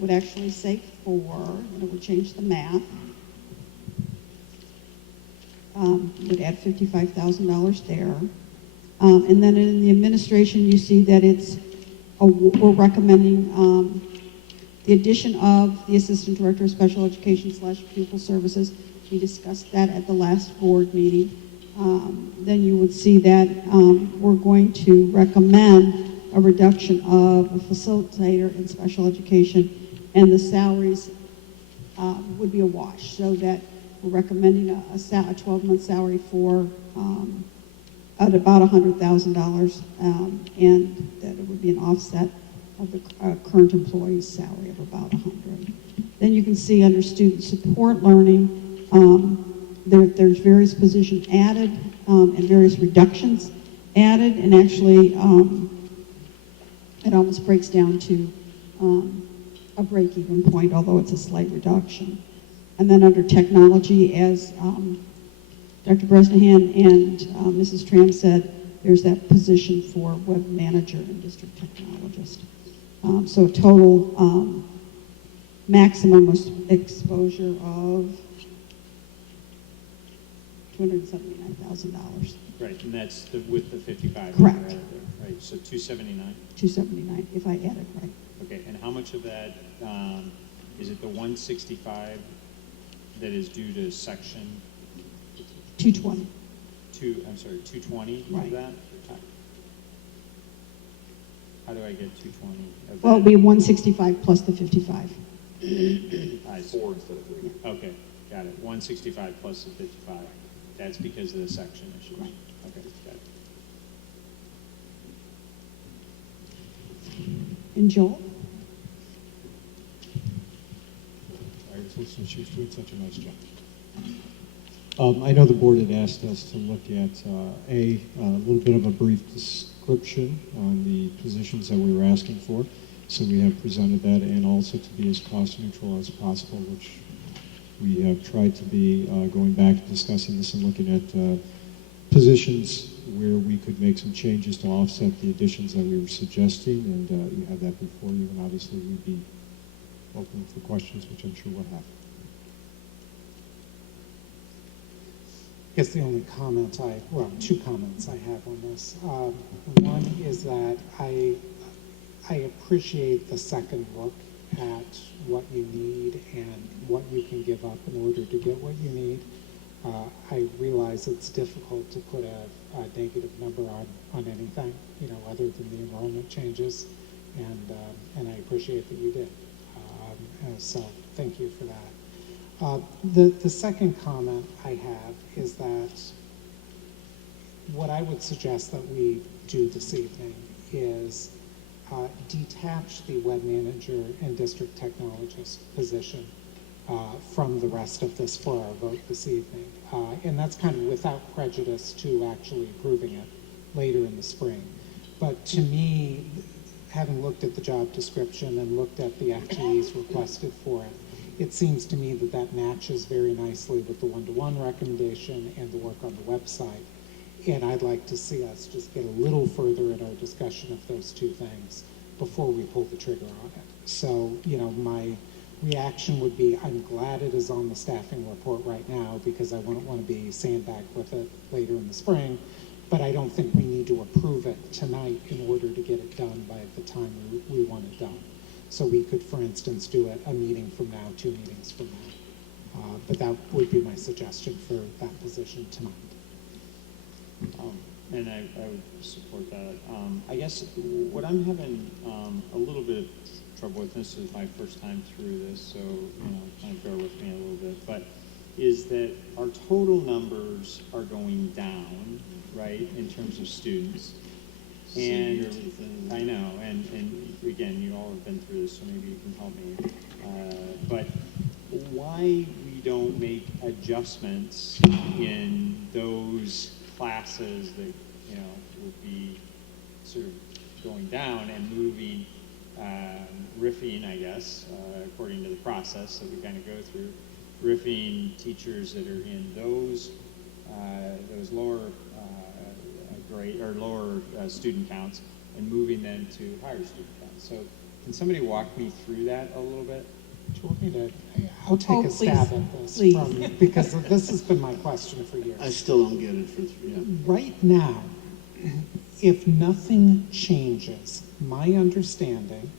would actually say 4, and it would change the math. Would add $55,000 there. And then in the administration, you see that we're recommending the addition of the Assistant Director of Special Education / Pupil Services. We discussed that at the last board meeting. Then you would see that we're going to recommend a reduction of a facilitator in special education, and the salaries would be a wash, so that we're recommending a 12-month salary for at about $100,000, and that it would be an offset of the current employee's salary of about $100,000. Then you can see under student support learning, there's various positions added and various reductions added, and actually it almost breaks down to a break-even point, although it's a slight reduction. And then under technology, as Dr. Bresnahan and Mrs. Tram said, there's that position for web manager and district technologist. So a total maximum exposure of $279,000. Right, and that's with the 55. Correct. Right, so 279. 279, if I add it right. Okay, and how much of that is it the 165 that is due to section? 220. 220 Right. of that? How do I get 220 of Well, that? it'll be 165 plus the 55. I see. 4 instead of 3. Okay, got it. 165 plus the 55. That's because of the section issue. Right. Okay, got it. And Joel? All right, since So she's doing such a nice job. I know the board had asked us to look at a little bit of a brief description on the positions that we were asking for. So we have presented that, and also to be as cost neutral as possible, which we have tried to be going back and discussing this and looking at positions where we could make some changes to offset the additions that we were suggesting, and you have that before you, and obviously we'd be open for questions, which I'm sure we'll have. I guess the only comment two comments I have on this. One is that I appreciate the second look at what you need and what you can give up in order to get what you need. I realize it's difficult to put a negative number on anything, other than the enrollment changes, and I appreciate that you did. So thank you for that. The second comment I have is that what I would suggest that we do this evening is detach the web manager and district technologist position from the rest of this for our vote this evening. And that's kind of without prejudice to actually approving it later in the spring. But to me, having looked at the job description and looked at the FTEs requested for it, it seems to me that that matches very nicely with the one-to-one recommendation and the work on the website. And I'd like to see us just get a little further in our discussion of those two things before we pull the trigger on it. So, my reaction would be, I'm glad it is on the staffing report right now because I wouldn't want to be sandbagged with it later in the spring, but I don't think we need to approve it tonight in order to get it done by the time we want it done. So we could, for instance, do it a meeting from now, 2 meetings from now. But that would be my suggestion for that position tonight. And I would support that. I guess what I'm having a little bit of trouble with, this is my first time through this, so kind of bear with me a little bit, but is that our total numbers are going down, right, in terms of students. And I know, and again, you all have been through this, so maybe you can help me. But why we don't make adjustments in those classes that would be sort of going down and moving, riffing, I guess, according to the process that we kind of go through, riffing teachers that are in those lower grade or lower student counts and moving them to higher student counts. So can somebody walk me through that a little bit? Do you want me to? I'll take a stab at this because this has been my question for years. I still don't get it for 3. Yeah. Right now, if nothing changes, my understanding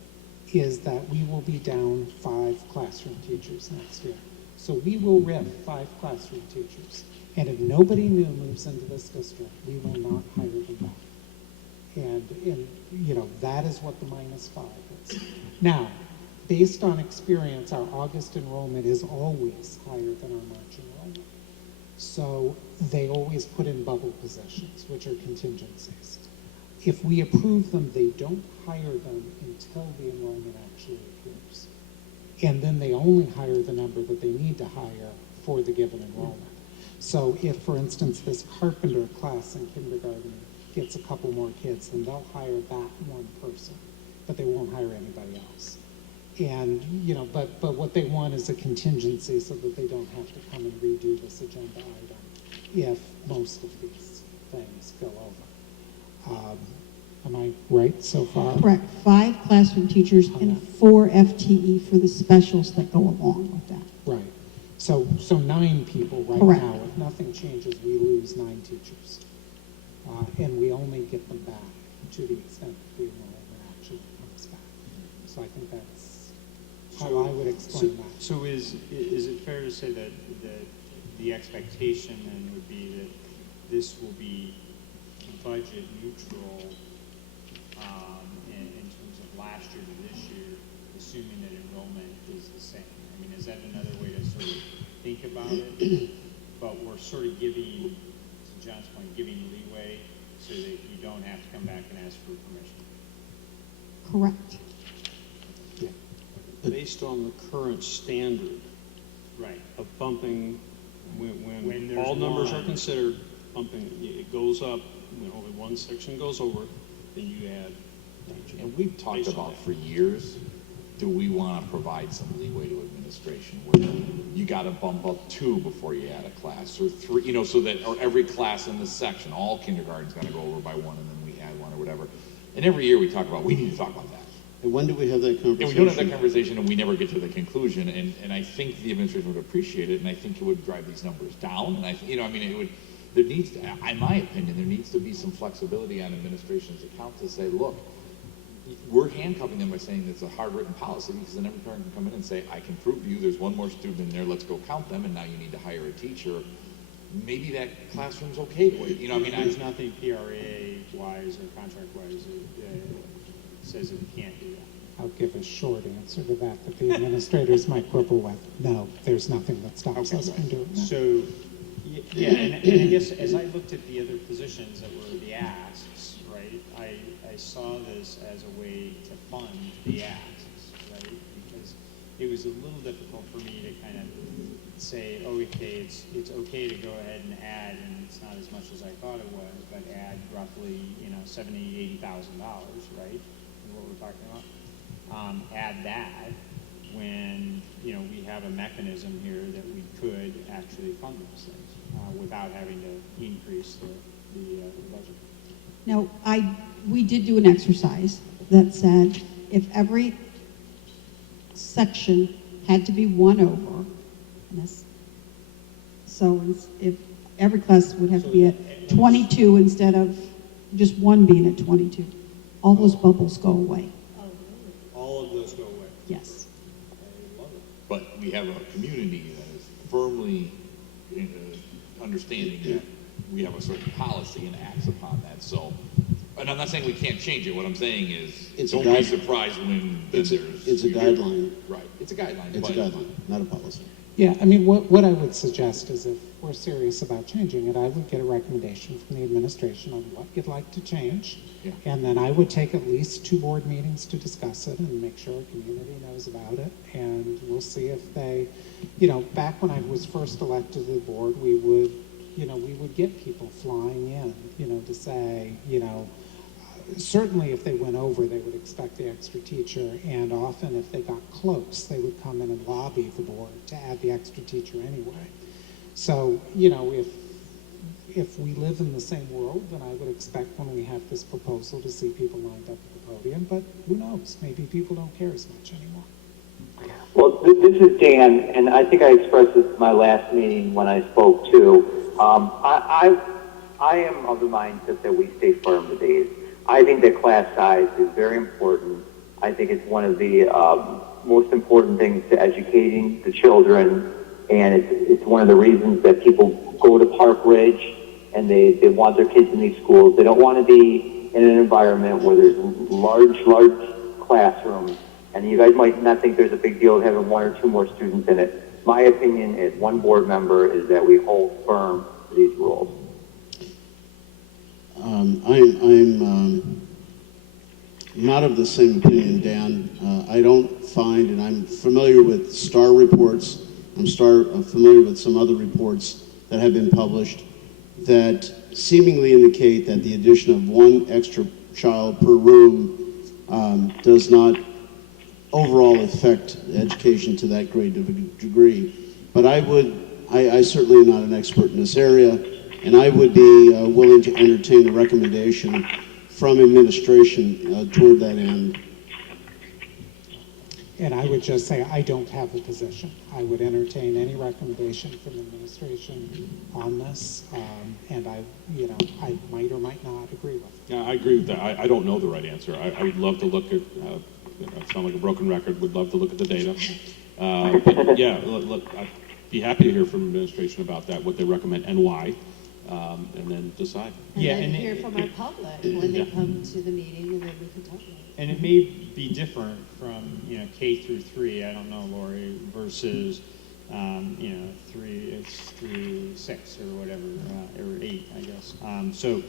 is that we will be down 5 classroom teachers next year. So we will riff 5 classroom teachers. And if nobody new moves into this district, we will not hire them back. And that is what the -5 is. Now, based on experience, our August enrollment is always higher than our March enrollment. So they always put in bubble positions, which are contingencies. If we approve them, they don't hire them until the enrollment actually approves. And then they only hire the number that they need to hire for the given enrollment. So if, for instance, this carpenter class in kindergarten gets a couple more kids, then they'll hire that one person, but they won't hire anybody else. And, but what they want is a contingency so that they don't have to come and redo this agenda item if most of these things go over. Am I right so far? Correct. 5 classroom teachers and 4 FTE for the specials that go along with that. Right. So 9 people right Correct. now. If nothing changes, we lose 9 teachers. And we only get them back to the extent that the enrollment actually comes back. So I think that's how I would explain that. So is it fair to say that the expectation then would be that this will be budget neutral in terms of last year to this year, assuming that enrollment is the same? I mean, is that another way to sort of think about it? But we're sort of giving, to John's point, giving leeway so that you don't have to come back and ask for permission. Correct. Based on the current standard, Right, of bumping, When when there's all numbers are one. considered, bumping, it goes up, when only one section goes over, then you add. And we've talked based on about that. for years, do we want to provide some leeway to administration where you got to bump up 2 before you add a class, or 3, you know, so that, or every class in this section, all kindergarten's got to go over by 1 and then we add 1 or whatever. And every year we talk about, we need to talk about that. And when do we have that conversation? And we don't have that conversation and we never get to the conclusion, and I think the administration would appreciate it, and I think it would drive these numbers down, and there needs to, in my opinion, there needs to be some flexibility on administration's account to say, look, we're handcuffing them by saying it's a hard-written policy, because then every parent can come in and say, I can prove to you there's 1 more student in there, let's go count them, and now you need to hire a teacher. Maybe that classroom's okay to wait, There's nothing PRA-wise or contract-wise that says that we can't do that. I'll give a short answer to that the administrators might quibble with. No, there's nothing that stops us from doing that. So, yeah, and I guess as I looked at the other positions that were the asks, right, I saw this as a way to fund the asks, right? Because it was a little difficult for me to kind of say, oh, okay, it's okay to go ahead and add, and it's not as much as I thought it was, but add roughly, $70,000, $80,000, right? Is what we're talking about. Add that when, we have a mechanism here that we could actually fund those things without having to increase the budget. Now, we did do an exercise that said if every section had to be 1 over, so if every class would have to be at 22 instead of just 1 being at 22, all those bubbles go away. All of those go away. Yes. But we have a community that is firmly understanding that we have a certain policy and acts upon that. So, and I'm not saying we can't change it. What I'm saying is, don't be surprised when It's a guideline. Right. It's a guideline. It's a guideline, not a policy. Yeah, I mean, what I would suggest is if we're serious about changing it, I would get a recommendation from the administration on what you'd like to change. Yeah. And then I would take at least 2 board meetings to discuss it and make sure the community knows about it. And we'll see if they, back when I was first elected to the board, we would get people flying in, to say, certainly if they went over, they would expect the extra teacher, and often if they got close, they would come in and lobby the board to add the extra teacher anyway. So, if we live in the same world, then I would expect when we have this proposal to see people lined up at the podium, but who knows, maybe people don't care as much anymore. Well, this is Dan, and I think I expressed this in my last meeting when I spoke too. I am of the mindset that we stay firm with these. I think that class size is very important. I think it's one of the most important things to educating the children, and it's one of the reasons that people go to Park Ridge and they want their kids in these schools. They don't want to be in an environment where there's large classrooms, and you guys might not think there's a big deal having 1 or 2 more students in it. My opinion as one board member is that we hold firm to these rules. I'm not of the same opinion, Dan. I don't find, and I'm familiar with STAR reports, I'm familiar with some other reports that have been published that seemingly indicate that the addition of 1 extra child per room does not overall affect education to that great of a degree. But I certainly am not an expert in this area, and I would be willing to entertain a recommendation from administration toward that end. And I would just say I don't have a position. I would entertain any recommendation from administration on this, and I might or might not agree with it. Yeah, I agree with that. I don't know the right answer. I would love to look at, I sound like a broken record, would love to look at the data. But yeah, I'd be happy to hear from administration about that, what they recommend and why, and then decide. And then hear from our public when they come to the meeting, and then we can talk about it. And it may be different from, K through 3, I don't know, Lori, versus, 3 through 6 or whatever, or 8, I guess. So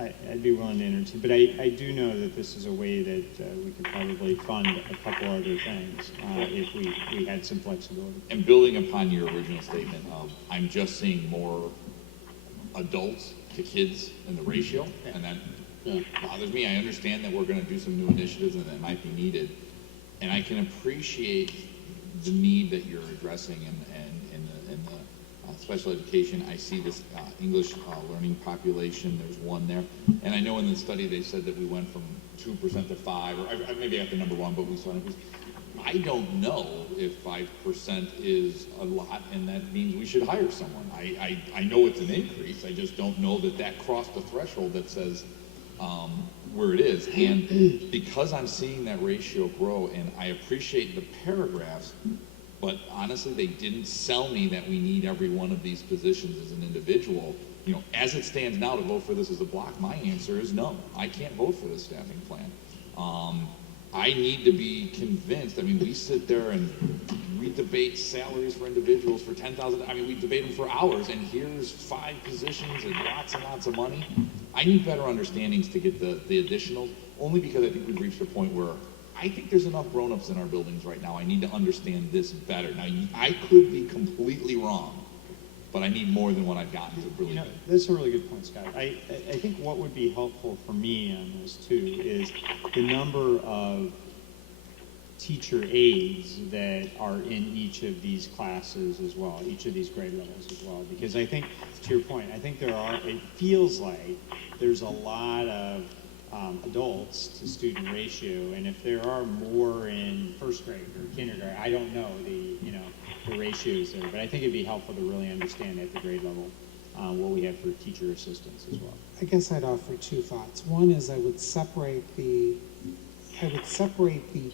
I'd be willing to entertain, but I do know that this is a way that we could probably fund a couple other things if we had some flexibility. And building upon your original statement of, I'm just seeing more adults to kids in the ratio, and that bothers me. I understand that we're going to do some new initiatives and that might be needed, and I can appreciate the need that you're addressing in the special education. I see this English learning population. There's one there, and I know in the study they said that we went from 2% to 5%, or maybe I got the number wrong, but we saw an increase. I don't know if 5% is a lot, and that means we should hire someone. I know it's an increase. I just don't know that that crossed the threshold that says where it is. And because I'm seeing that ratio grow, and I appreciate the paragraphs, but honestly, they didn't sell me that we need every one of these positions as an individual. You know, as it stands now, to vote for this as a block, my answer is no. I can't vote for this staffing plan. I need to be convinced. I mean, we sit there and we debate salaries for individuals for $10,000. I mean, we debate them for hours, and here's 5 positions and lots of money. I need better understandings to get the additional, only because I think we've reached a point where I think there's enough grown-ups in our buildings right now. I need to understand this better. Now, I could be completely wrong, but I need more than what I've gotten to really. You know, that's a really good point, Scott. I think what would be helpful for me on this too is the number of teacher aides that are in each of these classes as well, each of these grade levels as well. Because I think, to your point, I think it feels like there's a lot of adults to student ratio, and if there are more in first grade or kindergarten, I don't know the ratios there, but I think it'd be helpful to really understand at the grade level what we have for teacher assistants as well. I guess I'd offer 2 thoughts. One is I would separate the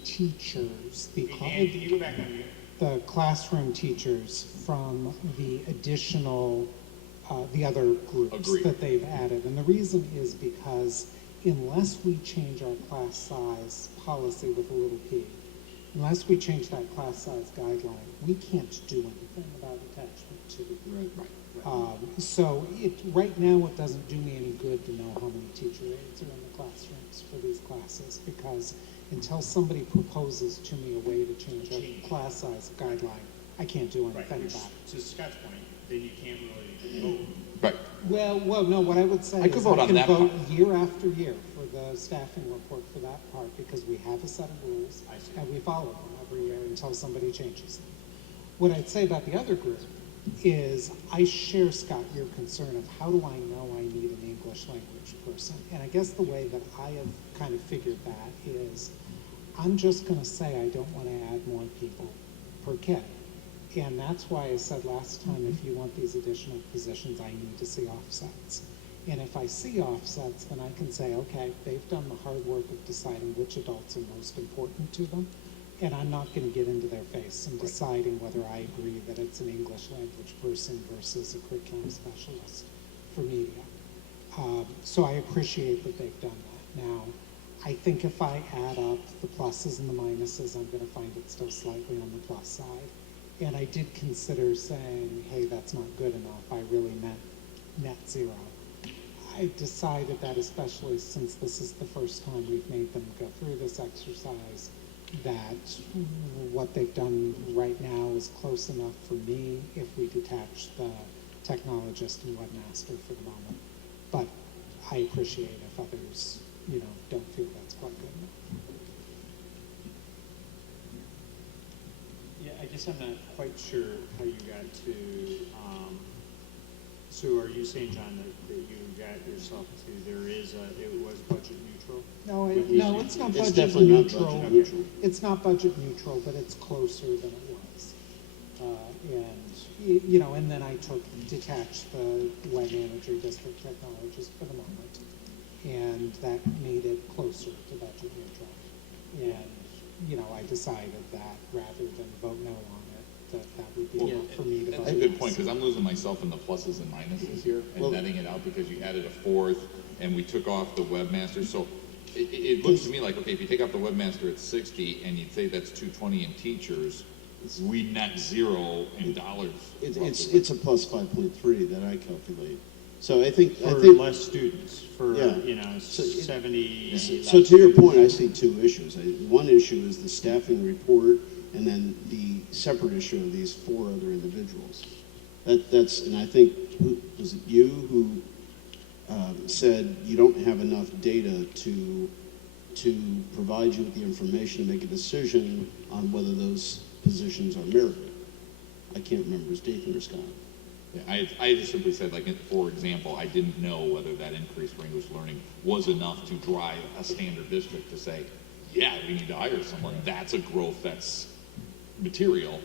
teachers, the classroom teachers from the additional, the other groups that they've added. And the reason is because unless we change our class size policy with a little p, unless we change that class size guideline, we can't do anything about attachment 2. So right now it doesn't do me any good to know how many teacher aides are in the classrooms for these classes, because until somebody proposes to me a way to change our class size guideline, I can't do anything about it. To Scott's point, then you can't really vote. Right. Well, no, what I would say I could is vote I on can that vote part. year after year for the staffing report for that part, because we have a set of rules and we follow them every year until somebody changes them. What I'd say about the other group is I share, Scott, your concern of how do I know I need an English language person. And I guess the way that I have kind of figured that is I'm just going to say I don't want to add more people per kid. And that's why I said last time, if you want these additional positions, I need to see offsets. And if I see offsets, then I can say, okay, they've done the hard work of deciding which adults are most important to them. And I'm not going to get into their face and deciding whether I agree that it's an English language person versus a curriculum specialist for media. So I appreciate that they've done that. Now, I think if I add up the pluses and the minuses, I'm going to find it still slightly on the plus side. And I did consider saying, hey, that's not good enough. I really meant net zero. I decided that, especially since this is the first time we've made them go through this exercise, that what they've done right now is close enough for me if we detach the technologist and webmaster for the moment. But I appreciate if others, don't feel that's quite good enough. Yeah, I guess I'm not quite sure how you got to, so are you saying, John, that you got yourself to, it was budget neutral? No, it's not It's budget definitely not neutral. budget neutral. It's not budget neutral, but it's closer than it was. And then I detached the web manager, district technologist for the moment, and that made it closer to budget neutral. And, I decided that rather than vote no on it, that would be for me to vote. That's a good point, because I'm losing myself in the pluses and minuses here and netting it out because you added a fourth and we took off the webmaster. So it looks to me like, okay, if you take off the webmaster at 60 and you say that's 220 in teachers, we net zero in dollars. It's a plus 5.3 that I calculate. So I think For less students, for, Yeah. 70. So to your point, I see two issues. One issue is the staffing report, and then the separate issue of these 4 other individuals. And I think, was it you who said you don't have enough data to provide you with the information to make a decision on whether those positions are merited? I can't remember, is Dathan or Scott? Yeah, I just simply said, like, for example, I didn't know whether that increase for English learning was enough to drive a standard district to say, yeah, we need to hire someone. That's a growth that's material.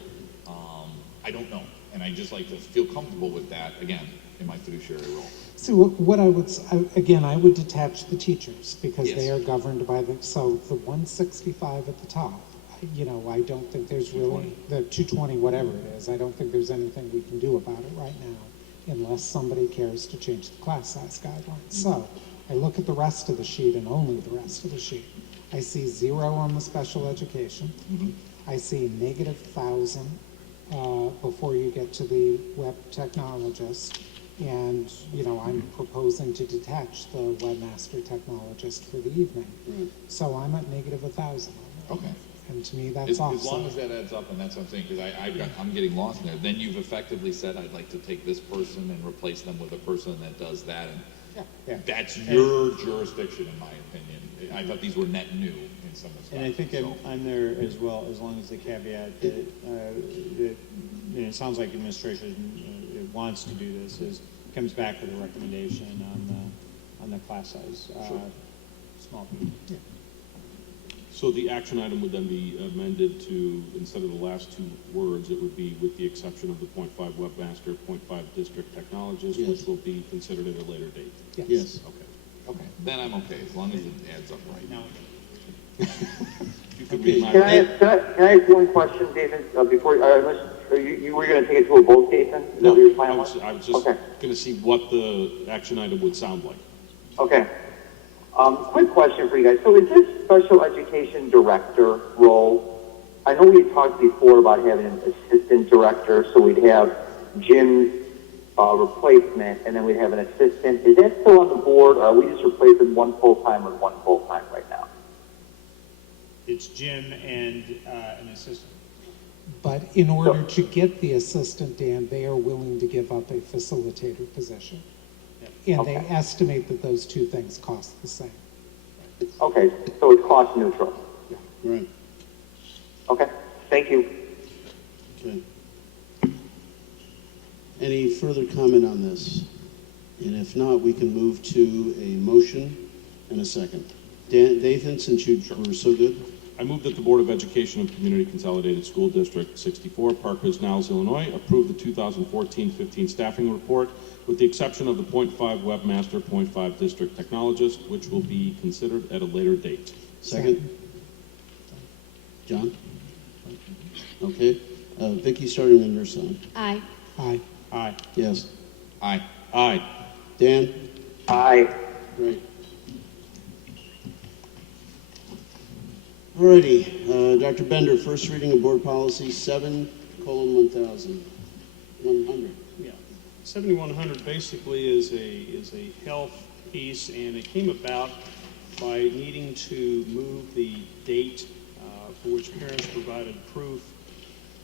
I don't know. And I just like to feel comfortable with that, again, in my fiduciary role. So what I would, again, I would detach the teachers because Yes. they are governed by so the 165 at the top, I don't think there's really, the 220, whatever it is, I don't think there's anything we can do about it right now unless somebody cares to change the class size guidelines. So I look at the rest of the sheet and only the rest of the sheet. I see 0 on the special education. I see -1,000 before you get to the web technologist. And, I'm proposing to detach the webmaster technologist for the evening. So I'm at -1,000. Okay. And to me, that's As awesome. long as that adds up, and that's what I'm saying, because I'm getting lost in there. Then you've effectively said, I'd like to take this person and replace them with a person that does that, and that's your jurisdiction, in my opinion. I thought these were net new in some respects. And I think I'm there as well, as long as the caveat that, it sounds like administration wants to do this, comes back with a recommendation on the class size, small. Yeah. So the action item would then be amended to, instead of the last 2 words, it would be with the exception of the .5 webmaster, .5 district technologist, Yes. which will be considered at a later date. Yes. Okay, then I'm okay, as long as it adds up right. Now, You could read my. Can I ask one question, David, before, you were going to take it to a vote, Dathan? Is that what your plan was? I was just going to see what the action item would sound like. Okay. Quick question for you guys. So is this special education director role, I know we had talked before about having an assistant director, so we'd have Jim's replacement, and then we'd have an assistant. Is that still on the board, or are we just replacing one full-time with one full-time right now? it's Jim and an assistant. But in order to get the assistant, Dan, they are willing to give up a facilitator position. And they estimate that those 2 things cost the same. Okay, so it's cost neutral. Yeah. Right. Okay, thank you. Okay. Any further comment on this? And if not, we can move to a motion and a second. Dathan, since you were so good. I move that the Board of Education of Community Consolidated School District 64, Park Ridge-Niles, Illinois, approve the 2014-15 staffing report with the exception of the .5 webmaster, .5 district technologist, which will be considered at a later date. Second. John? Okay. Vicki, starting on your side. Aye. Aye. Aye. Yes. Aye. Aye. Dan? Aye. Great. Alrighty, Dr. Bender, first reading of Board Policy 7:1000. 100. Yeah, 7100 basically is a health piece, and it came about by needing to move the date for which parents provided proof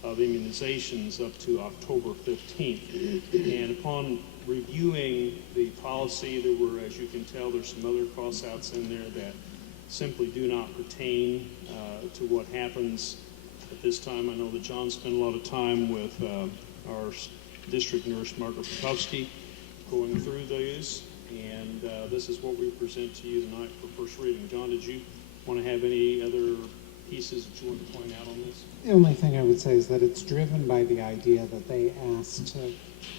of immunizations up to October 15th. And upon reviewing the policy, there were, as you can tell, there's some other cross-outs in there that simply do not pertain to what happens at this time. I know that John spent a lot of time with our district nurse, Margaret Pekowski, going through these, and this is what we present to you tonight for first reading. John, did you want to have any other pieces that you want to point out on this? The only thing I would say is that it's driven by the idea that they asked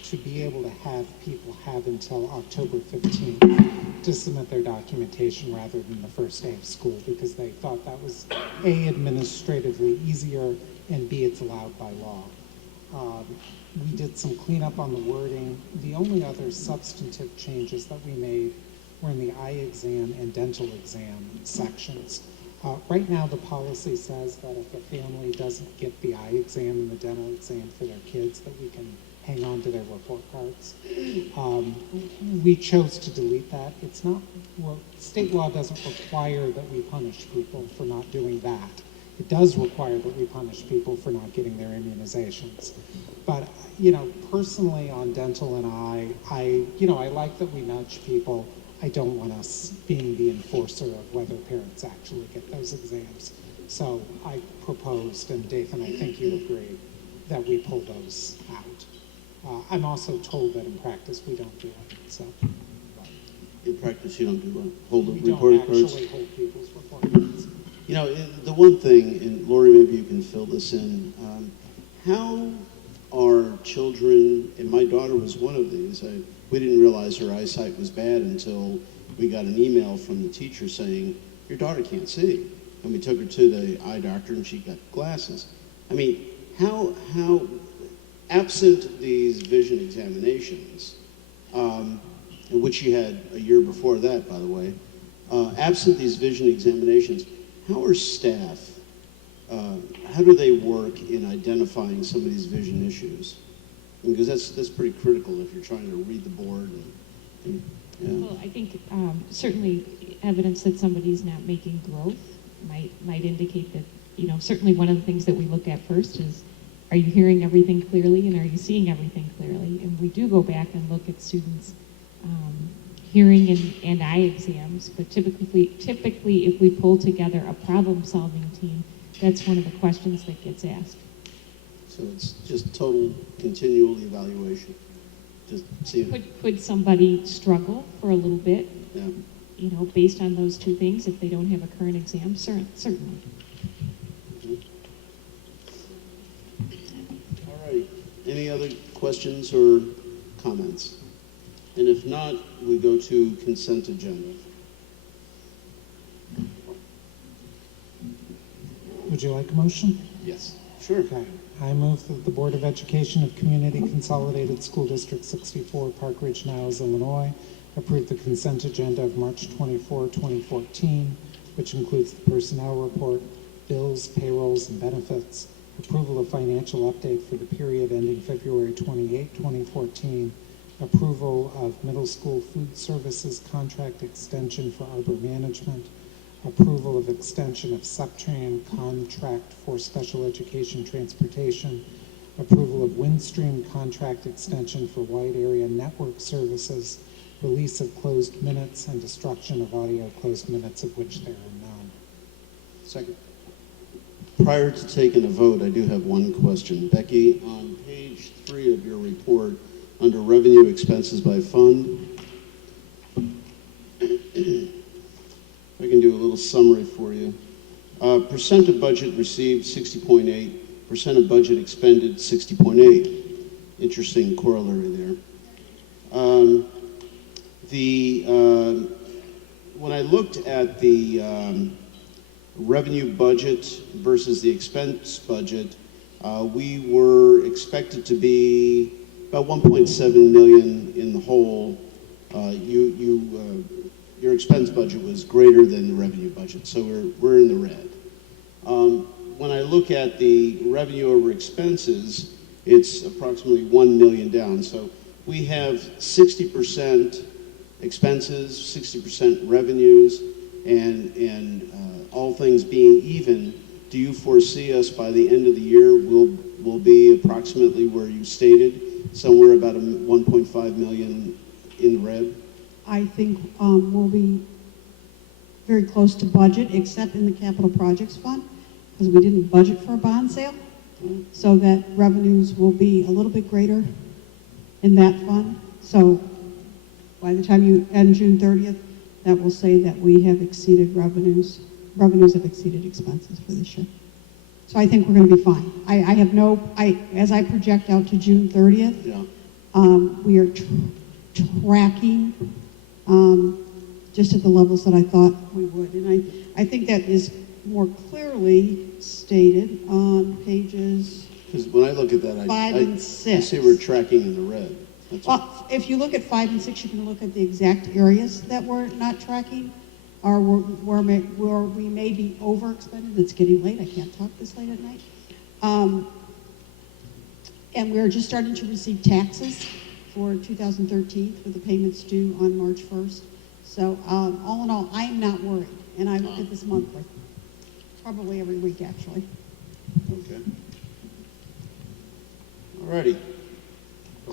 to be able to have people have until October 15th to submit their documentation rather than the first day of school, because they thought that was A, administratively easier, and B, it's allowed by law. We did some cleanup on the wording. The only other substantive changes that we made were in the eye exam and dental exam sections. Right now, the policy says that if a family doesn't get the eye exam and the dental exam for their kids, that we can hang on to their report cards. We chose to delete that. It's not, well, state law doesn't require that we punish people for not doing that. It does require that we punish people for not getting their immunizations. But, personally on dental and I like that we nudge people. I don't want us being the enforcer of whether parents actually get those exams. So I proposed, and Dathan, I think you agree, that we pull those out. I'm also told that in practice we don't do it. So In practice, you don't do what? Hold the we report don't cards? actually hold people's report cards. The one thing, and Lori, maybe you can fill this in, how are children, and my daughter was one of these, we didn't realize her eyesight was bad until we got an email from the teacher saying, your daughter can't see. And we took her to the eye doctor and she got glasses. I mean, how absent these vision examinations, which she had a year before that, by the way, absent these vision examinations, how are staff, how do they work in identifying some of these vision issues? Because that's pretty critical if you're trying to read the board. Well, I think certainly evidence that somebody's not making growth might indicate that, certainly one of the things that we look at first is, are you hearing everything clearly and are you seeing everything clearly? And we do go back and look at students' hearing and eye exams, but typically if we pull together a problem-solving team, that's one of the questions that gets asked. So it's just total continual evaluation. Just see. Could somebody struggle for a little bit? Yeah. Based on those two things, if they don't have a current exam, certainly. All right. Any other questions or comments? And if not, we go to consent agenda. Would you like a motion? Yes. Sure. Okay. I move that the Board of Education of Community Consolidated School District 64, Park Ridge-Niles, Illinois, approve the consent agenda of March 24, 2014, which includes the personnel report, bills, payrolls, and benefits, approval of financial update for the period ending February 28, 2014, approval of middle school food services contract extension for arbor management, approval of extension of Subtran contract for special education transportation, approval of Windstream contract extension for wide area network services, release of closed minutes, and destruction of audio closed minutes, of which there are none. Second. Prior to taking a vote, I do have one question. Becky, on page 3 of your report, under revenue expenses by fund, I can do a little summary for you. Percent of budget received, 60.8. Percent of budget expended, 60.8. Interesting corollary there. When I looked at the revenue budget versus the expense budget, we were expected to be about 1.7 million in the hole. Your expense budget was greater than the revenue budget, so we're in the red. When I look at the revenue over expenses, it's approximately 1 million down. So we have 60% expenses, 60% revenues, and all things being even, do you foresee us by the end of the year will be approximately where you stated, somewhere about 1.5 million in the red? I think we'll be very close to budget, except in the capital projects fund, because we didn't budget for a bond sale. So that revenues will be a little bit greater in that fund. So by the time you end June 30th, that will say that we have exceeded revenues. Revenues have exceeded expenses for this year. So I think we're going to be fine. As I project out to June 30th, we are tracking just at the levels that I thought we would. And I think that is more clearly stated on pages Because when I look at that, 5 and 6. I see we're tracking in the red. Well, if you look at 5 and 6, you can look at the exact areas that we're not tracking, or where we may be overexpended. It's getting late. I can't talk this late at night. And we're just starting to receive taxes for 2013 with the payments due on March 1st. So all in all, I am not worried. And I look at this monthly, probably every week, actually. Okay. All righty.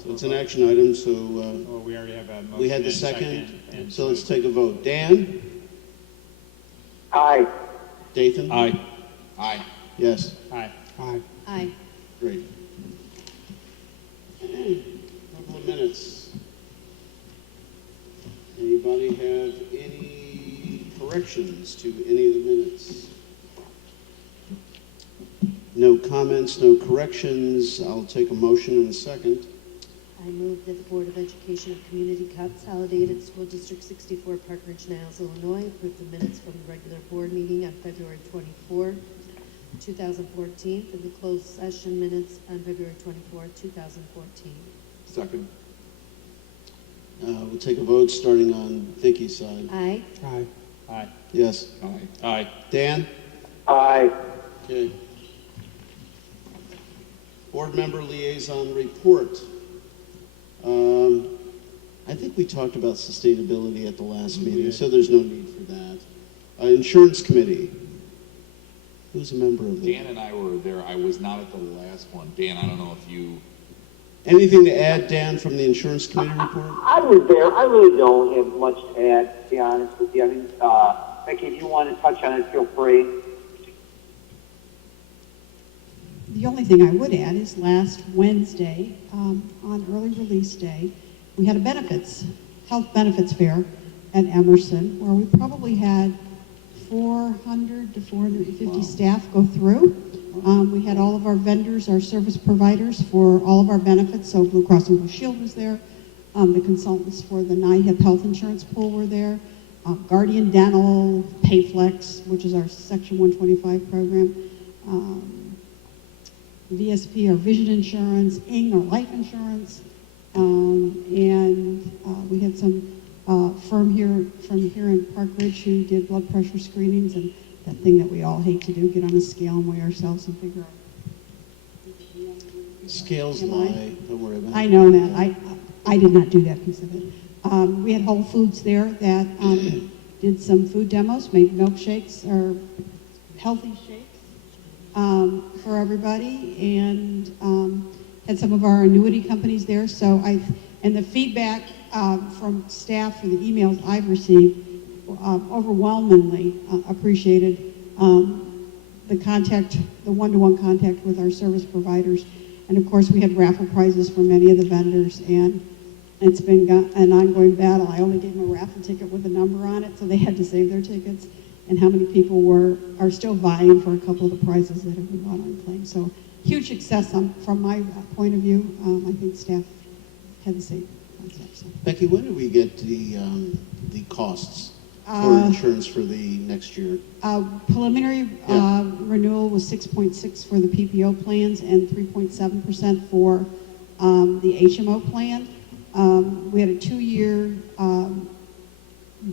So it's an action item, so Well, we already have a motion. we had the and second, and so let's take a vote. Dan? Aye. Dathan? Aye. Aye. Yes. Aye. Aye. Aye. Great. Couple of minutes. Anybody have any corrections to any of the minutes? No comments, no corrections. I'll take a motion in a second. I move that the Board of Education of Community Consolidated School District 64, Park Ridge-Niles, Illinois, approve the minutes from the regular board meeting on February 24, 2014, and the closed session minutes on February 24, 2014. Second. We'll take a vote starting on Vicky's side. Aye. Aye. Aye. Yes. Aye. Aye. Dan? Aye. Okay. Board member liaison report. I think we talked about sustainability at the last meeting, so there's no need for that. Insurance committee. Who's a member of that? Dan and I were there. I was not at the last one. Dan, I don't know if you... Anything to add, Dan, from the insurance committee report? I was there. I really don't have much to add, to be honest with you. I mean, Becky, if you want to touch on it, feel free. The only thing I would add is last Wednesday, on early release day, we had a health benefits fair at Emerson, where we probably had 400 to 450 staff go through. We had all of our vendors, our service providers for all of our benefits, so Blue Cross and Blue Shield was there. The consultants for the NIHIP health insurance pool were there. Guardian Dental, Payflex, which is our Section 125 program. VSP, our vision insurance, ING, our life insurance, and we had some firm here from here in Park Ridge who did blood pressure screenings, and that thing that we all hate to do, get on a scale and weigh ourselves and figure out. Scales lie. Don't worry about it. I know that. I did not do that piece of it. We had Whole Foods there that did some food demos, made milkshakes or healthy shakes for everybody, and had some of our annuity companies there. So and the feedback from staff for the emails I've received overwhelmingly appreciated the one-to-one contact with our service providers. And of course, we had raffle prizes for many of the vendors, and it's been an ongoing battle. I only gave them a raffle ticket with a number on it, so they had to save their tickets. And how many people are still vying for a couple of the prizes that have been bought on claim. So huge success from my point of view. I think staff had the same concept. So. Becky, when do we get the costs for insurance for the next year? Preliminary renewal was 6.6 for the PPO plans and 3.7% for the HMO plan. We had a 2-year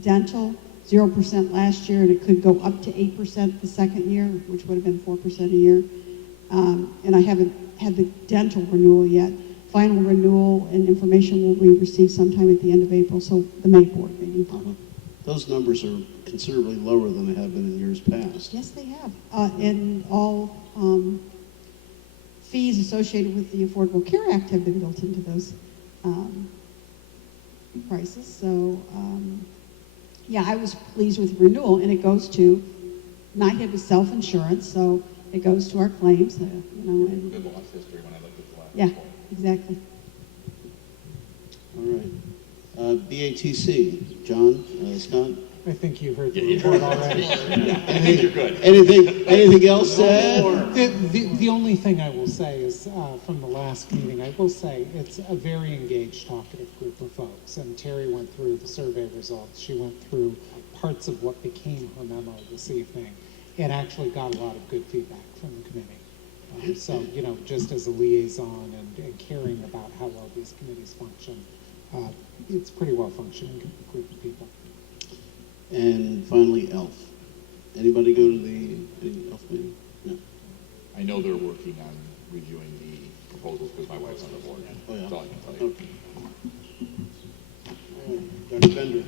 dental, 0% last year, and it could go up to 8% the second year, which would have been 4% a year. And I haven't had the dental renewal yet. Final renewal and information will be received sometime at the end of April, so the May board meeting. Those numbers are considerably lower than they have been in years past. Yes, they have. And all fees associated with the Affordable Care Act have been built into those prices. So, yeah, I was pleased with renewal, and it goes to, NIHIP is self-insurance, so it goes to our claims. You know, and, Good loss history when I looked at the last yeah, report. exactly. All right. BATC, John, Scott? I think you heard the report already. I think you're good. Anything else to add? The only thing I will say is, from the last meeting, I will say it's a very engaged, talkative group of folks. And Terry went through the survey results. She went through parts of what became her memo this evening, and actually got a lot of good feedback from the committee. So, you know, just as a liaison and caring about how well these committees function, it's a pretty well functioning group of people. And finally, ELF. Anybody go to the ELF meeting? No. I know they're working on reviewing the proposals because my wife's on the board. Oh, yeah. That's all I can tell you. Okay. Dr. Bender.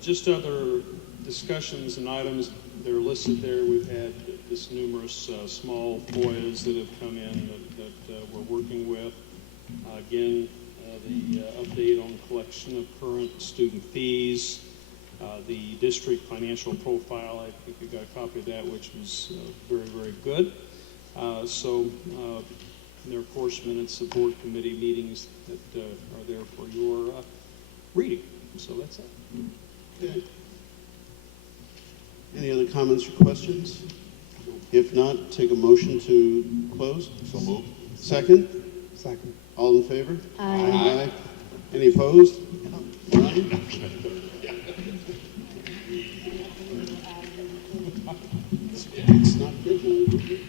Just other discussions and items, they're listed there. We've had this numerous small FOIAs that have come in that we're working with. Again, the update on collection of current student fees, the district financial profile. I think you got a copy of that, which was very, very good. There are, of course, minutes of board committee meetings that are there for your reading. So that's it. Okay. Any other comments or questions? If not, take a motion to close. So moved. Second? Second. All in favor? Aye. Any opposed? None? It's not good.